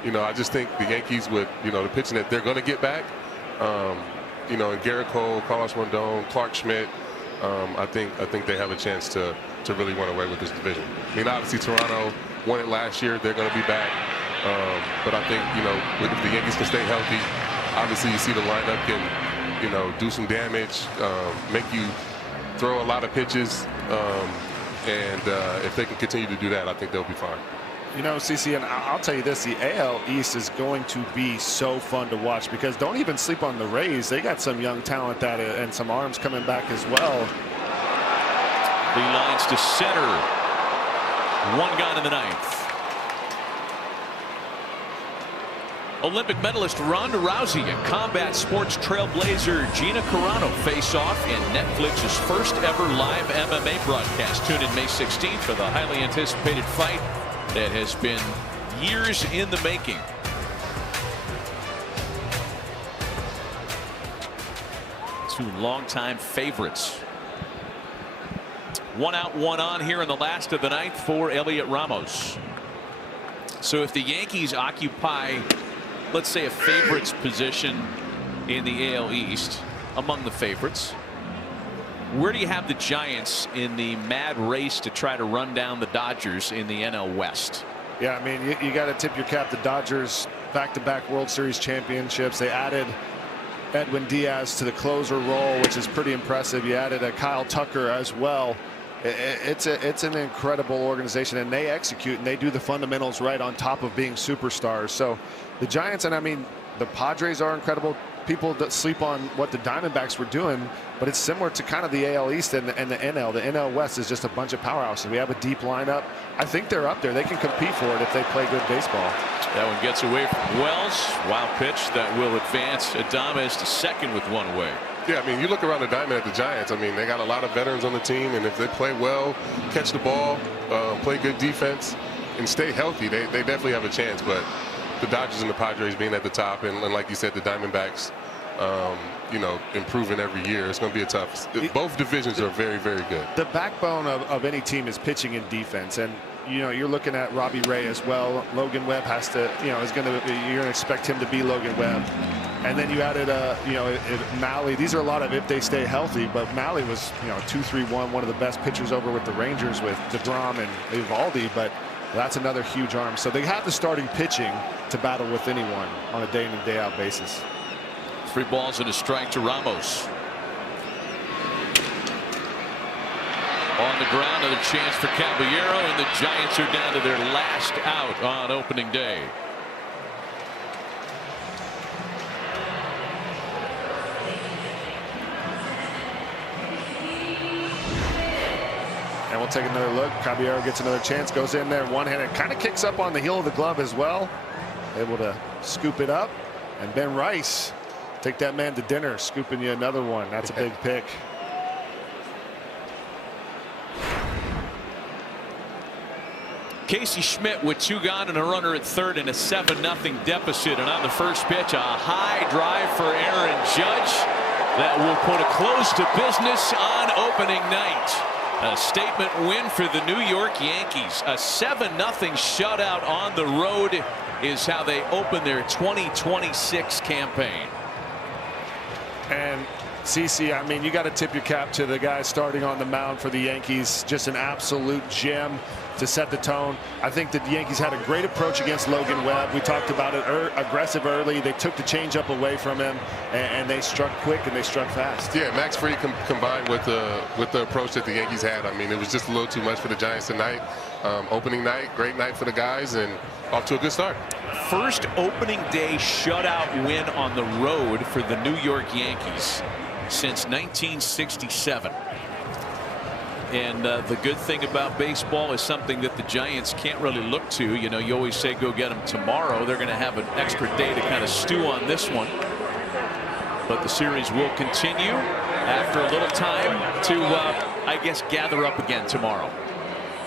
I just think the Yankees with the pitching that they're going to get back. And Garrett Cole, Carlos Rondon, Clark Schmidt. I think they have a chance to really run away with this division. I mean, obviously Toronto won it last year. They're going to be back. But I think if the Yankees can stay healthy, obviously you see the lineup can do some damage, make you throw a lot of pitches, and if they can continue to do that, I think they'll be fine. CC, and I'll tell you this, the AL East is going to be so fun to watch, because don't even sleep on the Rays. They got some young talent and some arms coming back as well. Lee lines to center. One gone in the ninth. Olympic medalist Ronda Rousey and combat sports trailblazer Gina Carano face off in Netflix's first ever live MMA broadcast. Tune in May 16th for the highly anticipated fight that has been years in the making. Two longtime favorites. One out, one on here in the last of the ninth for Elliot Ramos. So if the Yankees occupy, let's say, a favorites position in the AL East, among the favorites, where do you have the Giants in the mad race to try to run down the Dodgers in the NL West? Yeah, I mean, you got to tip your cap. The Dodgers back-to-back World Series championships. They added Edwin Diaz to the closer role, which is pretty impressive. You added a Kyle Tucker as well. It's an incredible organization, and they execute and they do the fundamentals right on top of being superstars. So the Giants, and I mean, the Padres are incredible. People that sleep on what the Diamondbacks were doing, but it's similar to kind of the AL East and the NL. The NL West is just a bunch of powerhouses. We have a deep lineup. I think they're up there. They can compete for it if they play good baseball. That one gets away from Wells. Wild pitch that will advance Adames to second with one away. Yeah, I mean, you look around the diamond at the Giants. I mean, they got a lot of veterans on the team, and if they play well, catch the ball, play good defense, and stay healthy, they definitely have a chance. But the Dodgers and the Padres being at the top, and like you said, the Diamondbacks, improving every year, it's going to be a tough. Both divisions are very, very good. The backbone of any team is pitching and defense, and you're looking at Robbie Ray as well. Logan Webb has to, you're going to expect him to be Logan Webb. And then you added, Malley. These are a lot of if they stay healthy, but Malley was, 2-3-1, one of the best pitchers over with the Rangers with DeGrom and Eovaldi, but that's another huge arm. So they have the starting pitching to battle with anyone on a day in and day out basis. 3 balls and a strike to Ramos. On the ground, another chance for Caballero, and the Giants are down to their last out on opening day. And we'll take another look. Caballero gets another chance, goes in there one-handed, kind of kicks up on the heel of the glove as well. Able to scoop it up. And Ben Rice, take that man to dinner, scooping you another one. That's a big pick. Casey Schmidt with 2 gone and a runner at third in a 7-0 deficit. And on the first pitch, a high drive for Aaron Judge that will put a close to business on opening night. A statement win for the New York Yankees. A 7-0 shutout on the road is how they open their 2026 campaign. And CC, I mean, you got to tip your cap to the guy starting on the mound for the Yankees. Just an absolute gem to set the tone. I think that the Yankees had a great approach against Logan Webb. We talked about it, aggressive early. They took the changeup away from him, and they struck quick and they struck fast. Yeah, Max Fried combined with the approach that the Yankees had. I mean, it was just a little too much for the Giants tonight. Opening night, great night for the guys, and off to a good start. First opening day shutout win on the road for the New York Yankees since 1967. And the good thing about baseball is something that the Giants can't really look to. You always say go get them tomorrow. They're going to have an extra day to kind of stew on this one. But the series will continue. after a little time to, I guess, gather up again tomorrow.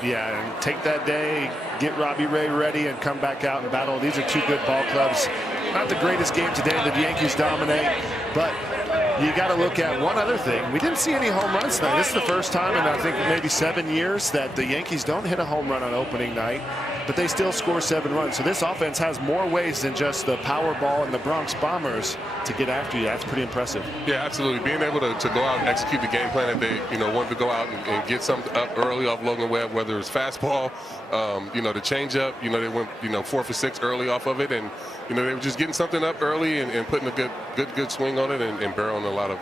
Yeah, and take that day, get Robbie Ray ready, and come back out and battle. These are two good ball clubs. Not the greatest game today. The Yankees dominate, but you got to look at one other thing. We didn't see any home runs tonight. This is the first time in, I think, maybe 7 years that the Yankees don't hit a home run on opening night, but they still score 7 runs. So this offense has more ways than just the power ball and the Bronx Bombers to get after you. That's pretty impressive. Yeah, absolutely. Being able to go out and execute the game plan that they, wanted to go out and get something up early off Logan Webb, whether it's fastball, the changeup. They went, 4 for 6 early off of it, and they were just getting something up early and putting a good swing on it and barreling a lot of,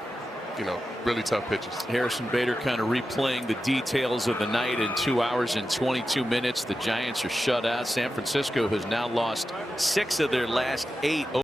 really tough pitches. Harrison Bader kind of replaying the details of the night in 2 hours and 22 minutes. The Giants are shut out. San Francisco has now lost 6 of their last 8.